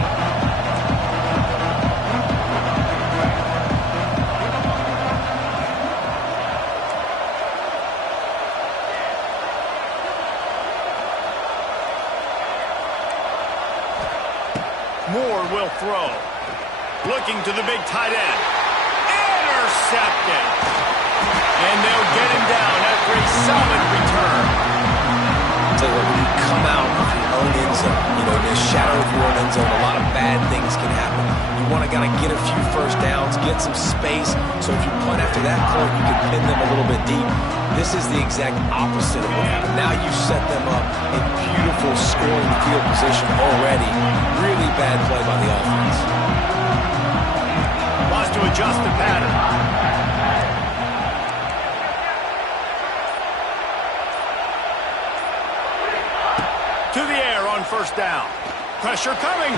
Moore will throw. Looking to the big tight end. Intercepted. And they'll get him down after a solid return. Tell you what, when you come out of your own end zone, in the shadow of your own end zone, a lot of bad things can happen. You want to get a few first downs, get some space, so if you punt after that point, you can pin them a little bit deep. This is the exact opposite of what happened. Now you set them up in beautiful scoring field position already. Really bad play by the offense. Wants to adjust the pattern. To the air on first down. Pressure coming.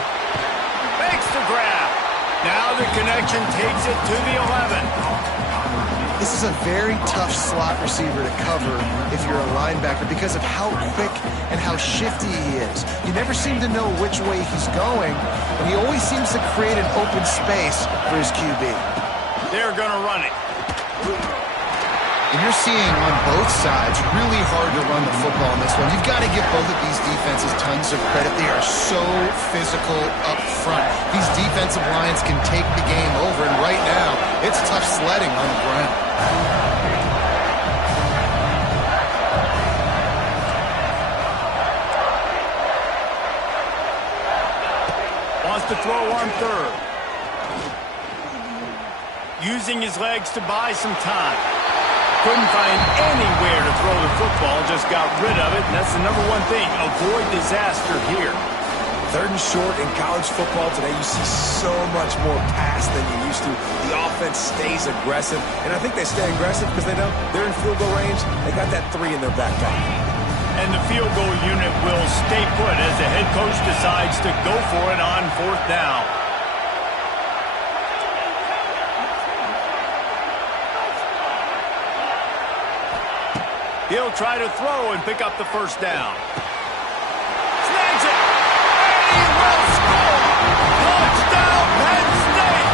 Makes the grab. Now the connection takes it to the 11. This is a very tough slot receiver to cover if you're a linebacker because of how quick and how shifty he is. You never seem to know which way he's going, and he always seems to create an open space for his QB. They're going to run it. And you're seeing on both sides really hard to run the football in this one. You've got to give both of these defenses tons of credit. They are so physical up front. These defensive lines can take the game over, and right now, it's tough sledding on the ground. Wants to throw on 3rd. Using his legs to buy some time. Couldn't find anywhere to throw the football, just got rid of it, and that's the number one thing. Avoid disaster here. 3rd and short in college football today, you see so much more pass than you used to. The offense stays aggressive, and I think they stay aggressive because they know they're in field goal range. They got that 3 in their back pocket. And the field goal unit will stay put as the head coach decides to go for it on 4th down. He'll try to throw and pick up the first down. Snags it! And he will score! Touchdown, Penn State!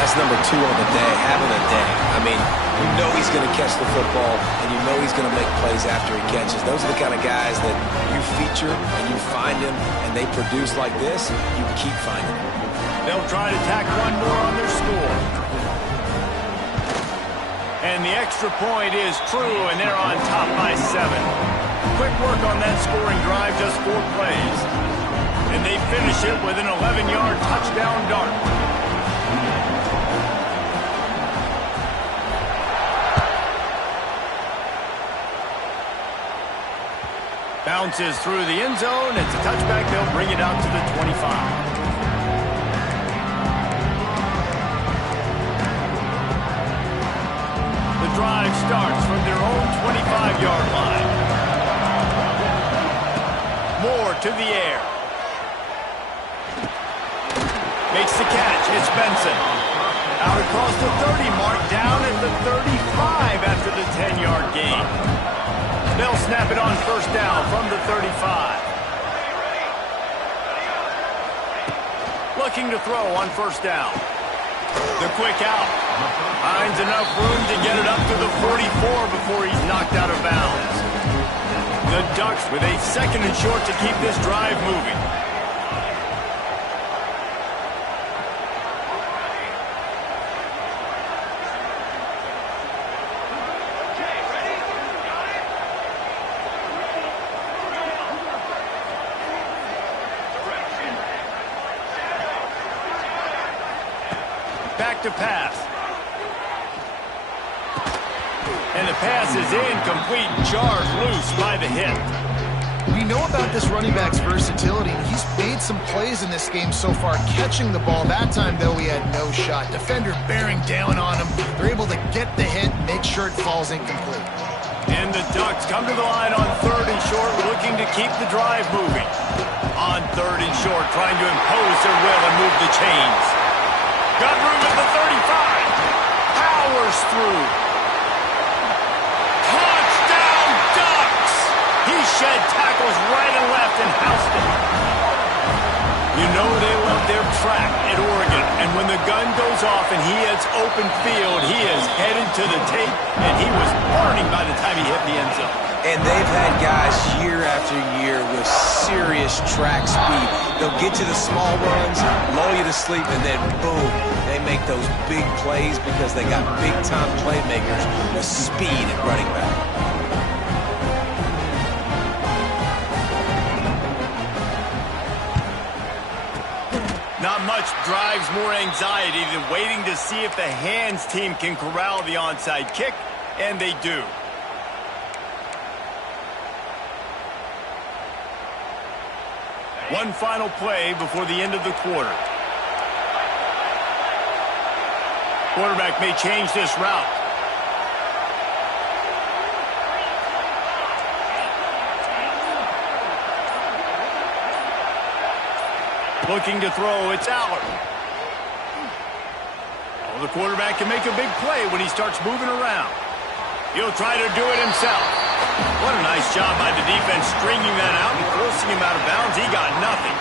That's number 2 on the day, having a day. I mean, you know he's going to catch the football, and you know he's going to make plays after he catches. Those are the kind of guys that you feature, and you find them, and they produce like this, you keep finding them. They'll try to tack one more on their score. And the extra point is true, and they're on top by 7. Quick work on that scoring drive, just 4 plays. And they finish it with an 11-yard touchdown dart. Bounces through the end zone. It's a touchback. They'll bring it out to the 25. Drive starts from their own 25-yard line. Moore to the air. Makes the catch. It's Benson. Out across the 30 mark, down at the 35 after the 10-yard gain. They'll snap it on first down from the 35. Looking to throw on first down. The quick out. Finds enough room to get it up to the 44 before he's knocked out of bounds. The Ducks with a 2nd and short to keep this drive moving. Back to pass. And the pass is incomplete. Jars loose by the hit. We know about this running back's versatility. He's made some plays in this game so far, catching the ball. That time, though, he had no shot. Defender bearing down on him. They're able to get the hit, make sure it falls incomplete. And the Ducks come to the line on 3rd and short, looking to keep the drive moving. On 3rd and short, trying to impose their will and move the chains. Got room at the 35. Powers through. Touchdown, Ducks! He shed tackles right and left and housed it. You know they love their track at Oregon, and when the gun goes off and he hits open field, he is headed to the tape, and he was burning by the time he hit the end zone. And they've had guys year after year with serious track speed. They'll get you the small runs, lull you to sleep, and then boom, they make those big plays because they got big-time playmakers with speed at running back. Not much drives more anxiety than waiting to see if the hands team can corral the onside kick, and they do. One final play before the end of the quarter. Quarterback may change this route. Looking to throw, it's Allard. Oh, the quarterback can make a big play when he starts moving around. He'll try to do it himself. What a nice job by the defense stringing that out and forcing him out of bounds. He got nothing.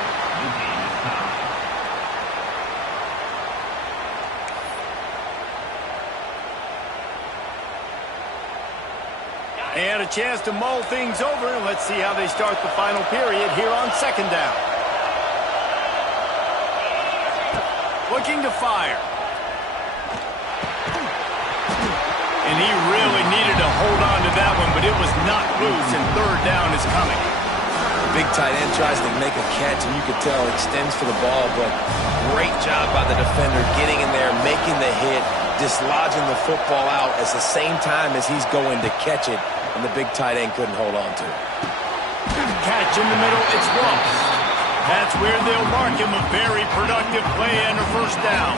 And a chance to mull things over. Let's see how they start the final period here on 2nd down. Looking to fire. And he really needed to hold on to that one, but it was not loose, and 3rd down is coming. The big tight end tries to make a catch, and you could tell extends for the ball, but great job by the defender getting in there, making the hit, dislodging the football out at the same time as he's going to catch it, and the big tight end couldn't hold on to it. Catch in the middle, it's Ross. That's where they'll mark him a very productive play and a 1st down.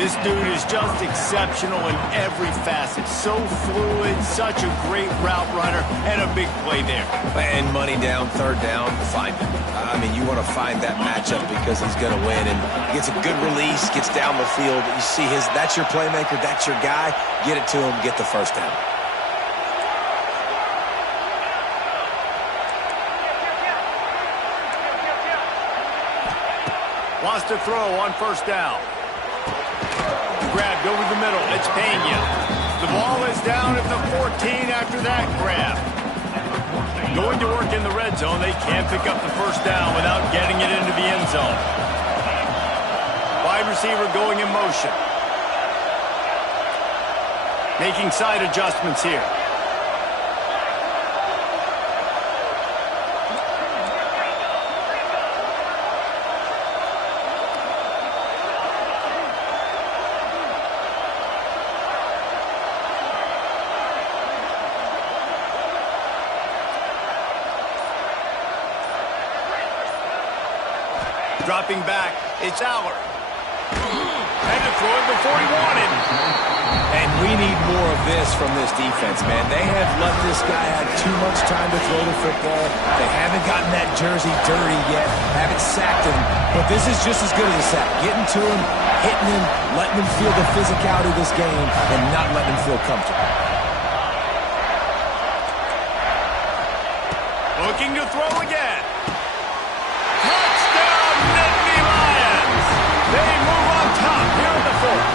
This dude is just exceptional in every facet. So fluid, such a great route runner, and a big play there. And money down, 3rd down, find him. I mean, you want to find that matchup because he's going to win. And he gets a good release, gets down the field. You see that's your playmaker, that's your guy. Get it to him, get the 1st down. Wants to throw on 1st down. Grabbed over the middle. It's Pena. The ball is down at the 14 after that grab. Going to work in the red zone. They can't pick up the 1st down without getting it into the end zone. Wide receiver going in motion. Making side adjustments here. Dropping back, it's Allard. Had to throw it before he wanted. And we need more of this from this defense, man. They have let this guy have too much time to throw the football. They haven't gotten that jersey dirty yet, haven't sacked him. But this is just as good as a sack. Getting to him, hitting him, letting him feel the physicality of this game, and not letting him feel comfortable. Looking to throw again. Touchdown, Nittany Lions! They move on top here in the 4th.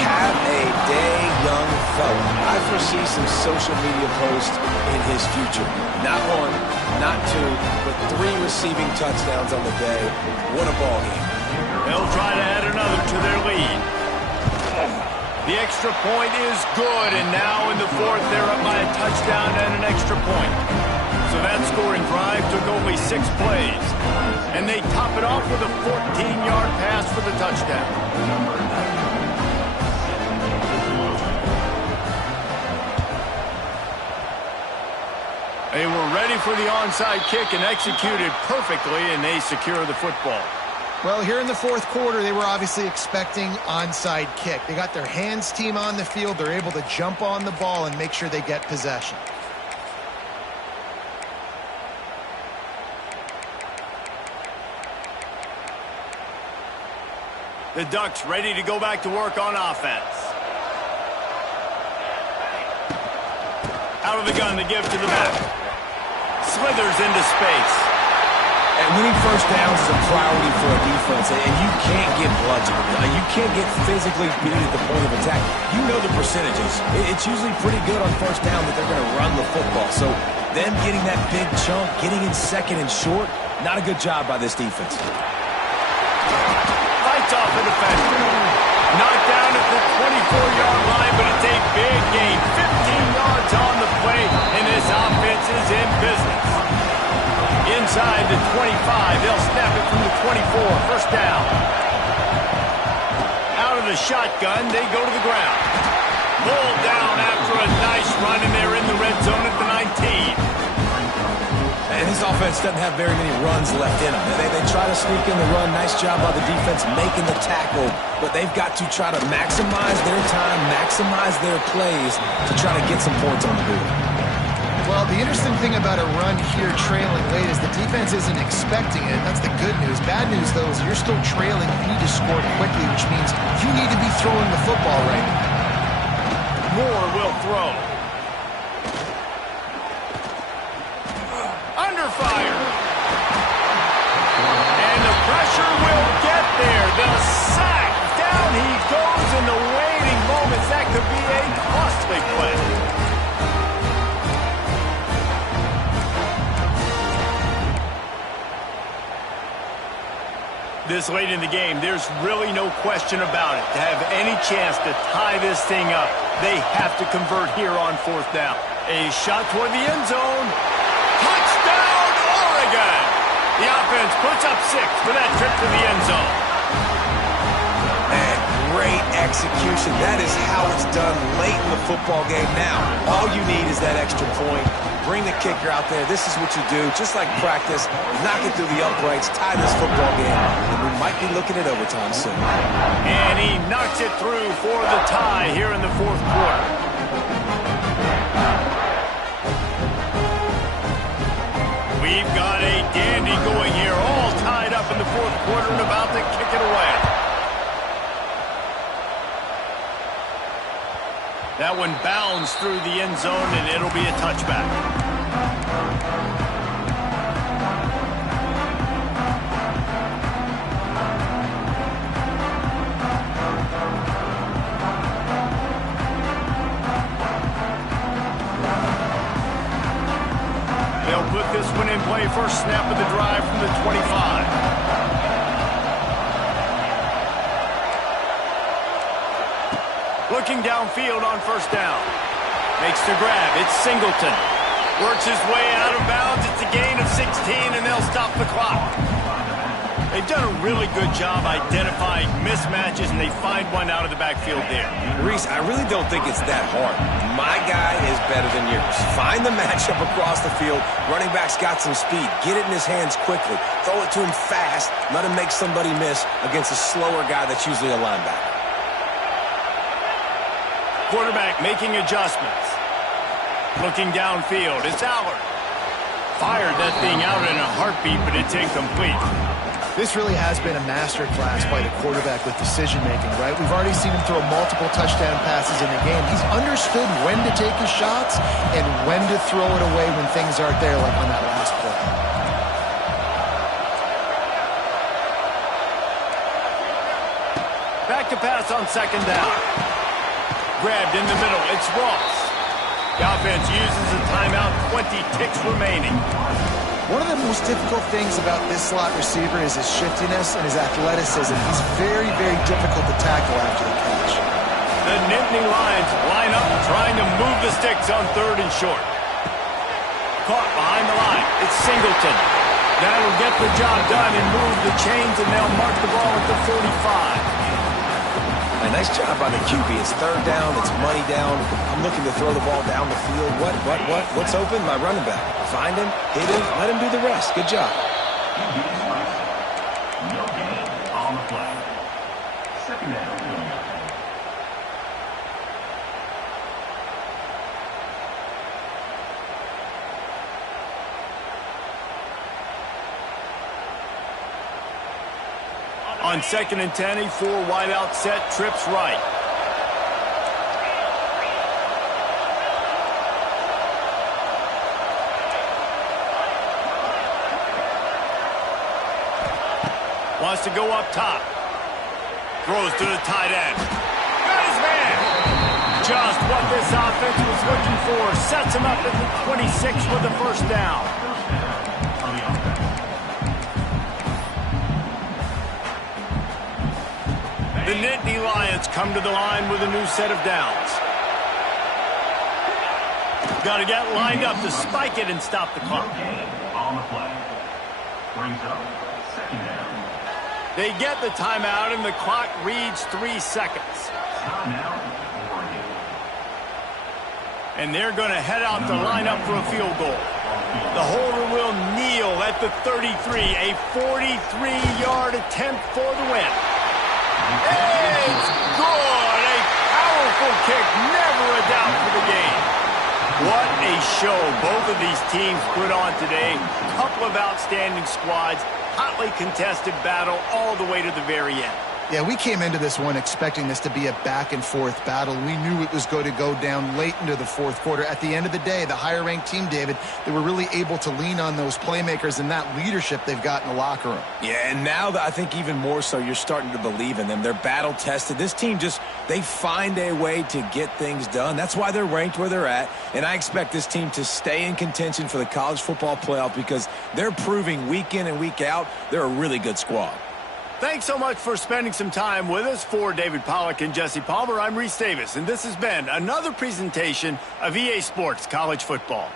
Have a day, young fella. I foresee some social media posts in his future. Not 1, not 2, but 3 receiving touchdowns on the day. What a ball game. They'll try to add another to their lead. The extra point is good, and now in the 4th, they're up by a touchdown and an extra point. So that scoring drive took only 6 plays. And they top it off with a 14-yard pass for the touchdown. They were ready for the onside kick and executed perfectly, and they secure the football. Well, here in the fourth quarter, they were obviously expecting onside kick. They got their hands team on the field. They're able to jump on the ball and make sure they get possession. The Ducks ready to go back to work on offense. Out of the gun, the give to the back. Slithers into space. And winning first downs is a priority for a defense, and you can't get bludgeoned. You can't get physically beat at the point of attack. You know the percentages. It's usually pretty good on first down that they're going to run the football. So them getting that big chunk, getting in second and short, not a good job by this defense. Fights off the defender. Knocked down at the 24-yard line, but it's a big gain. 15 yards on the play, and this offense is in business. Inside the 25, they'll snap it from the 24. First down. Out of the shotgun, they go to the ground. Pulled down after a nice run, and they're in the red zone at the 19. And this offense doesn't have very many runs left in them. They try to sneak in the run. Nice job by the defense making the tackle. But they've got to try to maximize their time, maximize their plays to try to get some points on the board. Well, the interesting thing about a run here trailing late is the defense isn't expecting it. That's the good news. Bad news, though, is you're still trailing. You need to score quickly, which means you need to be throwing the football right now. Moore will throw. Under fire. And the pressure will get there. The sack. Down he goes in the waiting moments. That could be a costly play. This late in the game, there's really no question about it. To have any chance to tie this thing up, they have to convert here on fourth down. A shot toward the end zone. Touchdown, Oregon! The offense puts up 6 for that trip to the end zone. And great execution. That is how it's done late in the football game now. All you need is that extra point. Bring the kicker out there. This is what you do. Just like practice, knock it through the uprights, tie this football game, and we might be looking at overtime soon. And he knocks it through for the tie here in the fourth quarter. We've got a dandy going here, all tied up in the fourth quarter and about to kick it away. That one bounds through the end zone, and it'll be a touchback. They'll put this one in play. First snap of the drive from the 25. Looking downfield on first down. Makes the grab. It's Singleton. Works his way out of bounds. It's a gain of 16, and they'll stop the clock. They've done a really good job identifying mismatches, and they find one out of the backfield there. Reese, I really don't think it's that hard. My guy is better than yours. Find the matchup across the field. Running back's got some speed. Get it in his hands quickly. Throw it to him fast. Let him make somebody miss against a slower guy that's usually a linebacker. Quarterback making adjustments. Looking downfield. It's Allard. Fired that thing out in a heartbeat, but it's incomplete. This really has been a masterclass by the quarterback with decision-making, right? We've already seen him throw multiple touchdown passes in the game. He's understood when to take his shots and when to throw it away when things aren't there, like on that last play. Back to pass on second down. Grabbed in the middle. It's Ross. The offense uses a timeout. 20 ticks remaining. One of the most difficult things about this slot receiver is his shiftiness and his athleticism. He's very, very difficult to tackle after the catch. The Nittany Lions line up trying to move the sticks on third and short. caught behind the line. It's Singleton. That'll get the job done and move the chains, and they'll mark the ball at the 45. A nice job by the QB. It's third down. It's money down. I'm looking to throw the ball down the field. What's open? My running back. Find him, hit him, let him do the rest. Good job. No gain on the play. Second down. On 2nd and 10, a 4 wide out set, trips right. Wants to go up top. Throws to the tight end. Got his man. Just what this offense was looking for. Sets him up at the 26 with the first down. The Nittany Lions come to the line with a new set of downs. Got to get lined up to spike it and stop the clock. On the play. Brings up second down. They get the timeout and the clock reads 3 seconds. Timeout, Oregon. And they're going to head out to line up for a field goal. The holder will kneel at the 33. A 43-yard attempt for the win. It's good. A powerful kick. Never a doubt for the game. What a show both of these teams put on today. Couple of outstanding squads. Hotly contested battle all the way to the very end. Yeah, we came into this one expecting this to be a back-and-forth battle. We knew it was going to go down late into the fourth quarter. At the end of the day, the higher-ranked team, David, they were really able to lean on those playmakers and that leadership they've got in the locker room. Yeah, and now I think even more so, you're starting to believe in them. They're battle-tested. This team they find a way to get things done. That's why they're ranked where they're at, and I expect this team to stay in contention for the college football playoff because they're proving week in and week out they're a really good squad. Thanks so much for spending some time with us. For David Pollack and Jesse Palmer, I'm Reese Davis, and this has been another presentation of EA Sports College Football.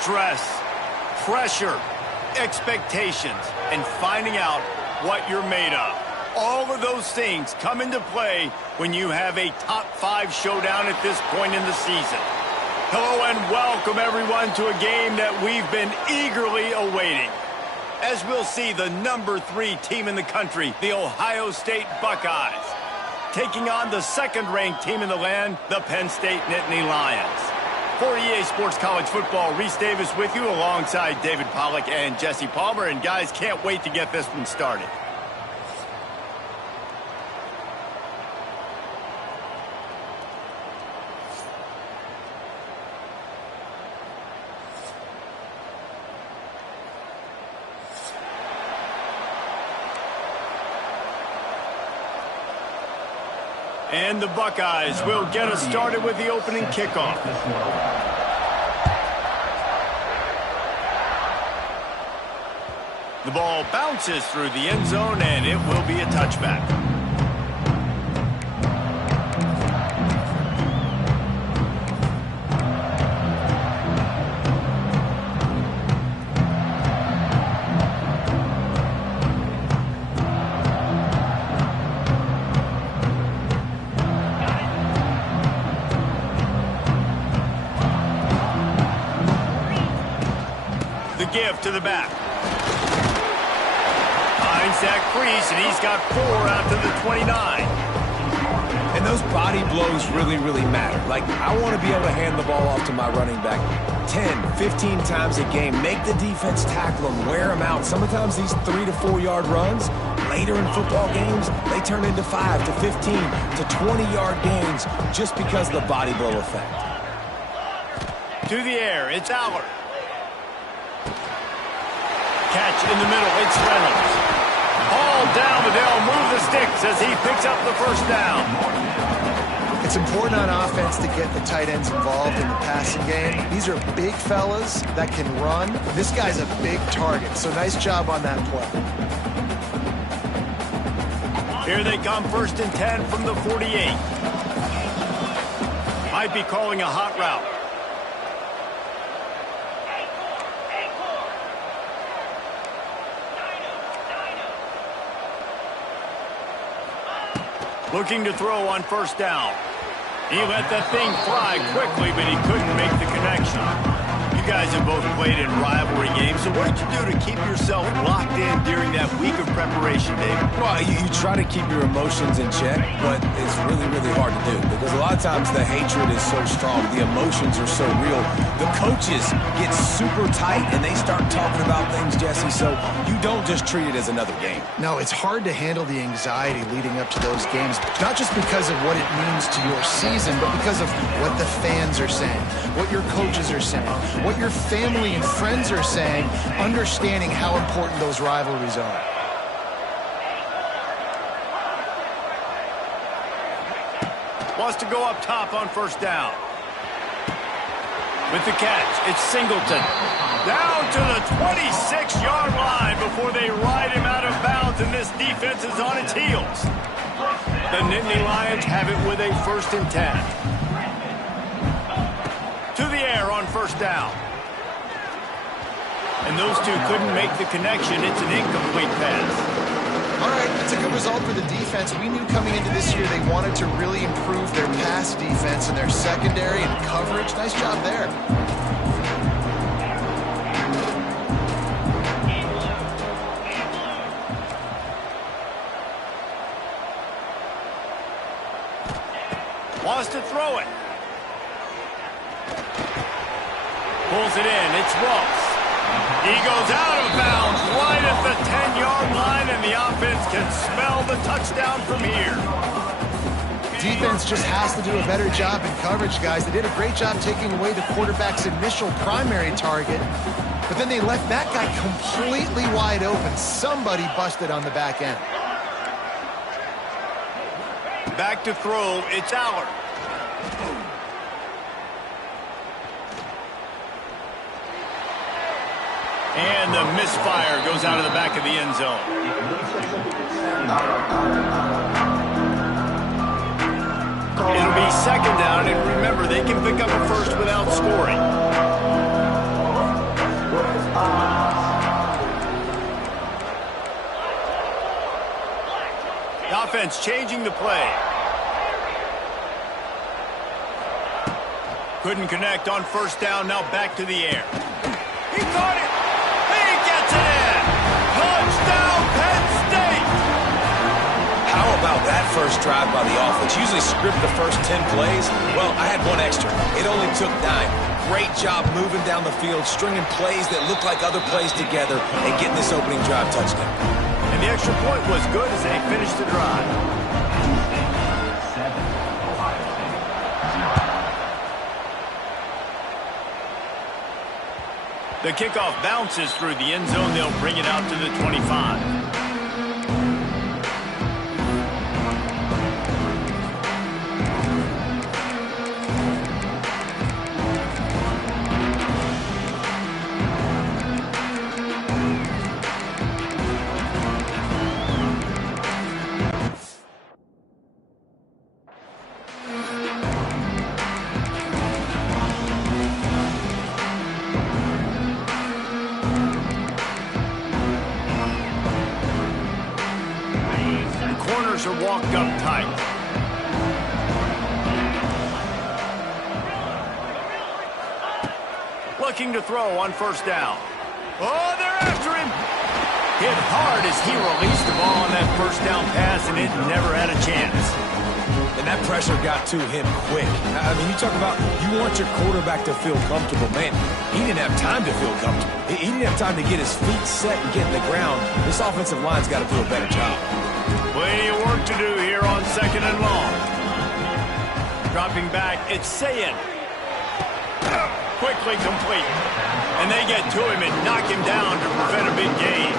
stress, pressure, expectations, and finding out what you're made of. All of those things come into play when you have a top-5 showdown at this point in the season. Hello and welcome, everyone, to a game that we've been eagerly awaiting. As we'll see the number 3 team in the country, the Ohio State Buckeyes, taking on the second-ranked team in the land, the Penn State Nittany Lions. For EA Sports College Football, Reese Davis with you alongside David Pollack and Jesse Palmer. And guys, can't wait to get this one started. And the Buckeyes will get us started with the opening kickoff. The ball bounces through the end zone, and it will be a touchback. Give to the back. Finds that crease, and he's got 4 out to the 29. And those body blows really, really matter. Like, I want to be able to hand the ball off to my running back 10, 15 times a game. Make the defense tackle them, wear them out. Sometimes these 3 to 4 yard runs, later in football games, they turn into 5 to 15 to 20 yard gains just because of the body blow effect. To the air, it's Allard. Catch in the middle, it's Reynolds. All down, but they'll move the sticks as he picks up the first down. It's important on offense to get the tight ends involved in the passing game. These are big fellas that can run. This guy's a big target, so nice job on that play. Here they come, 1st and 10 from the 48. Might be calling a hot route. Looking to throw on 1st down. He let that thing fly quickly, but he couldn't make the connection. You guys have both played in rivalry games, so what did you do to keep yourself locked in during that week of preparation, David? Well, you try to keep your emotions in check, but it's really, really hard to do because a lot of times the hatred is so strong, the emotions are so real. The coaches get super tight and they start talking about things, Jesse, so you don't just treat it as another game. No, it's hard to handle the anxiety leading up to those games, not just because of what it means to your season, but because of what the fans are saying, what your coaches are saying, what your family and friends are saying, understanding how important those rivalries are. Wants to go up top on 1st down. With the catch, it's Singleton. Down to the 26-yard line before they ride him out of bounds, and this defense is on its heels. The Nittany Lions have it with a 1st and 10. To the air on 1st down. And those two couldn't make the connection. It's an incomplete pass. All right, that's a good result for the defense. We knew coming into this year they wanted to really improve their pass defense and their secondary and coverage. Nice job there. Wants to throw it. Pulls it in. It's Ross. He goes out of bounds right at the 10-yard line, and the offense can smell the touchdown from here. Defense just has to do a better job in coverage, guys. They did a great job taking away the quarterback's initial primary target, but then they left that guy completely wide open. Somebody busted on the back end. Back to throw, it's Allard. And the misfire goes out of the back of the end zone. It'll be 2nd down, and remember, they can pick up a first without scoring. defense changing the play. Couldn't connect on first down, now back to the air. He caught it! He gets it in! Touchdown, Penn State! How about that first drive by the offense? Usually script the first 10 plays. Well, I had one extra. It only took 9. Great job moving down the field, stringing plays that look like other plays together, and getting this opening drive touchdown. And the extra point was good as they finished the drive. The kickoff bounces through the end zone. They'll bring it out to the 25. Are walked up tight. Looking to throw on first down. Oh, they're after him. Hit hard as he released the ball on that first down pass, and it never had a chance. And that pressure got to him quick. I mean, you talk about you want your quarterback to feel comfortable. Man, he didn't have time to feel comfortable. He didn't have time to get his feet set and get in the ground. This offensive line's got to do a better job. Plenty of work to do here on 2nd and long. Dropping back, it's Sayin. Quickly complete. And they get to him and knock him down to prevent a big gain.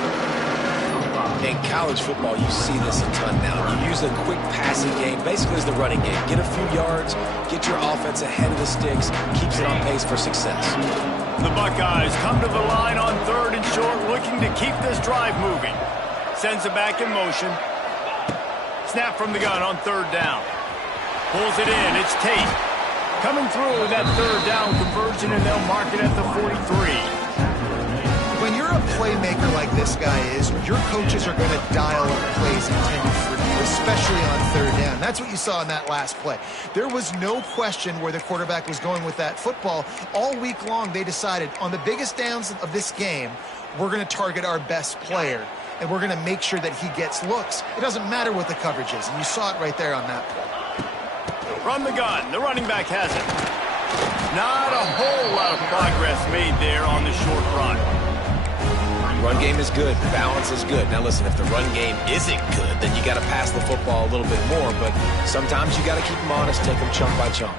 In college football, you see this a ton now. You use a quick passing game, basically as the running game. Get a few yards, get your offense ahead of the sticks, keeps it on pace for success. The Buckeyes come to the line on 3rd and short, looking to keep this drive moving. Sends it back in motion. Snap from the gun on 3rd down. Pulls it in. It's Tate. Coming through with that 3rd down conversion, and they'll mark it at the 43. When you're a playmaker like this guy is, your coaches are going to dial up plays intended for you, especially on 3rd down. That's what you saw in that last play. There was no question where the quarterback was going with that football. All week long, they decided on the biggest downs of this game, we're going to target our best player. And we're going to make sure that he gets looks. It doesn't matter what the coverage is, and you saw it right there on that play. From the gun, the running back has it. Not a whole lot of progress made there on the short run. Run game is good. Balance is good. Now listen, if the run game isn't good, then you got to pass the football a little bit more. But sometimes you got to keep them honest, take them chunk by chunk.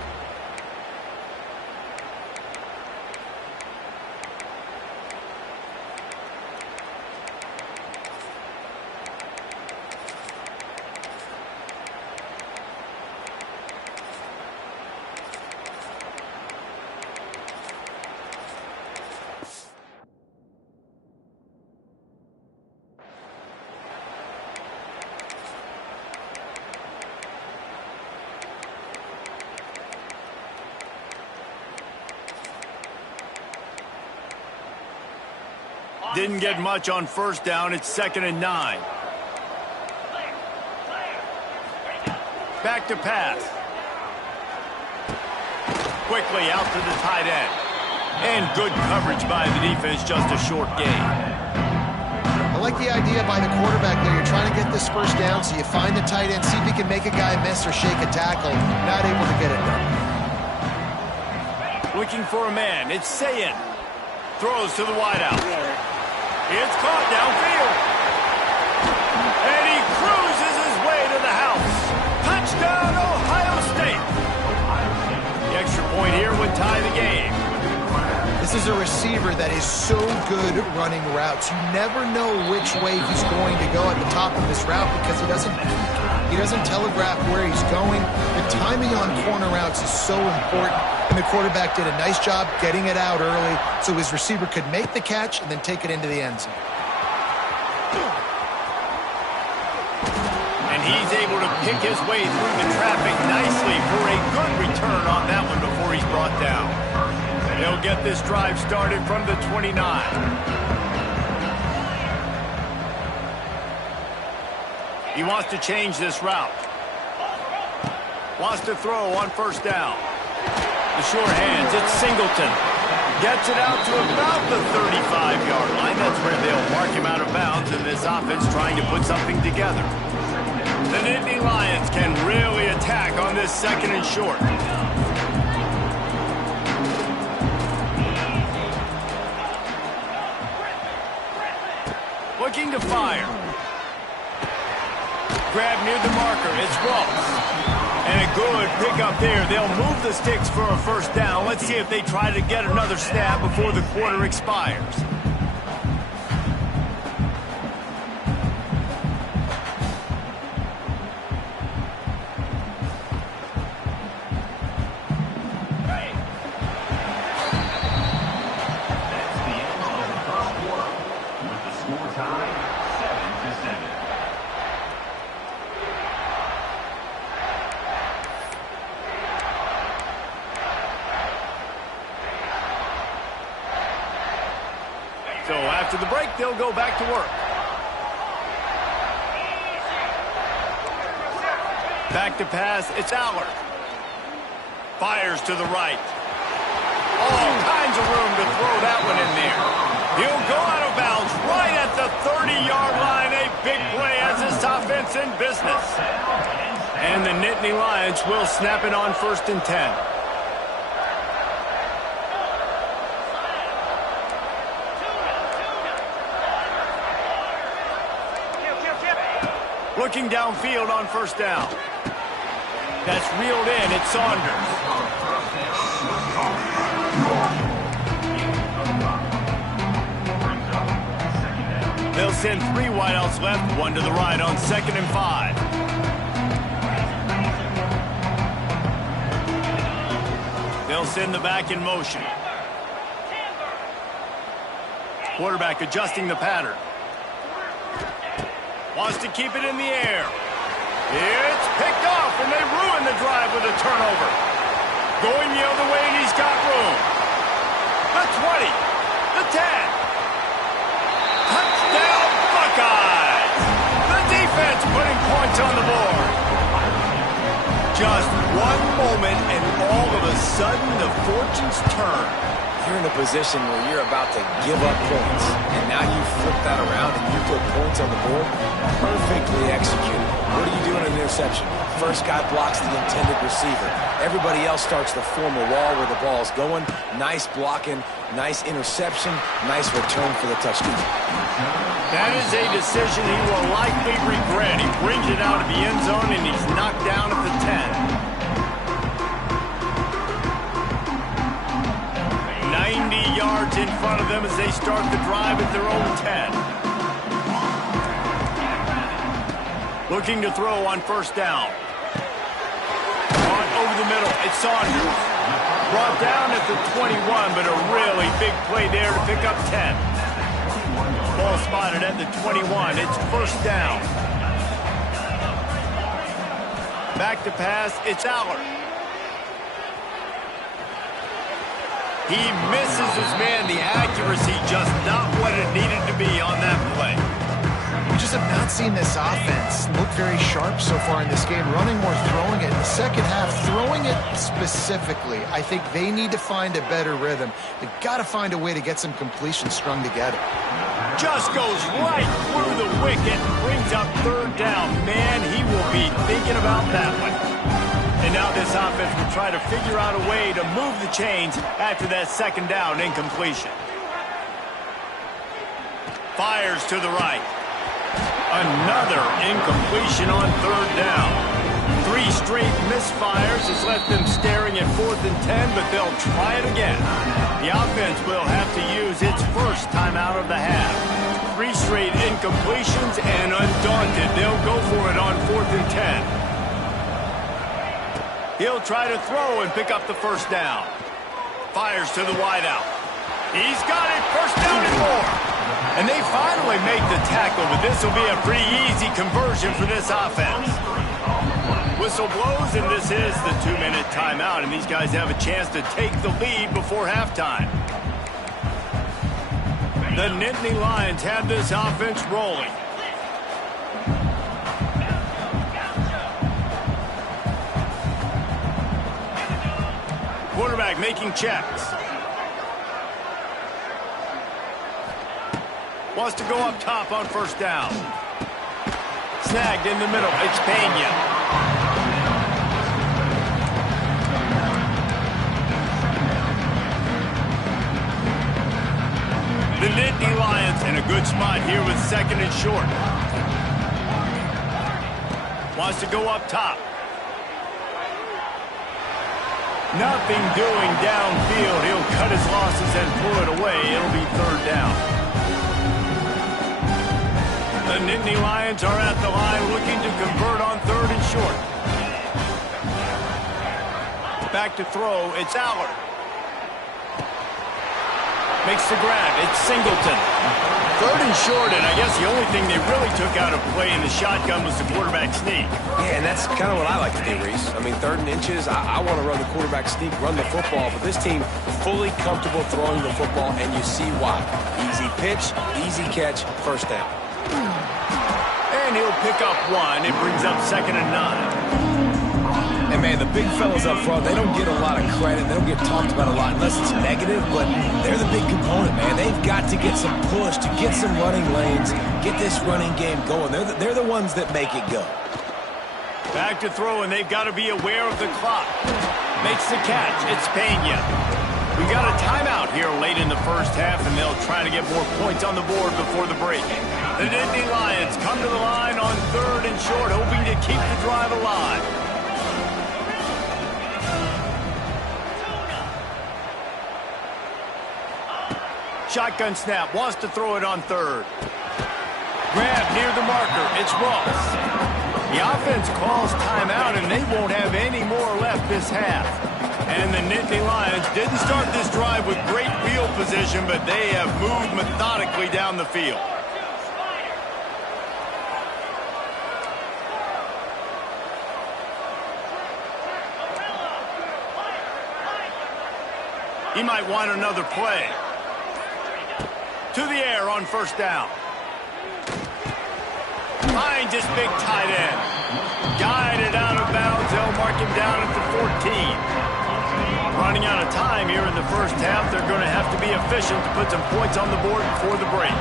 Didn't get much on first down. It's 2nd and 9. Back to pass. Quickly out to the tight end. And good coverage by the defense, just a short gain. I like the idea by the quarterback there. You're trying to get this first down, so you find the tight end, see if he can make a guy miss or shake a tackle. Not able to get it done. Looking for a man. It's Sayin. Throws to the wideout. It's caught downfield. And he cruises his way to the house. Touchdown, Ohio State. The extra point here would tie the game. This is a receiver that is so good at running routes. You never know which way he's going to go at the top of this route because he doesn't telegraph where he's going. The timing on corner routes is so important. And the quarterback did a nice job getting it out early so his receiver could make the catch and then take it into the end zone. And he's able to pick his way through the traffic nicely for a good return on that one before he's brought down. They'll get this drive started from the 29. He wants to change this route. Wants to throw on first down. The short hands, it's Singleton. Gets it out to about the 35-yard line. That's where they'll mark him out of bounds, and this offense trying to put something together. The Nittany Lions can really attack on this second and short. Looking to fire. Grab near the marker. It's Ross. And a good pickup there. They'll move the sticks for a first down. Let's see if they try to get another snap before the quarter expires. So after the break, they'll go back to work. Back to pass, it's Allard. Fires to the right. All kinds of room to throw that one in there. He'll go out of bounds right at the 30-yard line. A big play as this offense in business. And the Nittany Lions will snap it on 1st and 10. Looking downfield on first down. That's reeled in. It's Saunders. They'll send 3 wideouts left, 1 to the right on 2nd and 5. They'll send the back in motion. Quarterback adjusting the pattern. Wants to keep it in the air. It's picked off, and they ruin the drive with a turnover. Going the other way, and he's got room. The 20, the 10. Touchdown, Buckeyes! The defense putting points on the board. Just one moment, and all of a sudden, the fortunes turn. You're in a position where you're about to give up points, and now you flip that around and you put points on the board. Perfectly executed. What do you do in an interception? First guy blocks the intended receiver. Everybody else starts to form a wall where the ball's going. Nice blocking, nice interception, nice return for the touchdown. That is a decision he will likely regret. He brings it out of the end zone, and he's knocked down at the 10. 90 yards in front of them as they start the drive at their own 10. Looking to throw on first down. On over the middle, it's Saunders. Brought down at the 21, but a really big play there to pick up 10. Ball spotted at the 21. It's first down. Back to pass, it's Allard. He misses his man. The accuracy just not what it needed to be on that play. We just have not seen this offense look very sharp so far in this game. Running more, throwing it. In the second half, throwing it specifically. I think they need to find a better rhythm. They've got to find a way to get some completions strung together. Just goes right through the wicket and brings up 3rd down. Man, he will be thinking about that one. And now this offense will try to figure out a way to move the chains after that 2nd down incompletion. Fires to the right. Another incompletion on 3rd down. 3 straight misfires has left them staring at 4th and 10, but they'll try it again. The offense will have to use its first timeout of the half. 3 straight incompletions, and undaunted, they'll go for it on 4th and 10. He'll try to throw and pick up the first down. Fires to the wideout. He's got it, first down and more. And they finally make the tackle, but this will be a pretty easy conversion for this offense. Whistle blows, and this is the 2-minute timeout, and these guys have a chance to take the lead before halftime. The Nittany Lions have this offense rolling. quarterback making checks. Wants to go up top on first down. Snagged in the middle. It's Pena. The Nittany Lions in a good spot here with second and short. Wants to go up top. Nothing doing downfield. He'll cut his losses and pull it away. It'll be third down. The Nittany Lions are at the line looking to convert on third and short. Back to throw. It's Allard. Makes the grab. It's Singleton. Third and short, and I guess the only thing they really took out of play in the shotgun was the quarterback sneak. Yeah, and that's kind of what I like to do, Reese. I mean, third and inches, I want to run the quarterback sneak, run the football, but this team fully comfortable throwing the football, and you see why. Easy pitch, easy catch, first down. And he'll pick up one. It brings up 2nd and 9. And, man, the big fellas up front, they don't get a lot of credit. They don't get talked about a lot unless it's negative, but they're the big component, man. They've got to get some push, to get some running lanes, get this running game going. They're the ones that make it go. Back to throw, and they've got to be aware of the clock. Makes the catch. It's Pena. We got a timeout here late in the first half, and they'll try to get more points on the board before the break. The Nittany Lions come to the line on third and short, hoping to keep the drive alive. Shotgun snap, wants to throw it on third. Grab near the marker, it's Ross. The offense calls timeout, and they won't have any more left this half. And the Nittany Lions didn't start this drive with great field position, but they have moved methodically down the field. He might want another play. To the air on first down. Finds his big tight end. Guided out of bounds. They'll mark him down at the 14. Running out of time here in the first half. They're going to have to be efficient to put some points on the board before the break.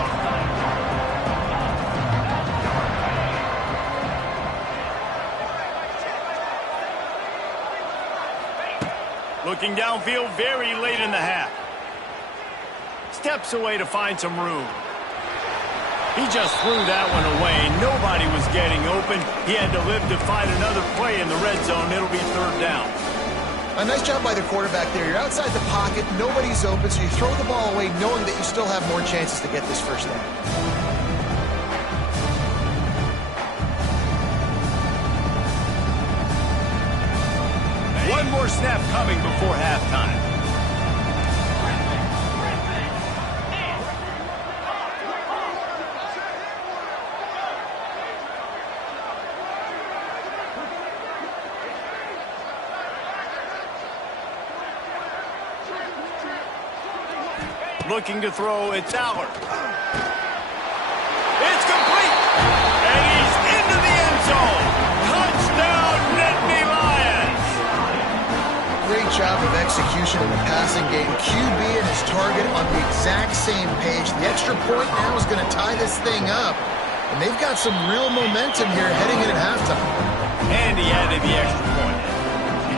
Looking downfield very late in the half. Steps away to find some room. He just threw that one away. Nobody was getting open. He had to live to find another play in the red zone. It'll be third down. A nice job by the quarterback there. You're outside the pocket. Nobody's open, so you throw the ball away knowing that you still have more chances to get this first down. One more snap coming before halftime. Looking to throw, it's Allard. It's complete! And he's into the end zone! Touchdown, Nittany Lions! Great job of execution in the passing game. QB and his target on the exact same page. The extra point now is going to tie this thing up. And they've got some real momentum here heading in at halftime. And he added the extra point.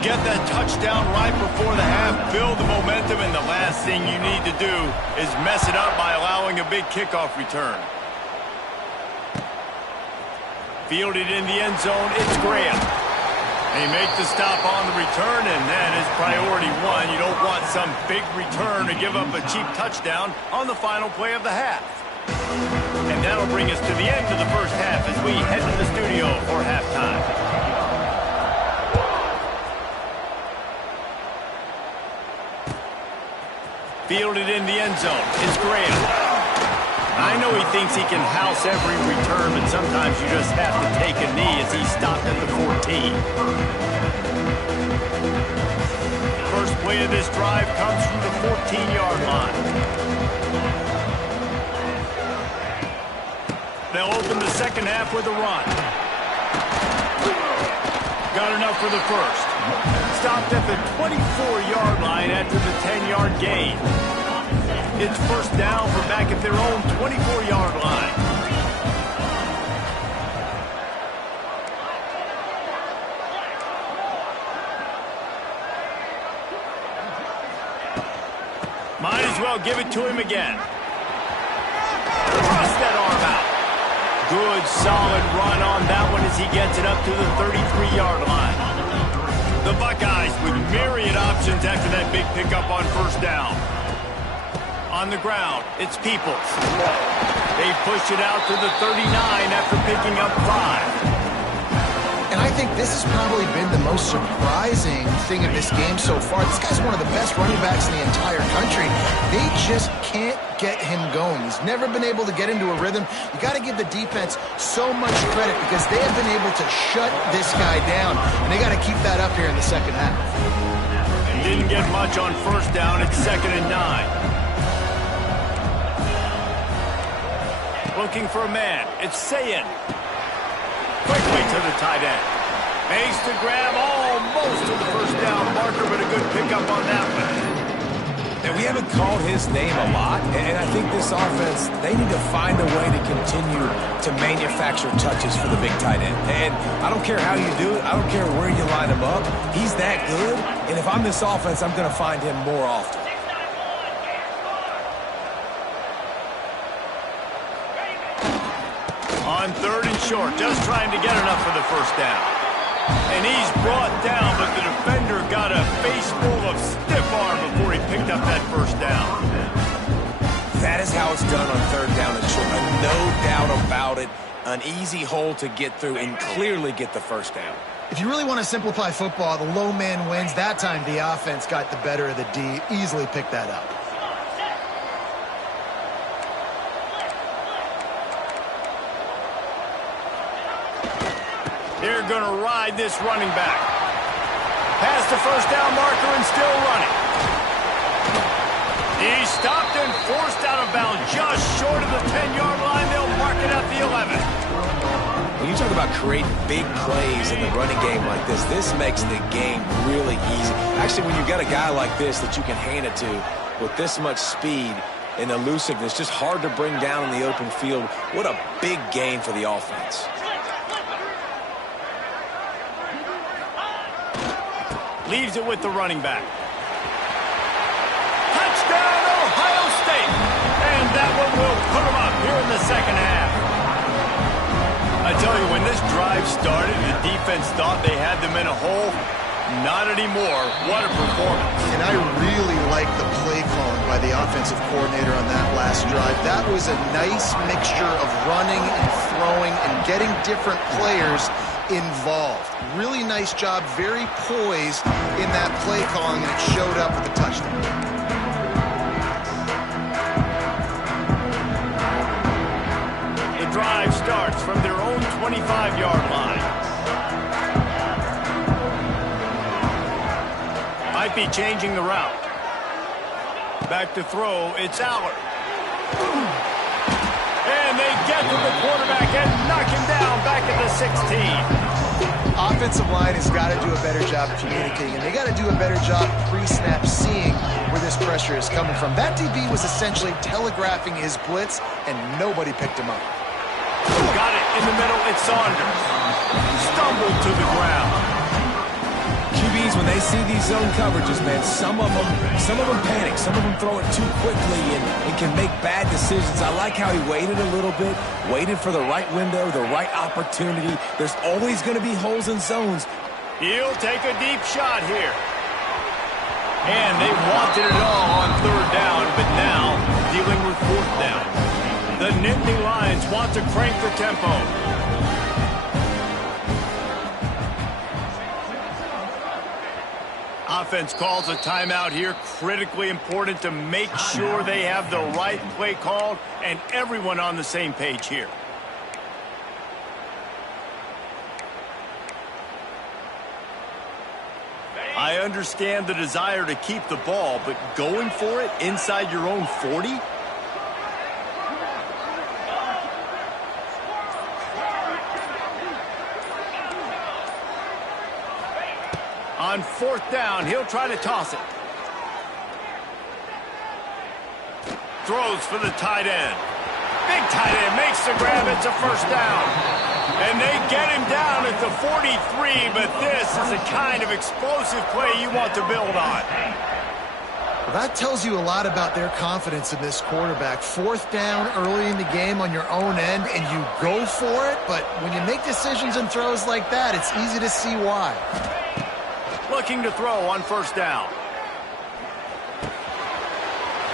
Get that touchdown right before the half, build the momentum, and the last thing you need to do is mess it up by allowing a big kickoff return. Fielded in the end zone, it's Graham. They make the stop on the return, and that is priority one. You don't want some big return to give up a cheap touchdown on the final play of the half. And that'll bring us to the end of the first half as we head to the studio for halftime. Fielded in the end zone. It's Graham. I know he thinks he can house every return, but sometimes you just have to take a knee as he stopped at the 14. First play of this drive comes from the 14-yard line. They'll open the second half with a run. Got enough for the first. Stopped at the 24-yard line after the 10-yard gain. It's first down from back at their own 24-yard line. Might as well give it to him again. Cross that arm out. Good, solid run on that one as he gets it up to the 33-yard line. The Buckeyes with myriad options after that big pickup on first down. On the ground, it's Peoples. They push it out to the 39 after picking up 5. And I think this has probably been the most surprising thing of this game so far. This guy's one of the best running backs in the entire country. They just can't get him going. He's never been able to get into a rhythm. You got to give the defense so much credit because they have been able to shut this guy down, and they got to keep that up here in the second half. Didn't get much on first down. It's 2nd and 9. Looking for a man. It's Sayin. Quickly to the tight end. Makes the grab almost to the first down marker, but a good pickup on that one. And we haven't called his name a lot, and I think this offense, they need to find a way to continue to manufacture touches for the big tight end. And I don't care how you do it. I don't care where you line him up. He's that good, and if I'm this offense, I'm going to find him more often. On 3rd and short, just trying to get enough for the first down. And he's brought down, but the defender got a face full of stiff arm before he picked up that first down. That is how it's done on 3rd down and short. No doubt about it. An easy hole to get through and clearly get the first down. If you really want to simplify football, the low man wins. That time the offense got the better of the D. Easily picked that up. They're going to ride this running back. Past the first down marker and still running. He stopped and forced out of bounds just short of the 10-yard line. They'll mark it at the 11. When you talk about creating big plays in the running game like this makes the game really easy. Actually, when you've got a guy like this that you can hand it to with this much speed and elusiveness, just hard to bring down in the open field. What a big gain for the offense. Leaves it with the running back. Touchdown, Ohio State! And that one will put them up here in the second half. I tell you, when this drive started, the defense thought they had them in a hole. Not anymore. What a performance. And I really like the play calling by the offensive coordinator on that last drive. That was a nice mixture of running and throwing and getting different players involved. Really nice job, very poised in that play calling, and it showed up with a touchdown. The drive starts from their own 25-yard line. Might be changing the route. Back to throw, it's Allard. And they get to the quarterback and knock him down back at the 16. Offensive line has got to do a better job of communicating, and they got to do a better job pre-snap seeing where this pressure is coming from. That DB was essentially telegraphing his blitz, and nobody picked him up. Got it in the middle, it's Saunders. Stumbled to the ground. QBs, when they see these zone coverages, man, some of them panic. Some of them throw it too quickly and can make bad decisions. I like how he waited a little bit, waited for the right window, the right opportunity. There's always going to be holes in zones. He'll take a deep shot here. And they wanted it all on 3rd down, but now dealing with 4th down. The Nittany Lions want to crank the tempo. Offense calls a timeout here. Critically important to make sure they have the right play called and everyone on the same page here. I understand the desire to keep the ball, but going for it inside your own 40? On On 4th down, he'll try to toss it. Throws for the tight end. Big tight end makes the grab. It's a 1st down. And they get him down at the 43, but this is the kind of explosive play you want to build on. Well, that tells you a lot about their confidence in this quarterback. 4th down early in the game on your own end, and you go for it, but when you make decisions and throws like that, it's easy to see why. Looking to throw on 1st down.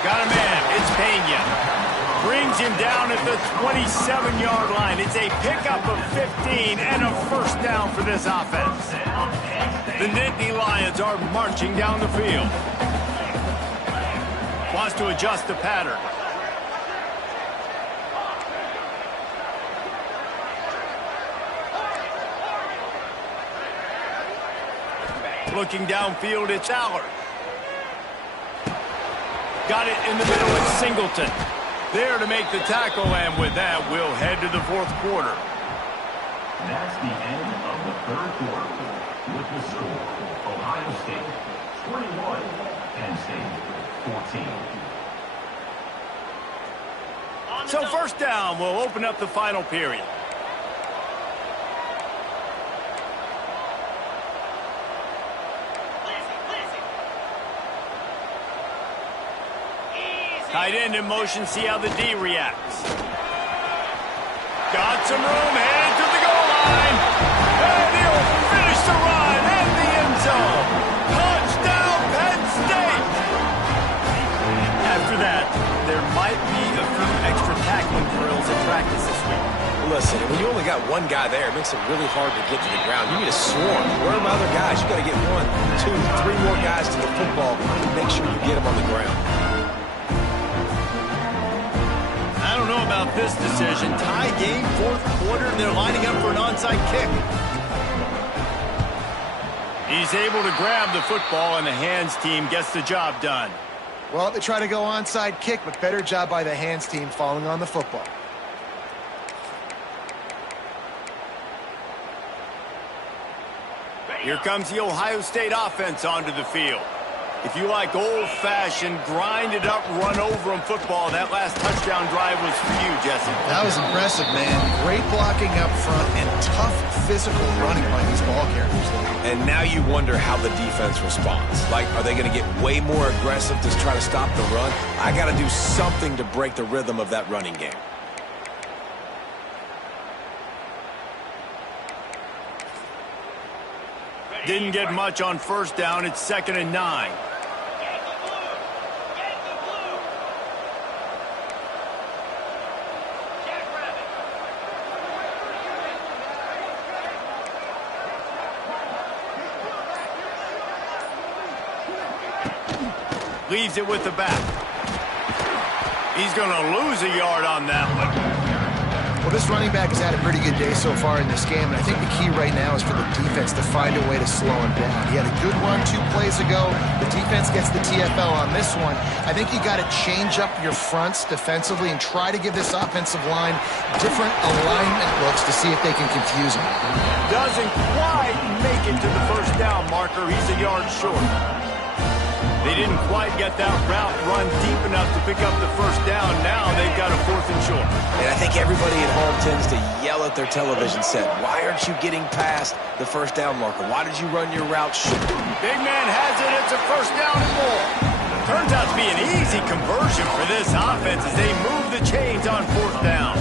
Got a man. It's Pena. Brings him down at the 27-yard line. It's a pickup of 15 and a 1st down for this offense. The Nittany Lions are marching down the field. Wants to adjust the pattern. Looking downfield, it's Allard. Got it in the middle, it's Singleton. There to make the tackle, and with that, we'll head to the 4th quarter. That's the end of the 3rd quarter. With the score, Ohio State 21, Penn State 14. So 1st down will open up the final period. Tight end in motion, see how the D reacts. Got some room, headed to the goal line. And he'll finish the run at the end zone. Touchdown, Penn State! After that, there might be a few extra tackling drills at practice this week. Listen, when you only got one guy there, it makes it really hard to get to the ground. You need a swarm. Where are my other guys? You got to get 1, 2, 3 more guys to the football to make sure you get them on the ground. I don't know about this decision. Tie game, 4th quarter, and they're lining up for an onside kick. He's able to grab the football, and the hands team gets the job done. Well, they try to go onside kick, but better job by the hands team falling on the football. Here comes the Ohio State offense onto the field. If you like old-fashioned, grind-it-up, run-over-'em football, that last touchdown drive was for you, Jesse. That was impressive, man. Great blocking up front and tough physical running by these ball carriers. And now you wonder how the defense responds. Like, are they going to get way more aggressive to try to stop the run? I got to do something to break the rhythm of that running game. Didn't get much on 1st down. It's 2nd and 9. Leaves it with the back. He's going to lose a yard on that one. Well, this running back has had a pretty good day so far in this game, and I think the key right now is for the defense to find a way to slow him down. He had a good run 2 plays ago. The defense gets the TFL on this one. I think you got to change up your fronts defensively and try to give this offensive line different alignment looks to see if they can confuse him. Doesn't quite make it to the 1st down marker. He's a yard short. They didn't quite get that route run deep enough to pick up the 1st down. Now they've got a 4th and short. And I think everybody at home tends to yell at their television set, why aren't you getting past the 1st down marker? Why did you run your route short? Big man has it. It's a 1st down and more. Turns out to be an easy conversion for this offense as they move the chains on 4th down.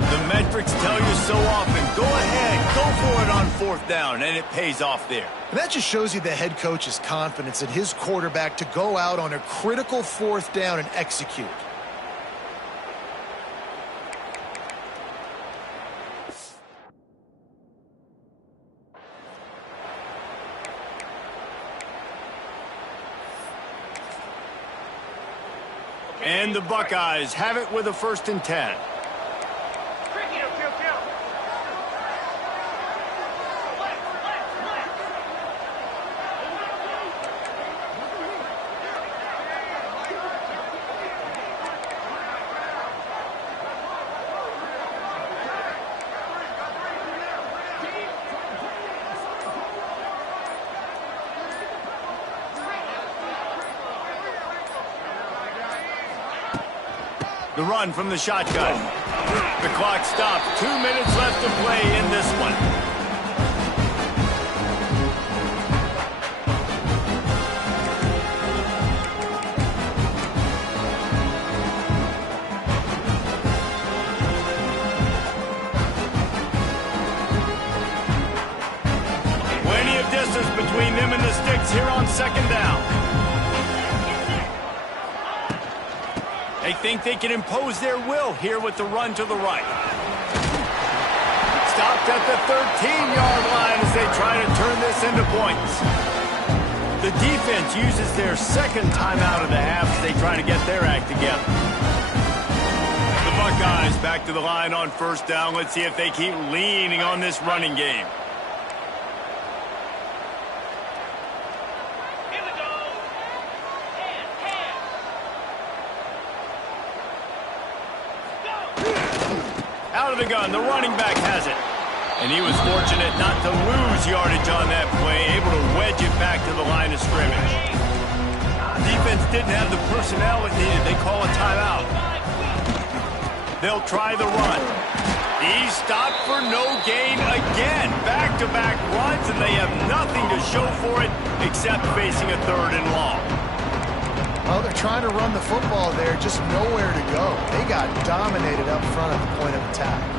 The metrics tell you so often, go ahead, go for it on 4th down, and it pays off there. And that just shows you the head coach's confidence in his quarterback to go out on a critical 4th down and execute. And the Buckeyes have it with a 1st and 10. The run from the shotgun. The clock stopped. 2 minutes left to play in this one. Plenty of distance between them and the sticks here on second down. They think they can impose their will here with the run to the right. Stopped at the 13-yard line as they try to turn this into points. The defense uses their second timeout of the half as they try to get their act together. The Buckeyes back to the line on first down. Let's see if they keep leaning on this running game. Out of the gun, the running back has it. And he was fortunate not to lose yardage on that play, able to wedge it back to the line of scrimmage. Defense didn't have the personnel it needed. They call a timeout. They'll try the run. He's stopped for no gain again. Back-to-back runs, and they have nothing to show for it except facing a third and long. Well, they're trying to run the football there, just nowhere to go. They got dominated up front at the point of attack.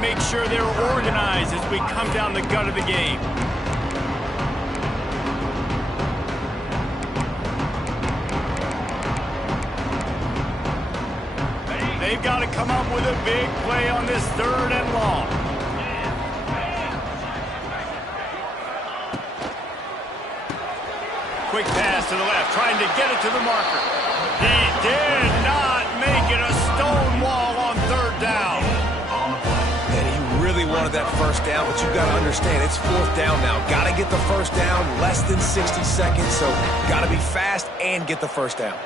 Make sure they're organized as we come down the gut of the game. They've got to come up with a big play on this third and long. Quick pass to the left, trying to get it to the marker. He did not make it. A stone wall on third down. Really wanted that first down, but you've got to understand it's fourth down now. Got to get the first down, less than 60 seconds, so got to be fast and get the first down.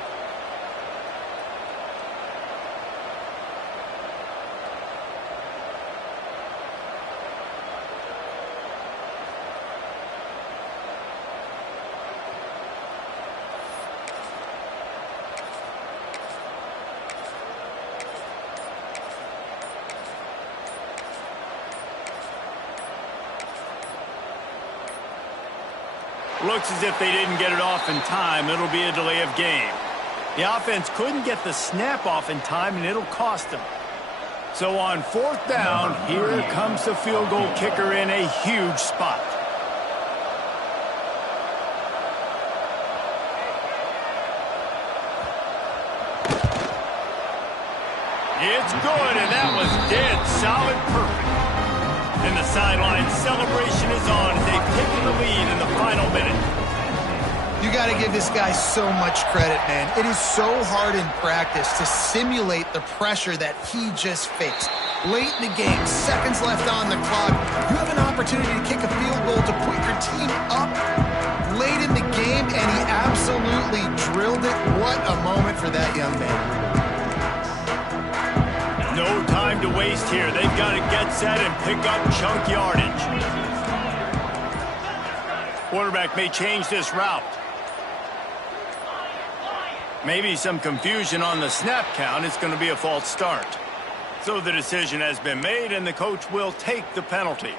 Looks as if they didn't get it off in time. It'll be a delay of game. The offense couldn't get the snap off in time, and it'll cost them. So on fourth down, here comes the field goal kicker in a huge spot. It's good, and that was dead solid perfect. And the sideline celebration is on as they've taken the lead in the final minute. You got to give this guy so much credit, man. It is so hard in practice to simulate the pressure that he just faced. Late in the game, seconds left on the clock, you have an opportunity to kick a field goal to put your team up late in the game, and he absolutely drilled it. What a moment for that young man. No time to waste here. They've got to get set and pick up chunk yardage. Quarterback may change this route. Maybe some confusion on the snap count. It's going to be a false start. So the decision has been made, and the coach will take the penalty.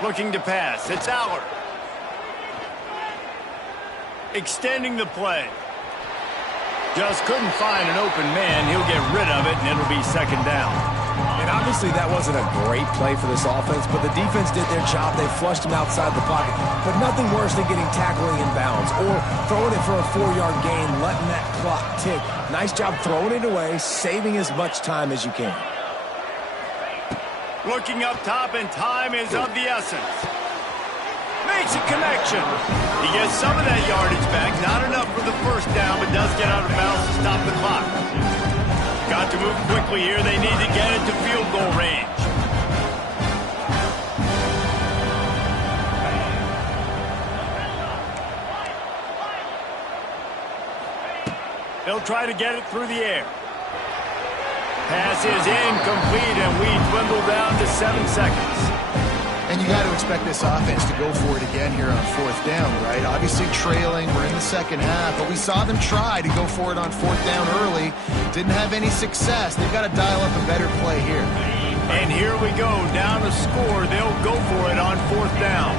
Looking to pass. It's Allard. Extending the play. Just couldn't find an open man. He'll get rid of it, and it'll be second down. And obviously that wasn't a great play for this offense, but the defense did their job. They flushed him outside the pocket. But nothing worse than getting tackling in bounds or throwing it for a 4-yard gain, letting that clock tick. Nice job throwing it away, saving as much time as you can. Looking up top, and time is of the essence. Makes a connection. He gets some of that yardage back. Not enough for the first down, but does get out of bounds to stop the clock. Got to move quickly here. They need to get it to field goal range. They'll try to get it through the air. Pass is incomplete, and we dwindle down to 7 seconds. And you got to expect this offense to go for it again here on 4th down, right? Obviously trailing, we're in the second half, but we saw them try to go for it on 4th down early. Didn't have any success. They've got to dial up a better play here. And here we go, down to score. They'll go for it on 4th down.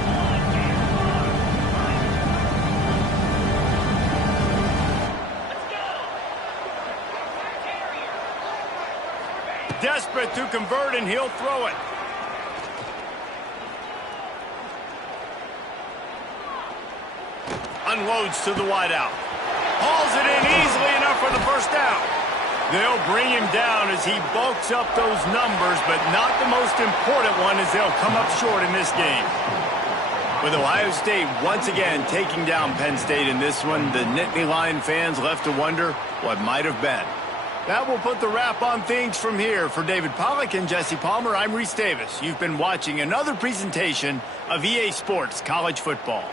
Desperate to convert, and he'll throw it. Unloads to the wideout. Hauls it in easily enough for the first down. They'll bring him down as he bulks up those numbers, but not the most important one as they'll come up short in this game. With Ohio State once again taking down Penn State in this one, the Nittany Lion fans left to wonder what might have been. That will put the wrap on things from here. For David Pollack and Jesse Palmer, I'm Reese Davis. You've been watching another presentation of EA Sports College Football.